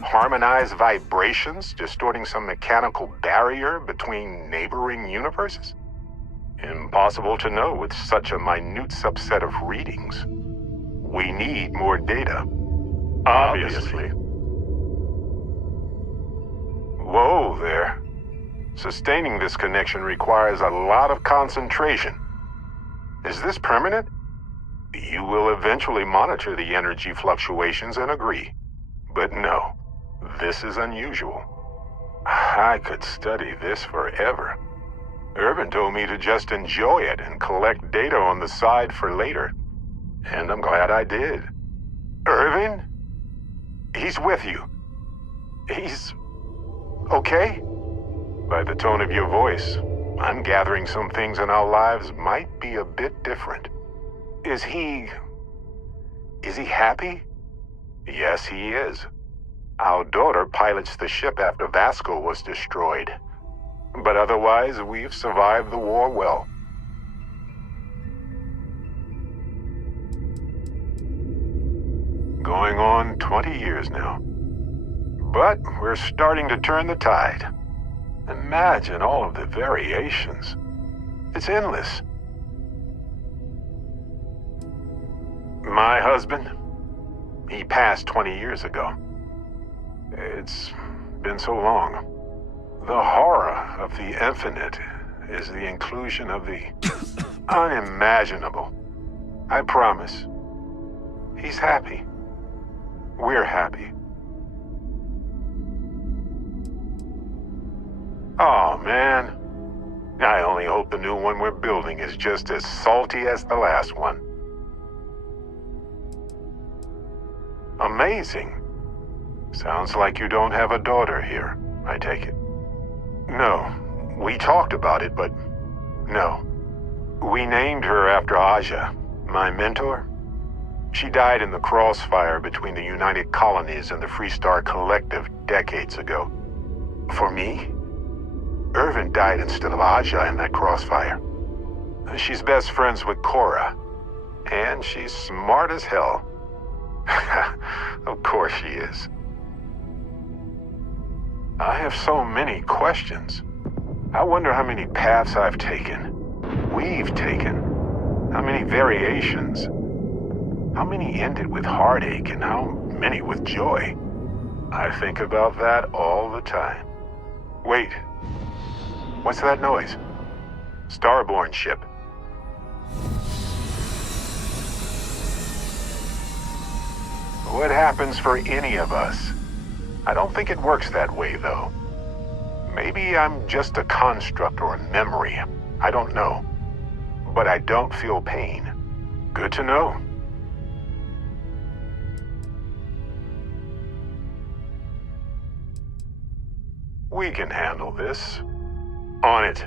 Harmonized vibrations, distorting some mechanical barrier between neighboring universes? Impossible to know with such a minute subset of readings. We need more data. Obviously. Whoa there. Sustaining this connection requires a lot of concentration. Is this permanent? You will eventually monitor the energy fluctuations and agree. But no, this is unusual. I could study this forever. Irvin told me to just enjoy it and collect data on the side for later. And I'm glad I did. Irvin? He's with you. He's... okay? By the tone of your voice, I'm gathering some things in our lives might be a bit different. Is he happy? Yes, he is. Our daughter pilots the ship after Vasco was destroyed. But otherwise, we've survived the war well. Going on 20 years now. But we're starting to turn the tide. Imagine all of the variations. It's endless. My husband, he passed 20 years ago. It's been so long. The horror of the infinite is the inclusion of the unimaginable. I promise. He's happy. We're happy. Oh, man. I only hope the new one we're building is just as salty as the last one. Amazing. Sounds like you don't have a daughter here, I take it. No, we talked about it, but no. We named her after Aja, my mentor. She died in the crossfire between the United Colonies and the Freestar Collective decades ago. For me, Irvin died instead of Aja in that crossfire. She's best friends with Cora, and she's smart as hell. Of course she is. I have so many questions. I wonder how many paths I've taken, we've taken, how many variations, how many ended with heartache and how many with joy. I think about that all the time. Wait, what's that noise? Starborn ship. What happens for any of us? I don't think it works that way, though. Maybe I'm just a construct or a memory. I don't know. But I don't feel pain. Good to know. We can handle this. On it.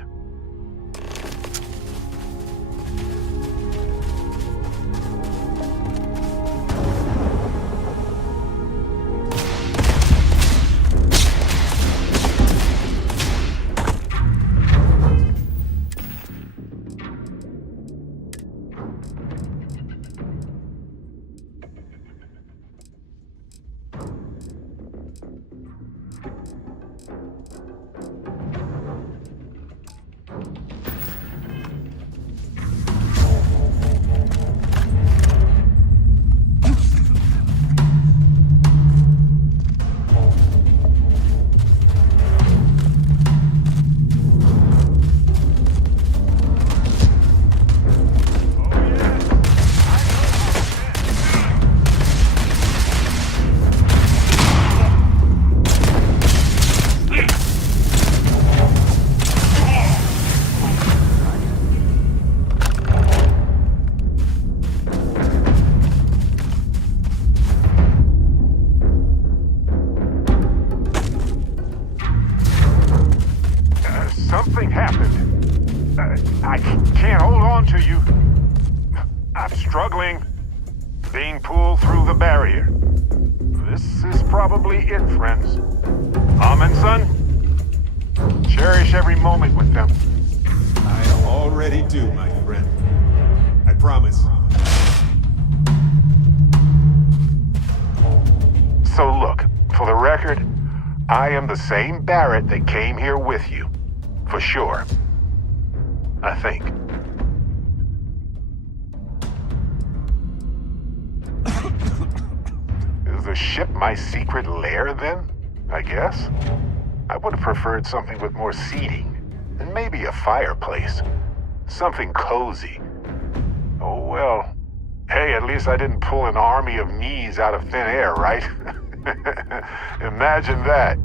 Something happened. I can't hold on to you. I'm struggling, being pulled through the barrier. This is probably it, friends. Amen, son. Cherish every moment with them. I already do, my friend. I promise. So look, for the record, I am the same Barrett that came here with you. For sure. I think. Is the ship my secret lair then? I guess? I would have preferred something with more seating, and maybe a fireplace. Something cozy. Oh well. Hey, at least I didn't pull an army of knees out of thin air, right? Imagine that.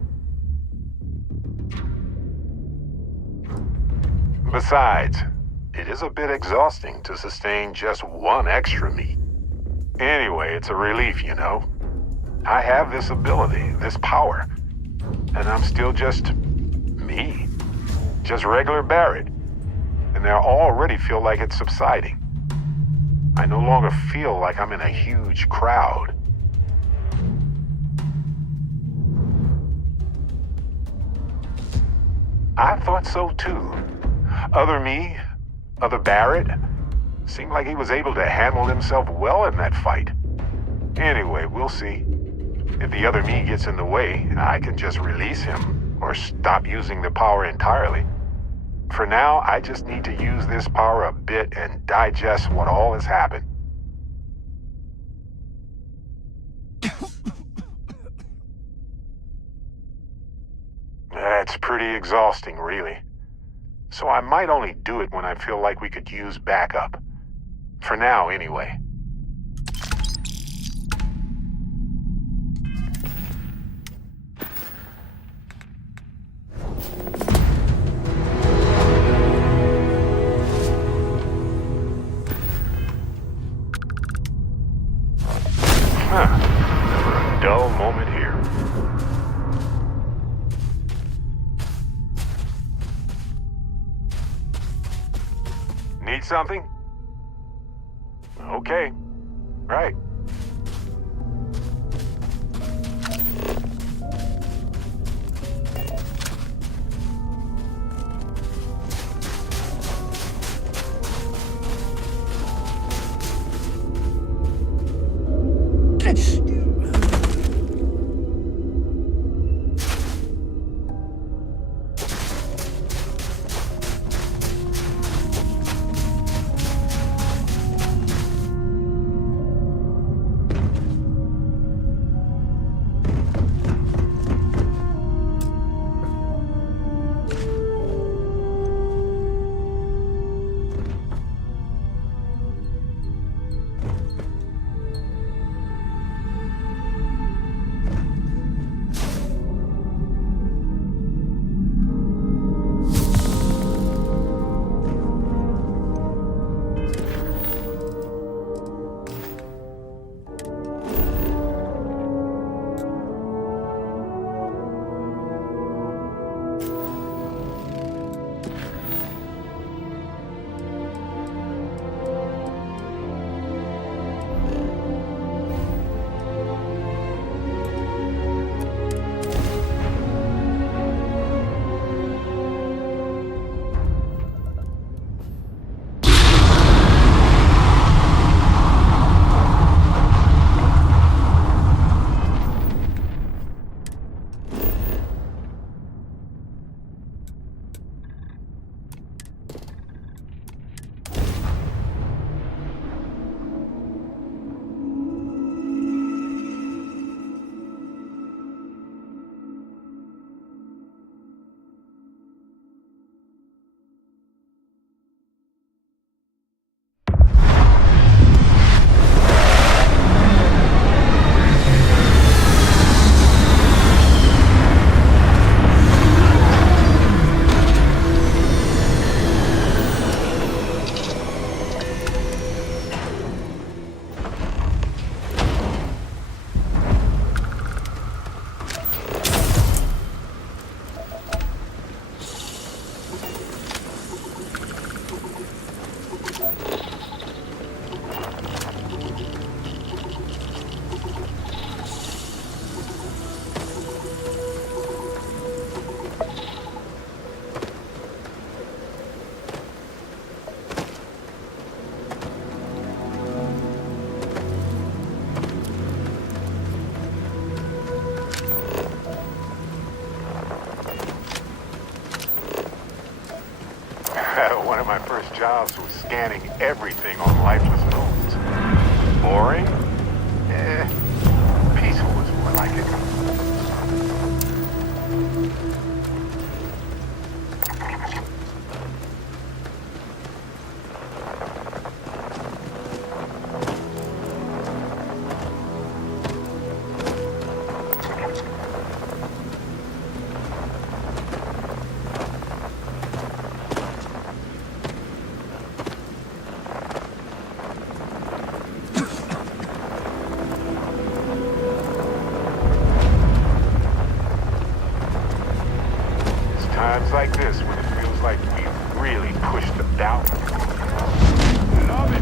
Besides, it is a bit exhausting to sustain just one extra meat. Anyway, it's a relief, you know. I have this ability, this power, and I'm still just me. Just regular Barrett. And I already feel like it's subsiding. I no longer feel like I'm in a huge crowd. I thought so too. Other me, other Barrett, seemed like he was able to handle himself well in that fight. Anyway, we'll see. If the other me gets in the way, I can just release him or stop using the power entirely. For now, I just need to use this power a bit and digest what all has happened. That's pretty exhausting, really. So I might only do it when I feel like we could use backup. For now, anyway. Never a dull moment here. Need something? Okay. Right. One of my first jobs was scanning everything on lifeless moons. Boring? Peaceful as like it. Times like this when it feels like we've really pushed them down. Love it.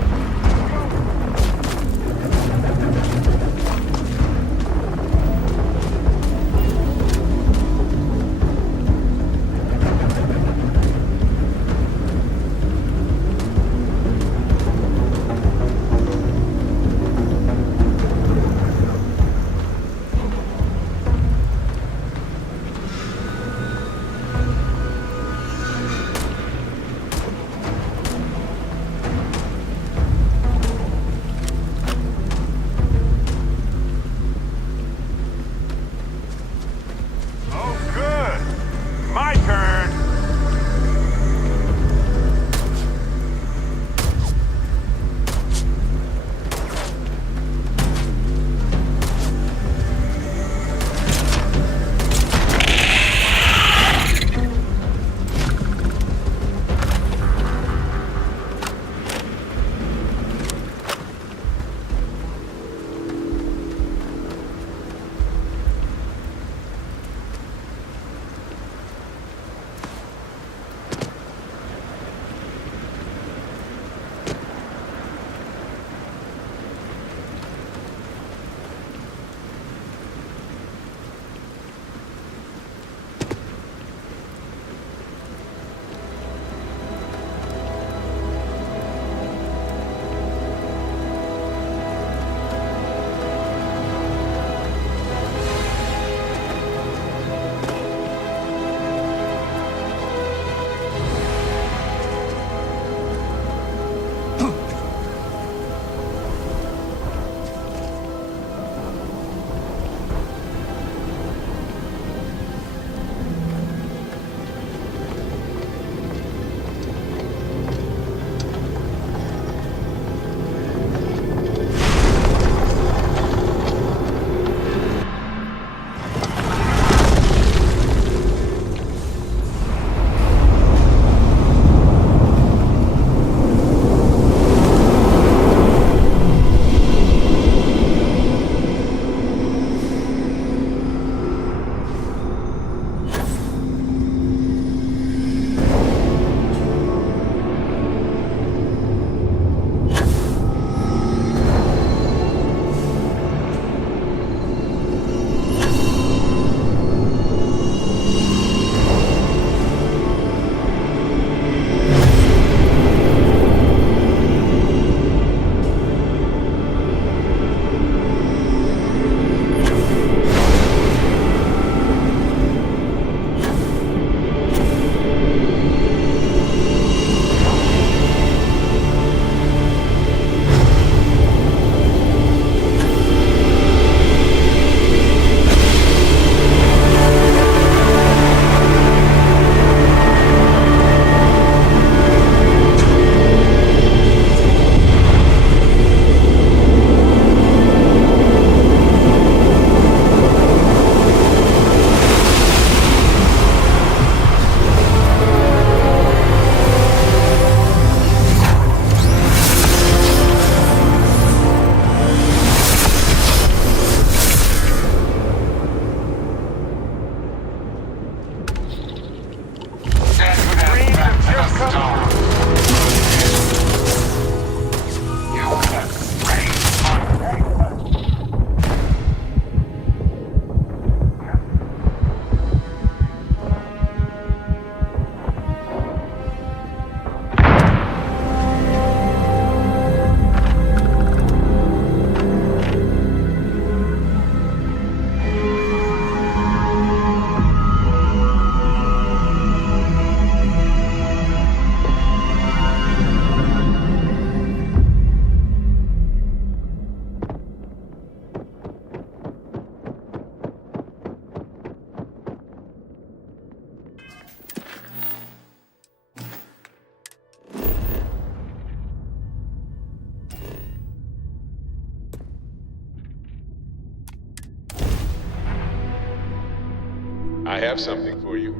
I have something for you.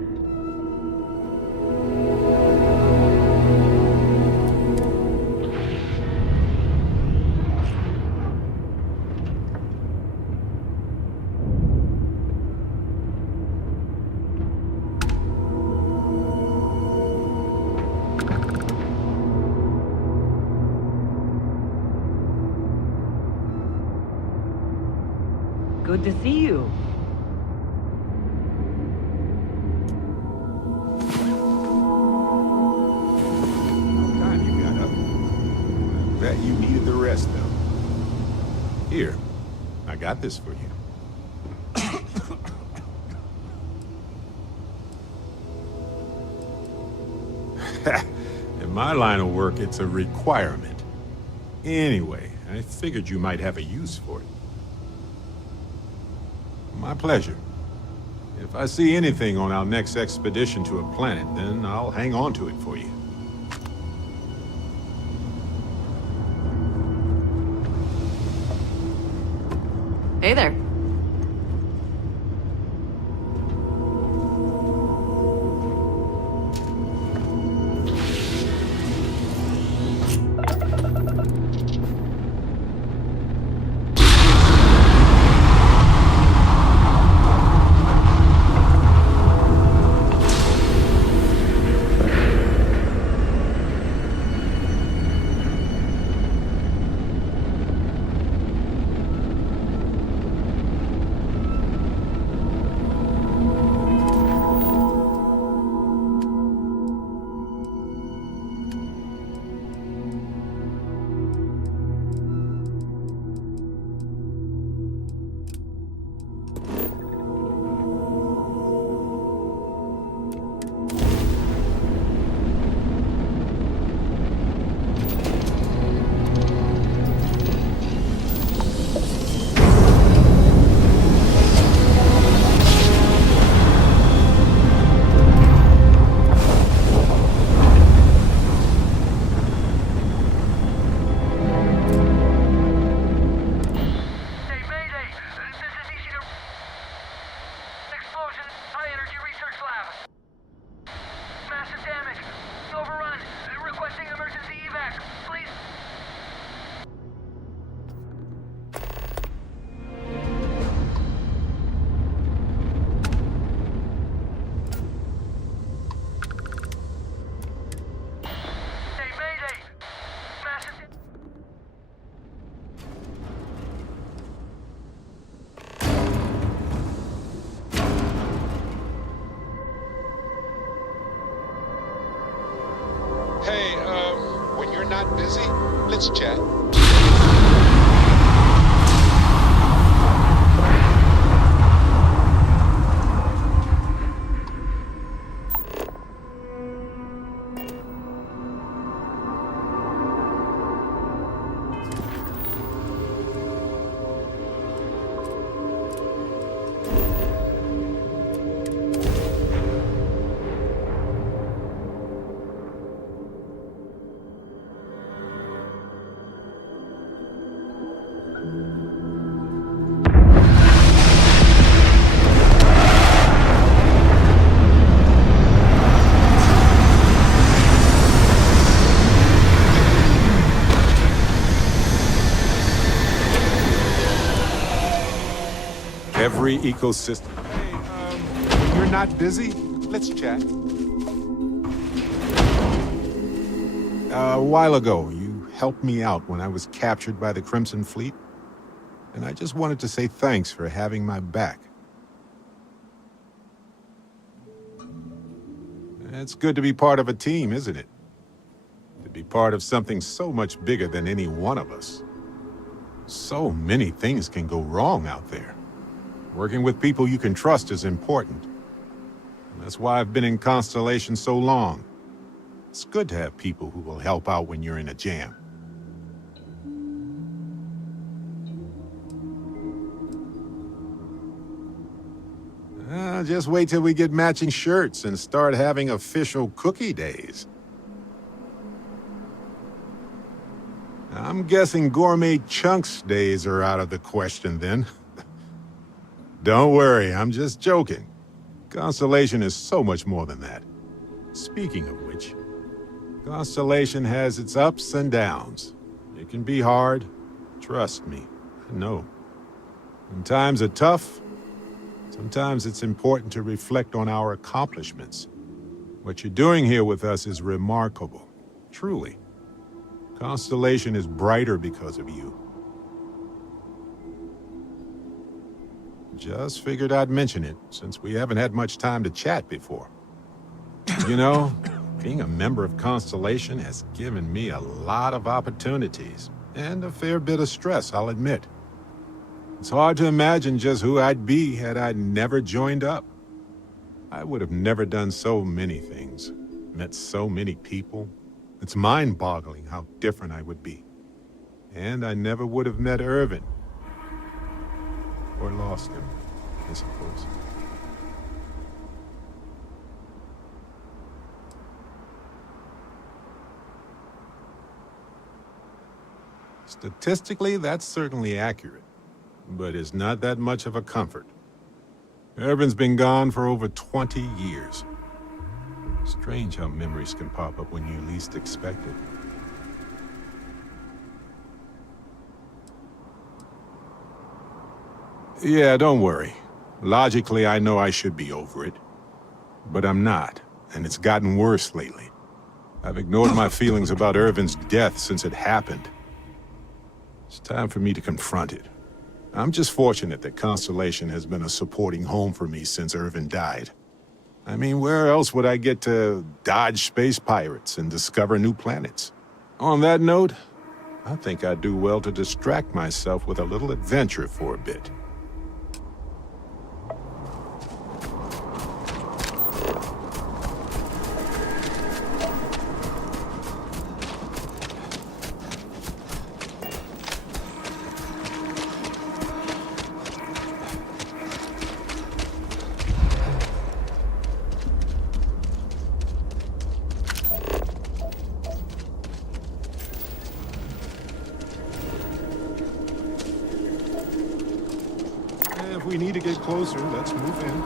Good to see you. Time you got up. I bet you needed the rest, though. Here, I got this for you. In my line of work, it's a requirement. Anyway, I figured you might have a use for it. My pleasure. If I see anything on our next expedition to a planet, then I'll hang on to it for you. Hey there. Hey, when you're not busy, let's chat. Every ecosystem. Hey, when you're not busy, let's chat. A while ago, you helped me out when I was captured by the Crimson Fleet, and I just wanted to say thanks for having my back. It's good to be part of a team, isn't it? To be part of something so much bigger than any one of us. So many things can go wrong out there. Working with people you can trust is important. And that's why I've been in Constellation so long. It's good to have people who will help out when you're in a jam. Just wait till we get matching shirts and start having official cookie days. I'm guessing gourmet chunks days are out of the question then. Don't worry, I'm just joking. Constellation is so much more than that. Speaking of which, Constellation has its ups and downs. It can be hard. Trust me, I know. When times are tough, sometimes it's important to reflect on our accomplishments. What you're doing here with us is remarkable. Truly. Constellation is brighter because of you. Just figured I'd mention it, since we haven't had much time to chat before. You know, being a member of Constellation has given me a lot of opportunities, and a fair bit of stress, I'll admit. It's hard to imagine just who I'd be had I never joined up. I would have never done so many things, met so many people. It's mind-boggling how different I would be. And I never would have met Irvin. Or lost him, I suppose. Statistically, that's certainly accurate, but it's not that much of a comfort. Irvin's been gone for over 20 years. Strange how memories can pop up when you least expect it. Yeah, don't worry. Logically, I know I should be over it. But I'm not, and it's gotten worse lately. I've ignored my feelings about Irvin's death since it happened. It's time for me to confront it. I'm just fortunate that Constellation has been a supporting home for me since Irvin died. I mean, where else would I get to dodge space pirates and discover new planets? On that note, I think I'd do well to distract myself with a little adventure for a bit. If we need to get closer, let's move in.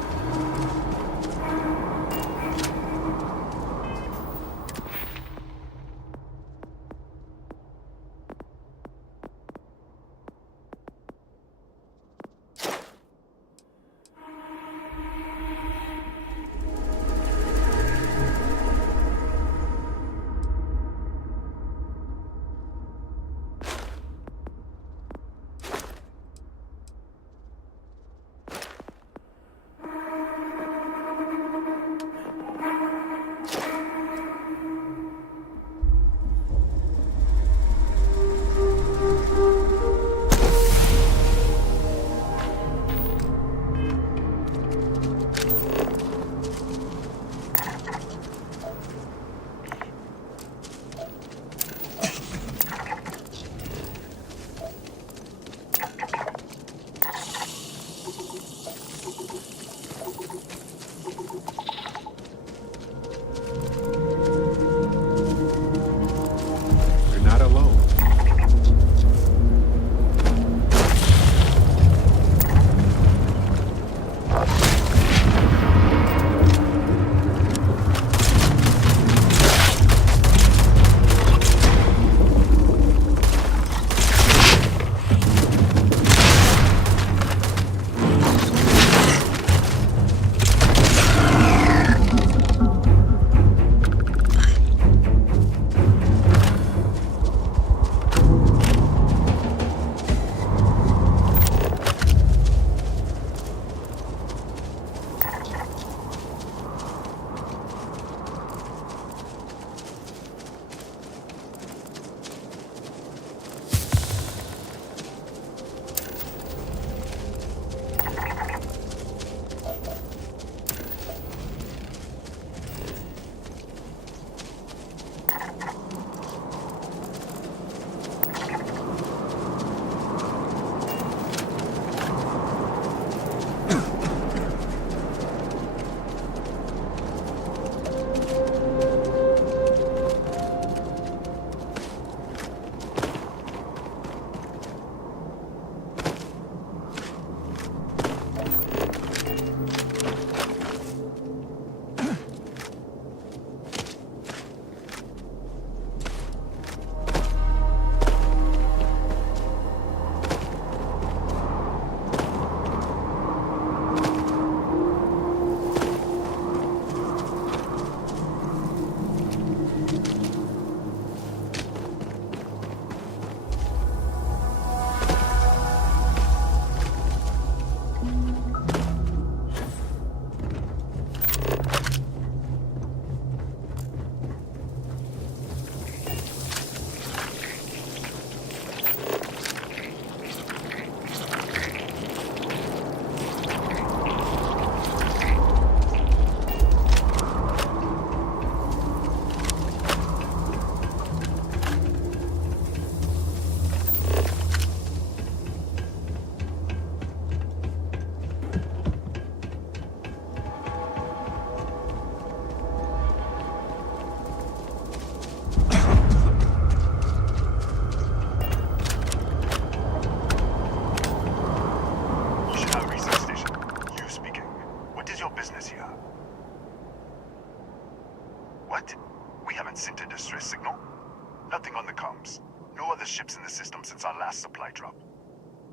Nothing on the comms. No other ships in the system since our last supply drop.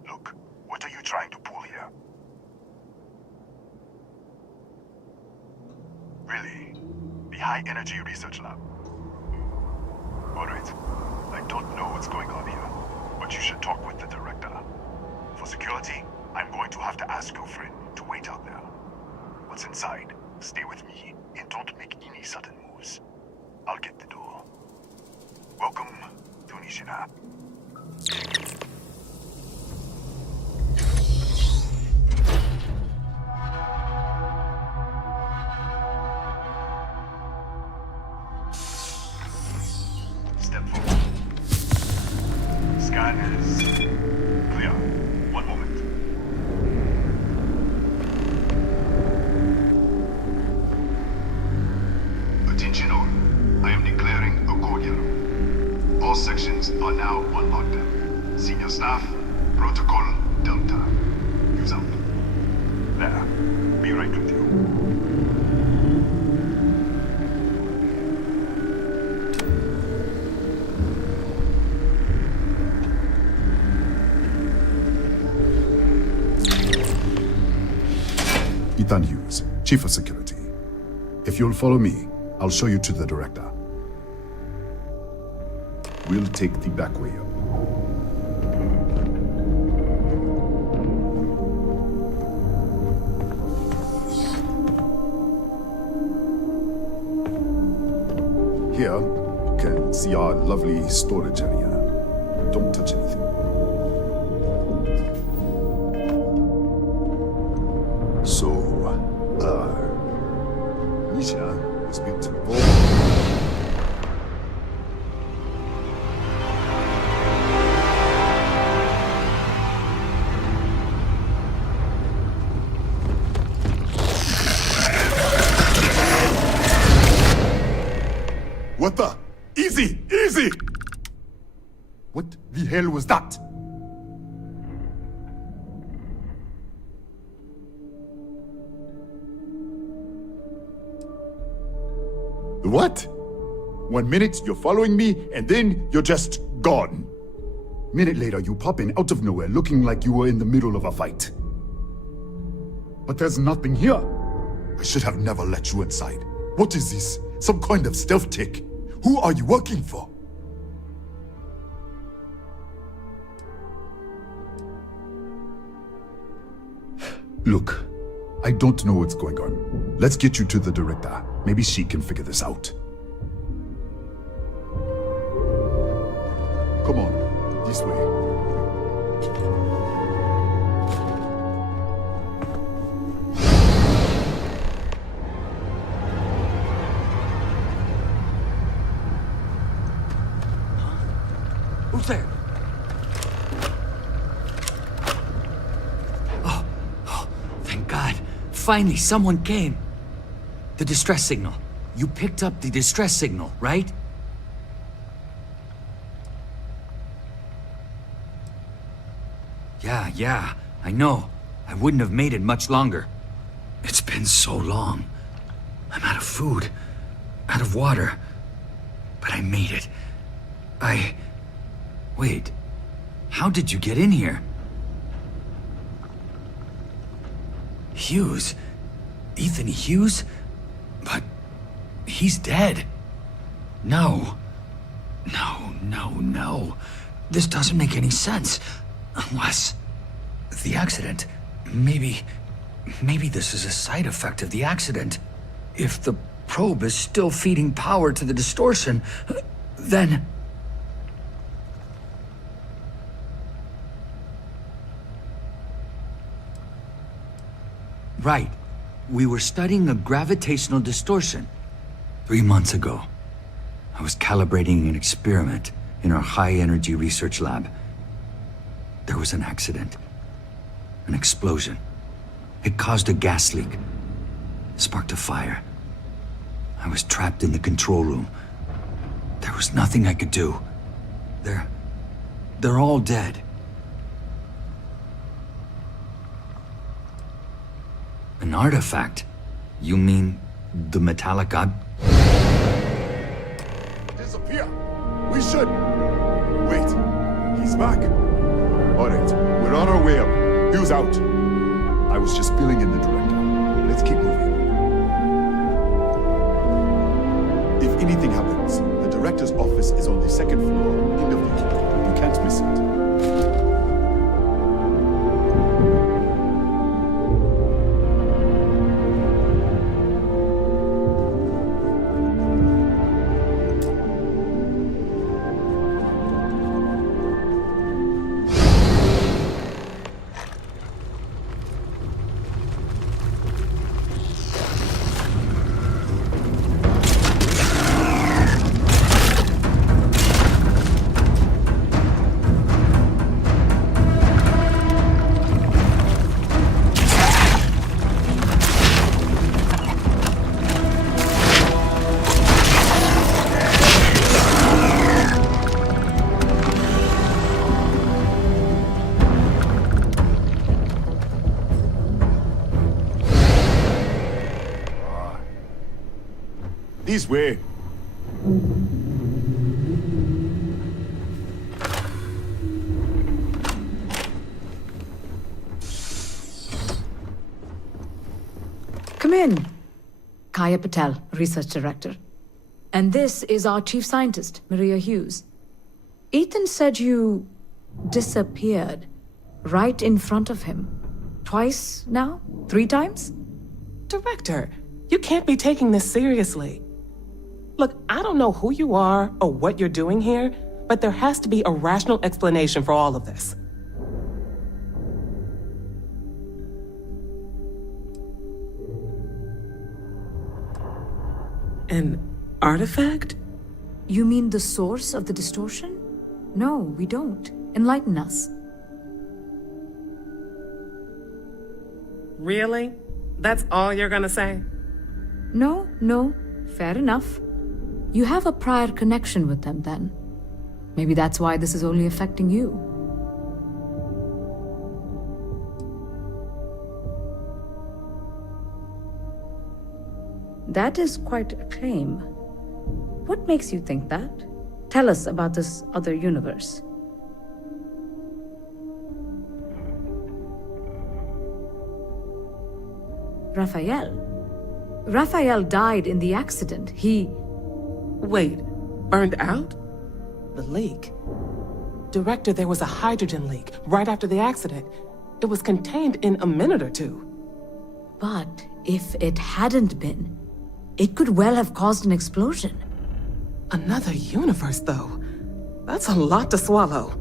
Look, what are you trying to pull here? Really? The High Energy Research Lab? Alright. I don't know what's going on here, but you should talk with the director. For security, I'm going to have to ask your friend to wait out there. Once inside, stay with me and don't make any sudden moves. I'll get the door. Welcome to Nishina. Step forward. Scan is clear. One moment. Attention all. I am declaring a cordial. All sections are now on lockdown. Senior staff, Protocol Delta. Use out. There. Be right with you. Ethan Hughes, Chief of Security. If you'll follow me, I'll show you to the director. We'll take the back way up. Here, you can see our lovely storage area. Don't touch anything. So, Nisha was built to What the? Easy! Easy! What the hell was that? What? 1 minute you're following me, and then you're just gone. Minute later, you pop in out of nowhere looking like you were in the middle of a fight. But there's nothing here. I should have never let you inside. What is this? Some kind of stealth tick? Who are you working for? Look, I don't know what's going on. Let's get you to the director. Maybe she can figure this out. Come on, this way. Who's there? Oh, thank God. Finally, someone came. The distress signal. You picked up the distress signal, right? Yeah, I know. I wouldn't have made it much longer. It's been so long. I'm out of food, out of water. But I made it. Wait, how did you get in here? Hughes? Ethan Hughes? But he's dead. No. This doesn't make any sense. Unless the accident. Maybe this is a side effect of the accident. If the probe is still feeding power to the distortion, then... Right. We were studying a gravitational distortion. 3 months ago, I was calibrating an experiment in our high-energy research lab. There was an accident. An explosion. It caused a gas leak. Sparked a fire. I was trapped in the control room. There was nothing I could do. They're all dead. An artifact? You mean the metallic Disappear! We should... Wait. He's back. All right, we're on our way up. Who's out? I was just filling in the director. Let's keep moving. If anything happens, the director's office is on the second floor in the building. You can't miss it. This way. Come in. Kaya Patel, Research Director. And this is our Chief Scientist, Maria Hughes. Ethan said you disappeared right in front of him. Twice now? 3 times? Director, you can't be taking this seriously. Look, I don't know who you are or what you're doing here, but there has to be a rational explanation for all of this. An artifact? You mean the source of the distortion? No, we don't. Enlighten us. Really? That's all you're gonna say? No. Fair enough. You have a prior connection with them then. Maybe that's why this is only affecting you. That is quite a claim. What makes you think that? Tell us about this other universe. Raphael died in the accident. Wait, burned out? The leak. Director, there was a hydrogen leak right after the accident. It was contained in a minute or 2. But if it hadn't been, it could well have caused an explosion. Another universe, though. That's a lot to swallow.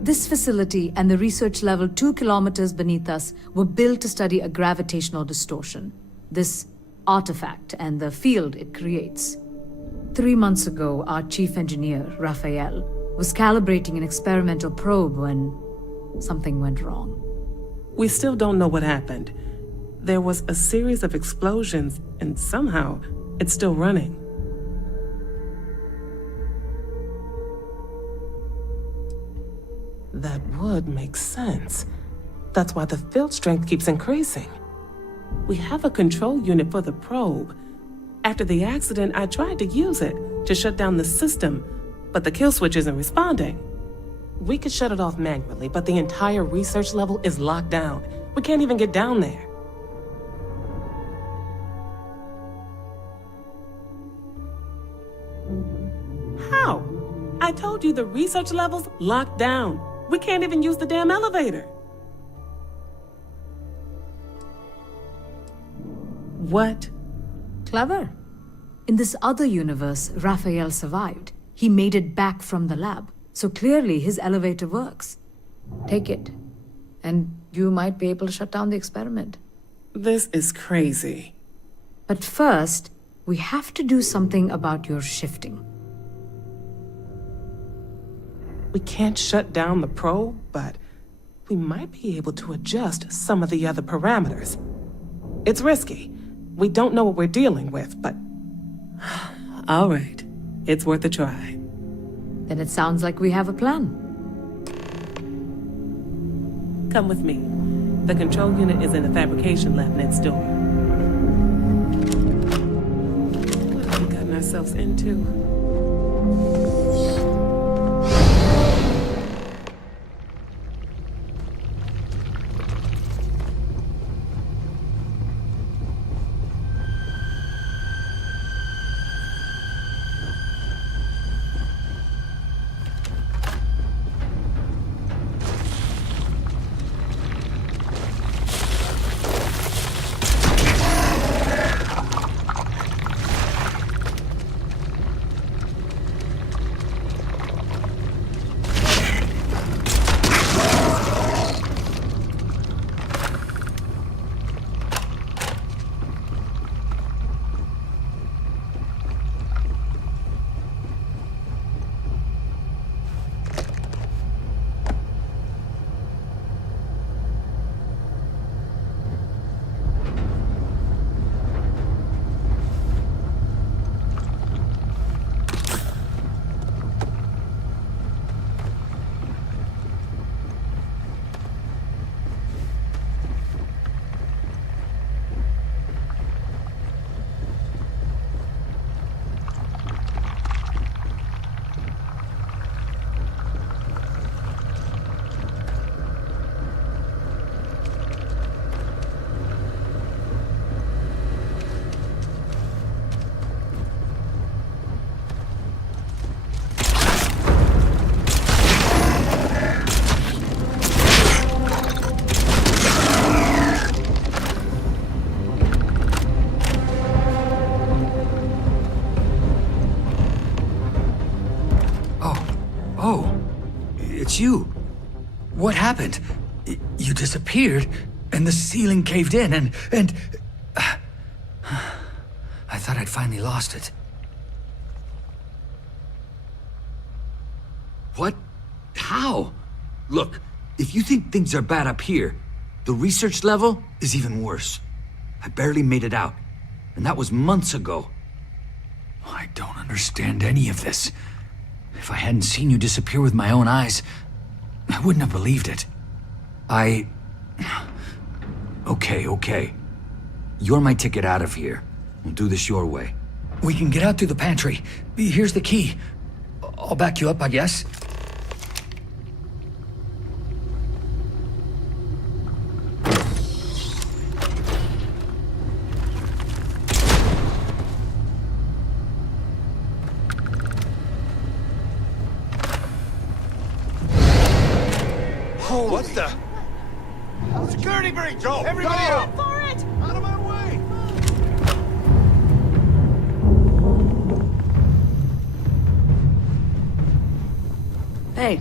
This facility and the research level 2 kilometers beneath us were built to study a gravitational distortion. This artifact and the field it creates. 3 months ago, our chief engineer, Raphael, was calibrating an experimental probe when something went wrong. We still don't know what happened. There was a series of explosions, and somehow it's still running. That would make sense. That's why the field strength keeps increasing. We have a control unit for the probe. After the accident, I tried to use it to shut down the system, but the kill switch isn't responding. We could shut it off manually, but the entire research level is locked down. We can't even get down there. How? I told you the research level's locked down. We can't even use the damn elevator. What? Clever. In this other universe, Raphael survived. He made it back from the lab, so clearly his elevator works. Take it, and you might be able to shut down the experiment. This is crazy. But first, we have to do something about your shifting. We can't shut down the probe, but we might be able to adjust some of the other parameters. It's risky. We don't know what we're dealing with, but... All right. It's worth a try. Then it sounds like we have a plan. Come with me. The control unit is in the fabrication lab next door. What have we gotten ourselves ourselves into. Oh, it's you. What happened? You disappeared, and the ceiling caved in, and... I thought I'd finally lost it. What? How? Look, if you think things are bad up here, the research level is even worse. I barely made it out, and that was months ago. I don't understand any of this. If I hadn't seen you disappear with my own eyes, I wouldn't have believed it. Okay. You're my ticket out of here. We'll do this your way. We can get out through the pantry. Here's the key. I'll back you up, I guess. What the? Security breach! Joe, everybody out! For it! Out of my way! Hey.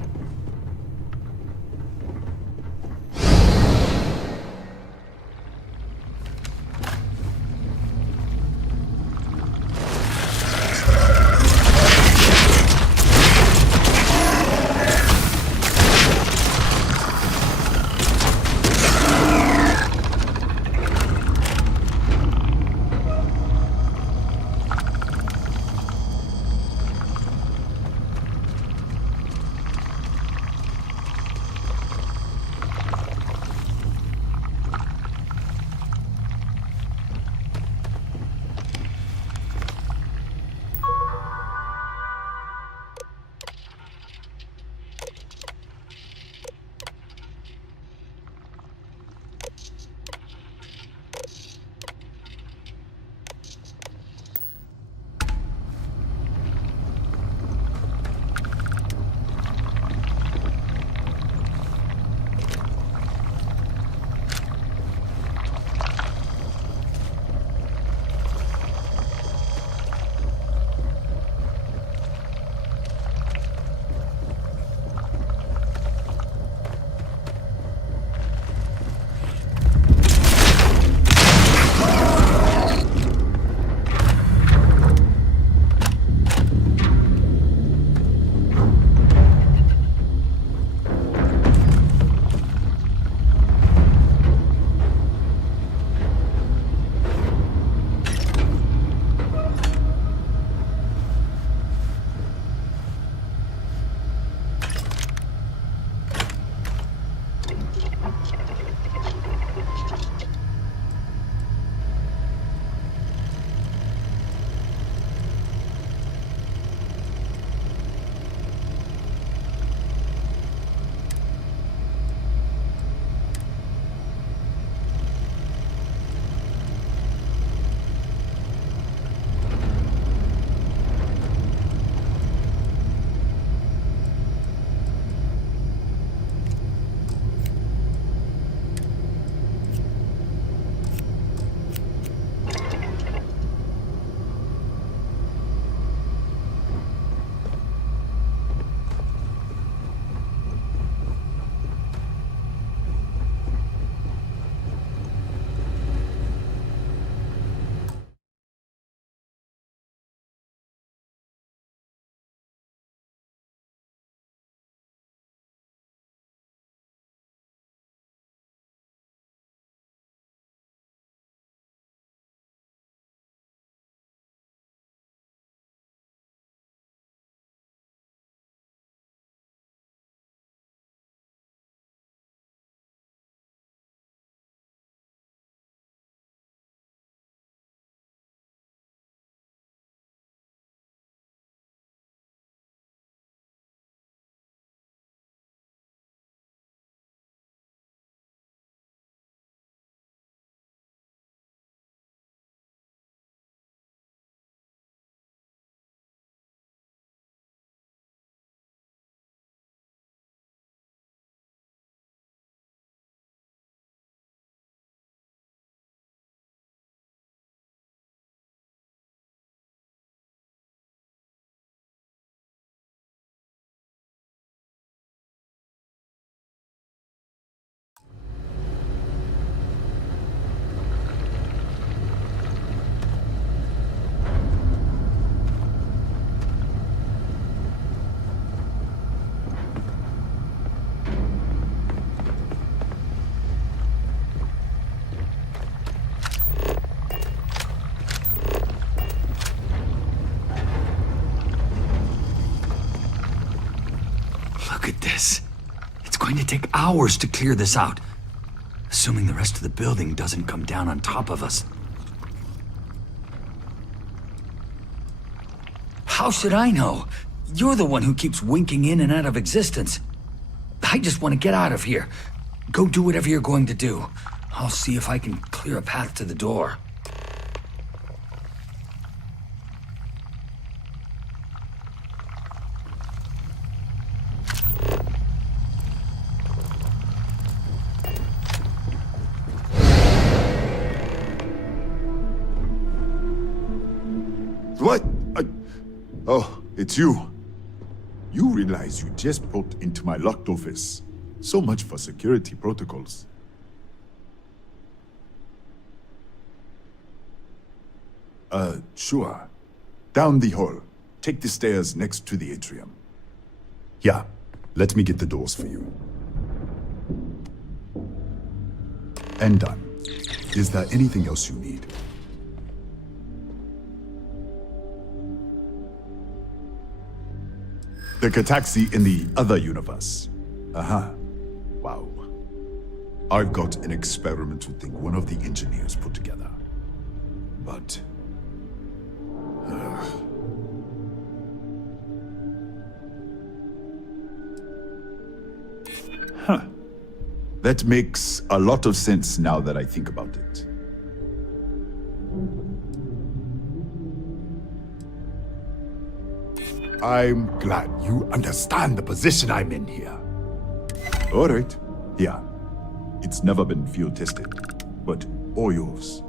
Look at this. It's going to take hours to clear this out. Assuming the rest of the building doesn't come down on top of us. How should I know? You're the one who keeps winking in and out of existence. I just want to get out of here. Go do whatever you're going to do. I'll see if I can clear a path to the door. What? Oh, it's you. You realize you just broke into my locked office. So much for security protocols. Sure. Down the hall. Take the stairs next to the atrium. Yeah, let me get the doors for you. And done. Is there anything else you need? The Cataxi in the other universe. Uh-huh. Wow. I've got an experimental thing one of the engineers put together. But... Huh. That makes a lot of sense now that I think about it. I'm glad you understand the position I'm in here. All right. Yeah. It's never been field tested, but all yours.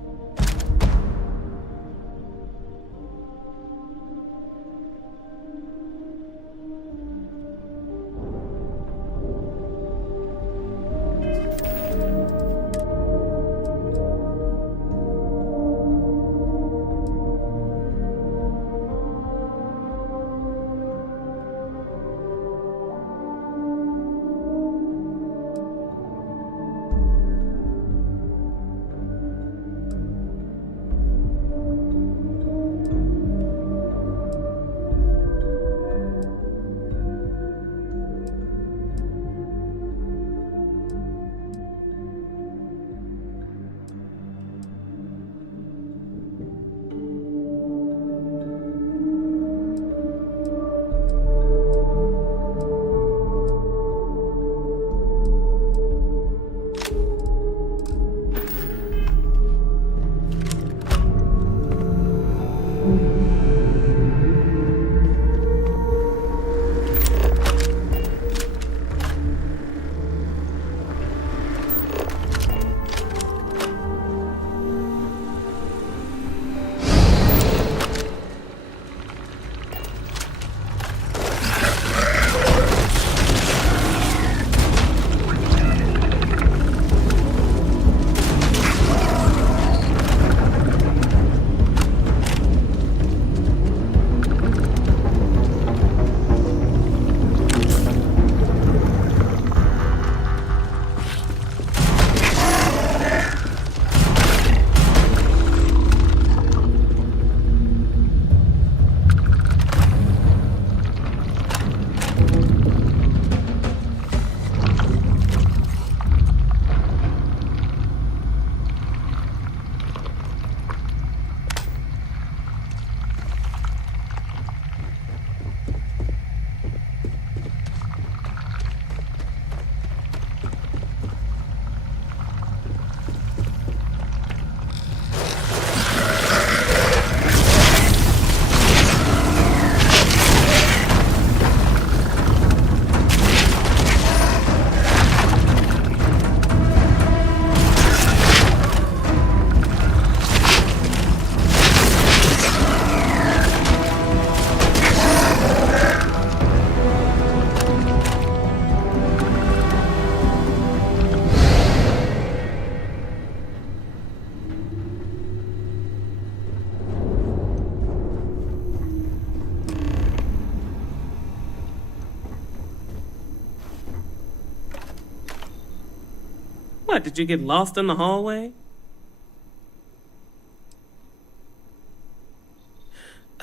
What, did you get lost in the hallway?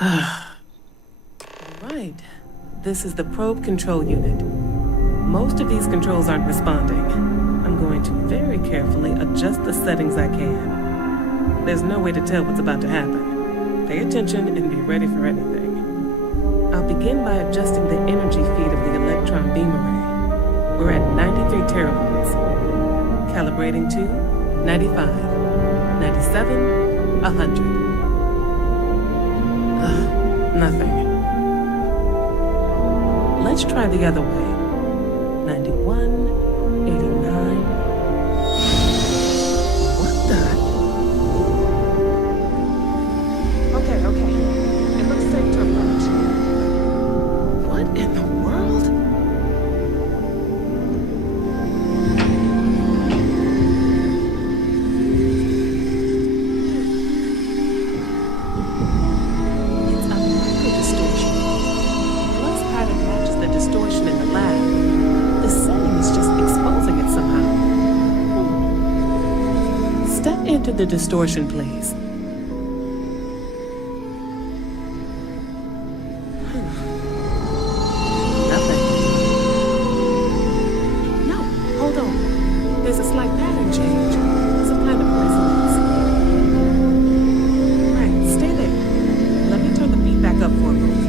Right. This is the probe control unit. Most of these controls aren't responding. I'm going to very carefully adjust the settings I can. There's no way to tell what's about to happen. Pay attention and be ready for anything. I'll begin by adjusting the energy feed of the electron beam array. We're at 93 teravolts. Calibrating to 95, 97, 100. Nothing. Let's try the other way. 91, 89. What the? Okay. It looks safe to approach. What in the world? It's a micro-distortion. Flux pattern matches the distortion in the lab. The setting is just exposing it somehow. Step into the distortion, please. Nothing. No, hold on. There's a slight pattern change. Some kind of resonance. Right, stay there. Let me turn the beat back up for a moment.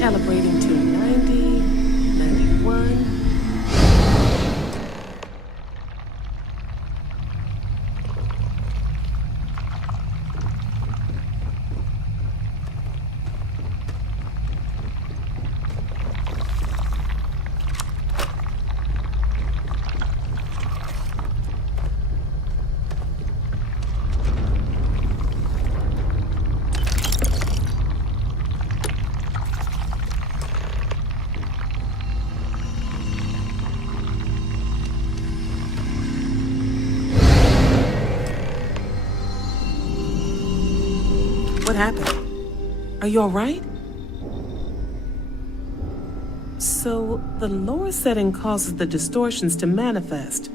Calibrating to 90, 91. What happened? Are you all right? So, the lower setting causes the distortions to manifest,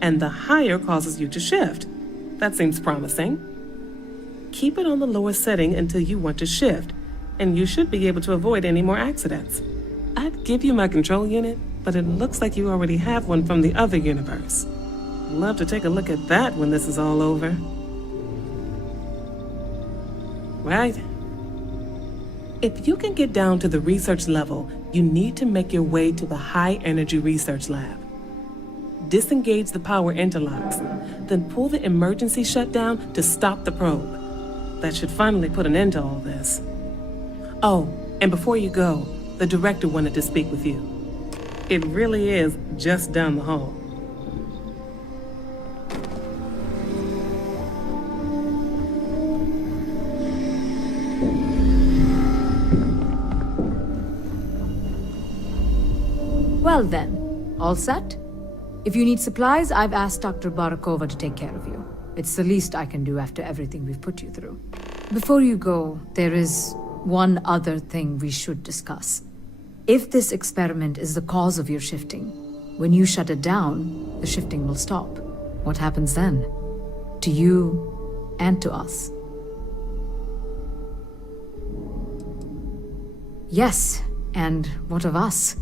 and the higher causes you to shift. That seems promising. Keep it on the lower setting until you want to shift, and you should be able to avoid any more accidents. I'd give you my control unit, but it looks like you already have one from the other universe. Love to take a look at that when this is all over. Right? If you can get down to the research level, you need to make your way to the high energy research lab. Disengage the power interlocks, then pull the emergency shutdown to stop the probe. That should finally put an end to all this. Oh, and before you go, the director wanted to speak with you. It really is just down the hall. Well then, all set? If you need supplies, I've asked Dr. Barakova to take care of you. It's the least I can do after everything we've put you through. Before you go, there is one other thing we should discuss. If this experiment is the cause of your shifting, when you shut it down, the shifting will stop. What happens then? To you and to us. Yes, and what of us?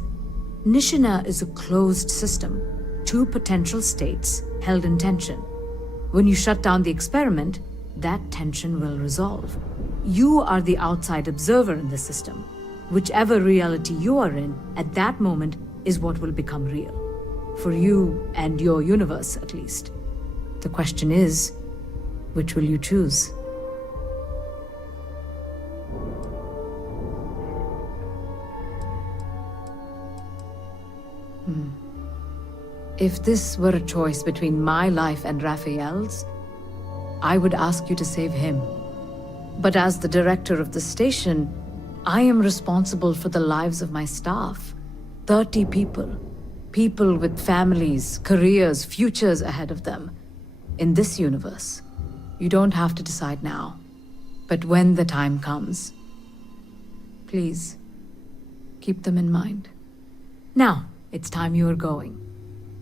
Nishina is a closed system, 2 potential states held in tension. When you shut down the experiment, that tension will resolve. You are the outside observer in the system. Whichever reality you are in at that moment is what will become real. For you and your universe, at least. The question is, which will you choose? If this were a choice between my life and Raphael's, I would ask you to save him. But as the director of the station, I am responsible for the lives of my staff. 30 people. People with families, careers, futures ahead of them. In this universe, you don't have to decide now. But when the time comes, please, keep them in mind. Now, it's time you are going.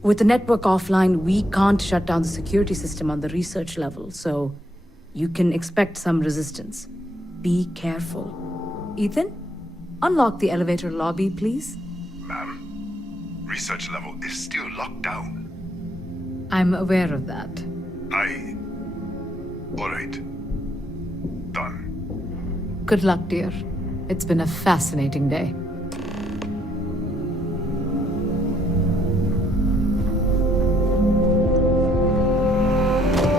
With the network offline, we can't shut down the security system on the research level, so you can expect some resistance. Be careful. Ethan, unlock the elevator lobby, please. Ma'am? research level is still locked down. I'm aware of that. Alright. Done. Good luck, dear. It's been a fascinating day.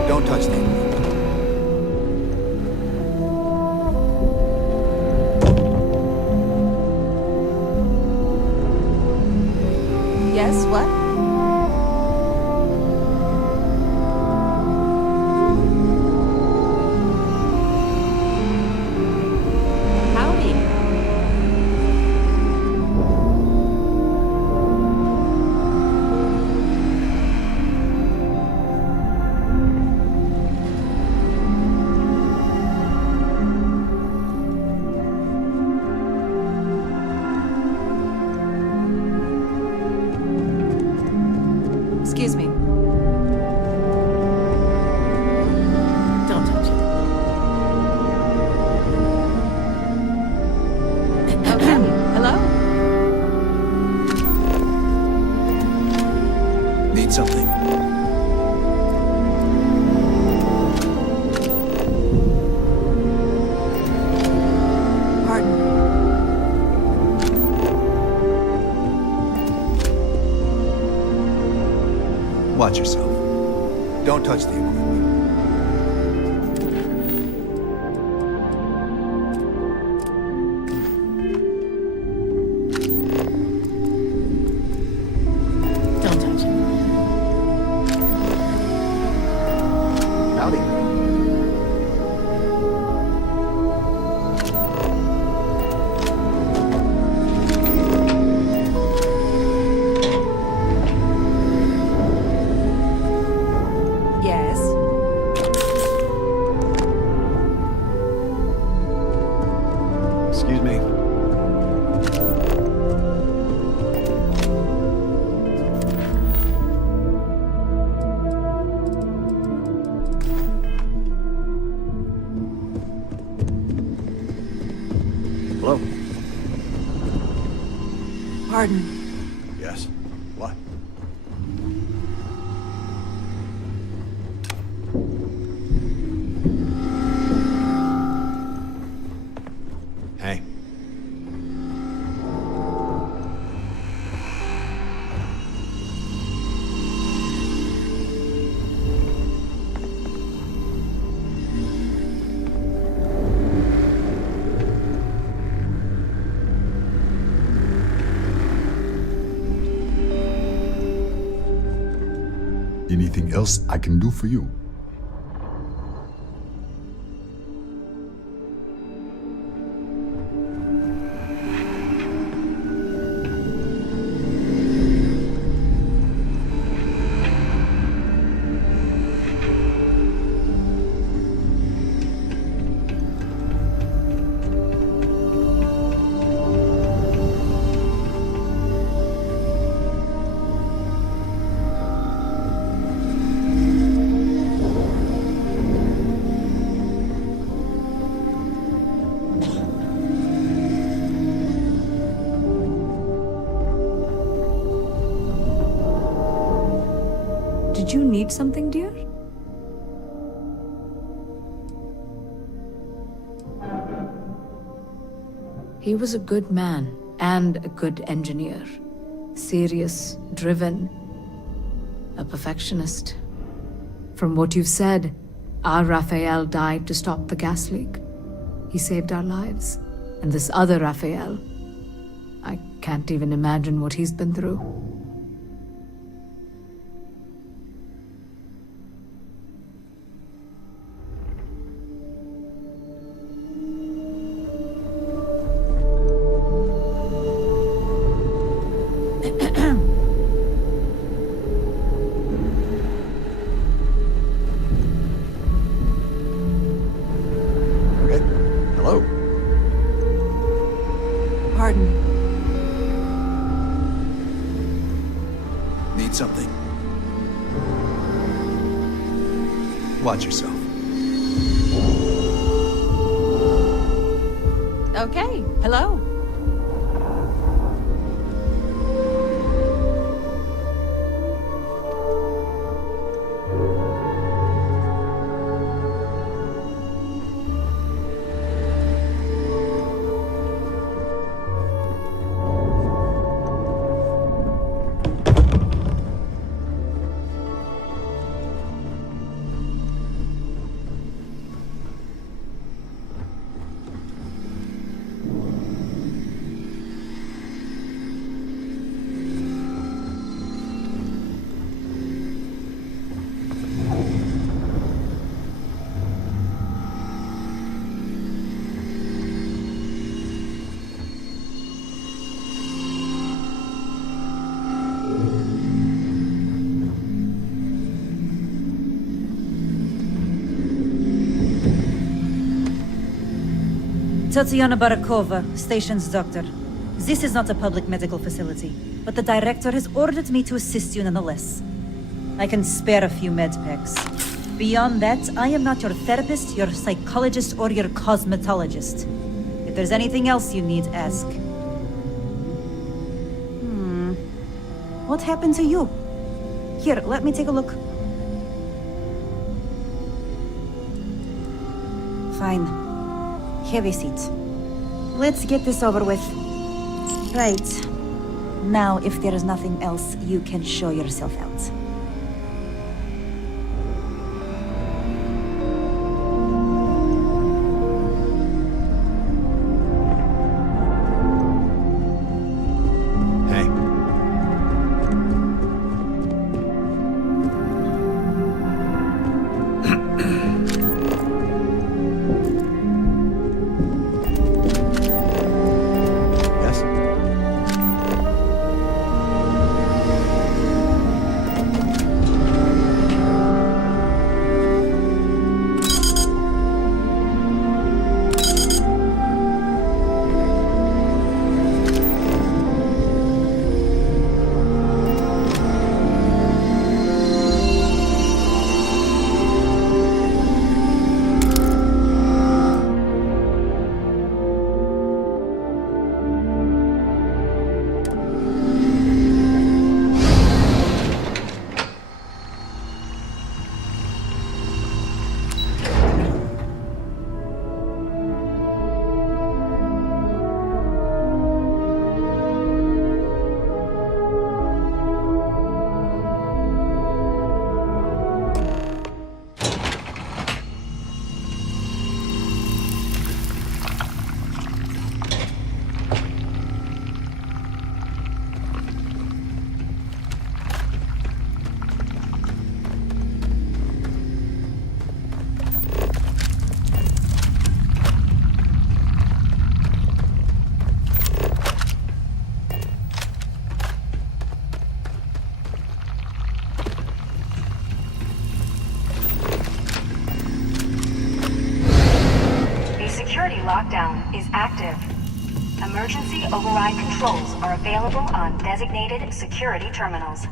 Don't touch them. Yes, what? Howdy. Excuse me. Don't touch it. Okay. Hello? Need something? Pardon. Watch yourself. Don't touch the equipment. Don't touch it. Howdy. Yes. Excuse me. Hello? Pardon. Yes. What? Hey. Anything else I can do for you? Did you need something, dear? He was a good man and a good engineer. Serious, driven, a perfectionist. From what you've said, our Raphael died to stop the gas leak. He saved our lives. And this other Raphael, I can't even imagine what he's been through. Okay. Hello? Pardon. Need something? Watch yourself. Okay. Hello. Tatiana Barakova, station's doctor. This is not a public medical facility, but the director has ordered me to assist you nonetheless. I can spare a few med packs. Beyond that, I am not your therapist, your psychologist, or your cosmetologist. If there's anything else you need, ask. What happened to you? Here, let me take a look. Fine. Have a seat. Let's get this over with. Right. Now, if there is nothing else, you can show yourself out. Lockdown is active. Emergency override controls are available on designated security terminals.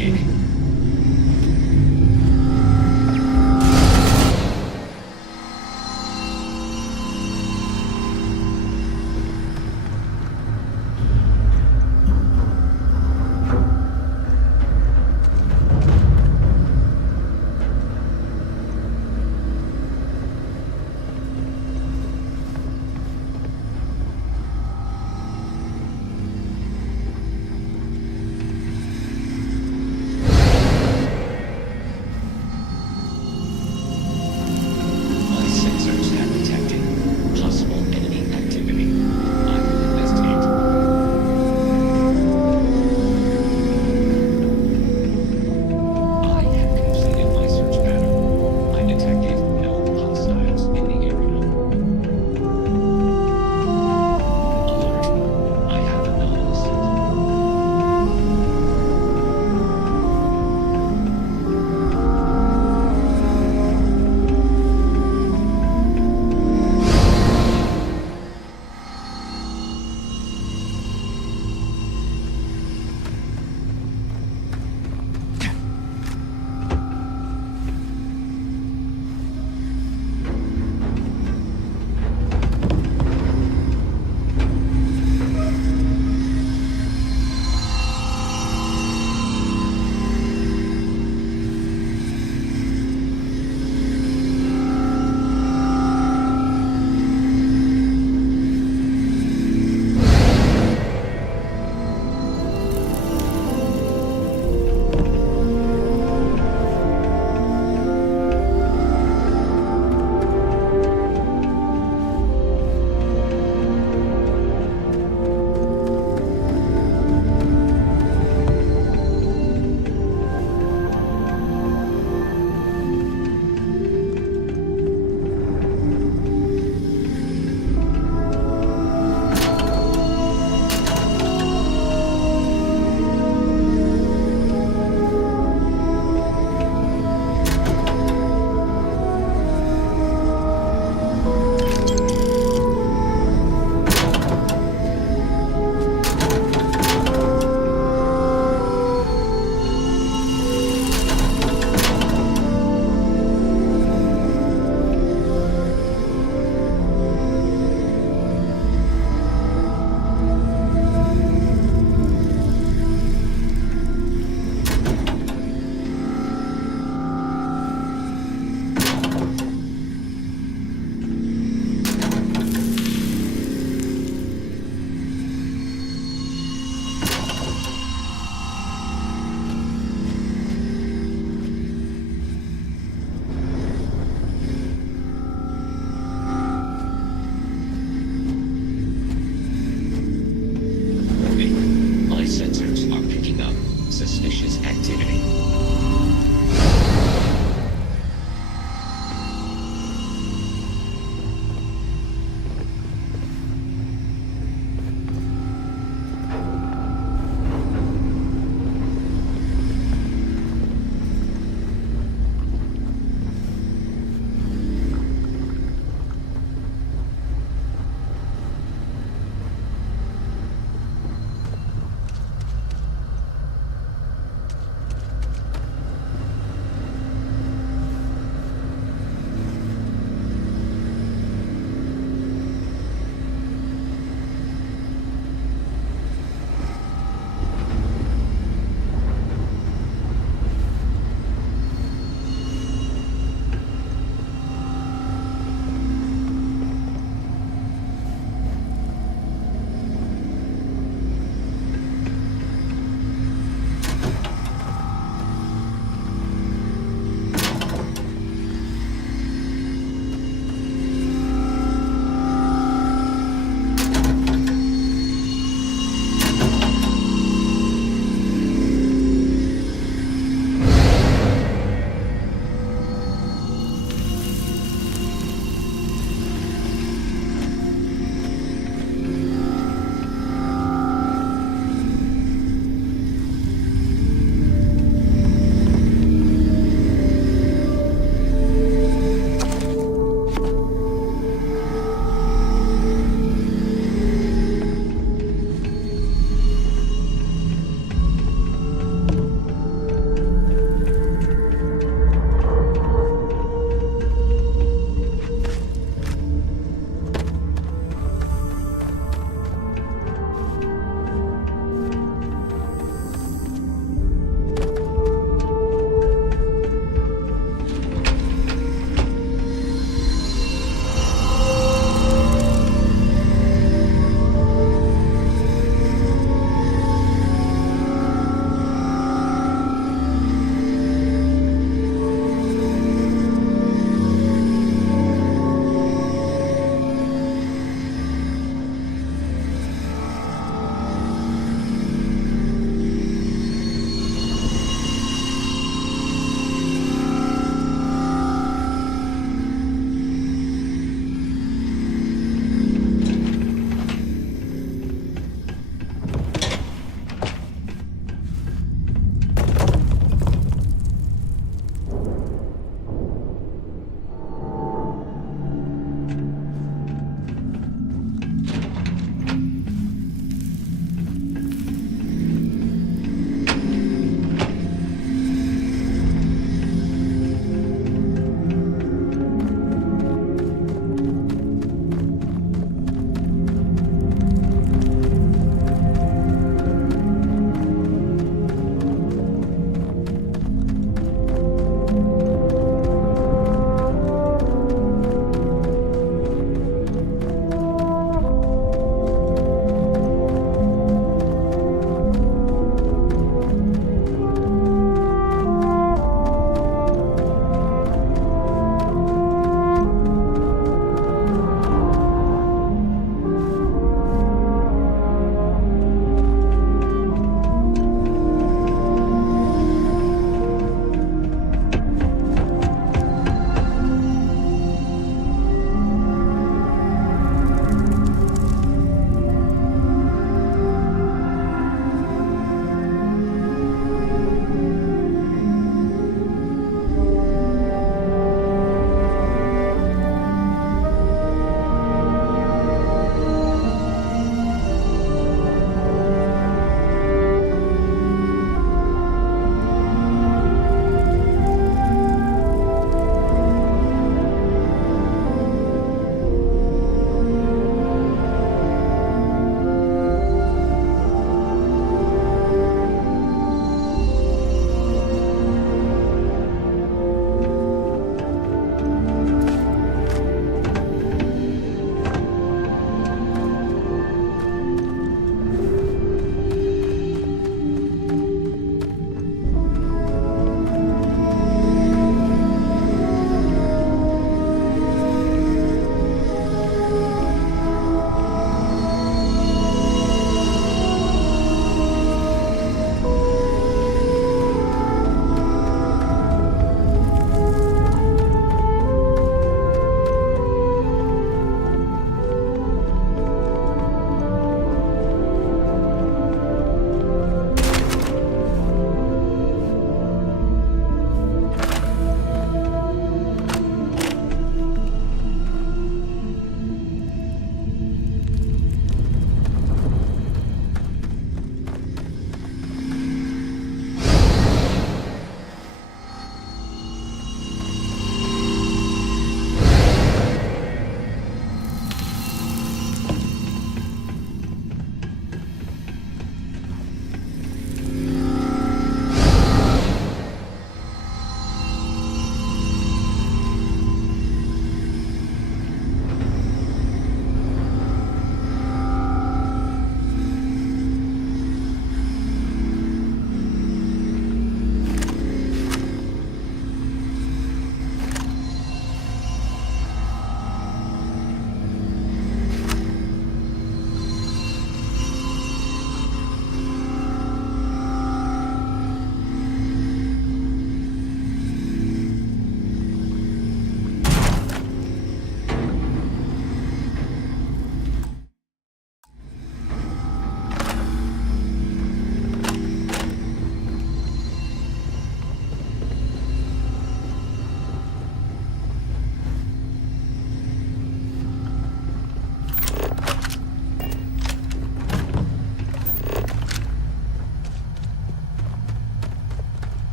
initiating. My sensors are picking up suspicious activity.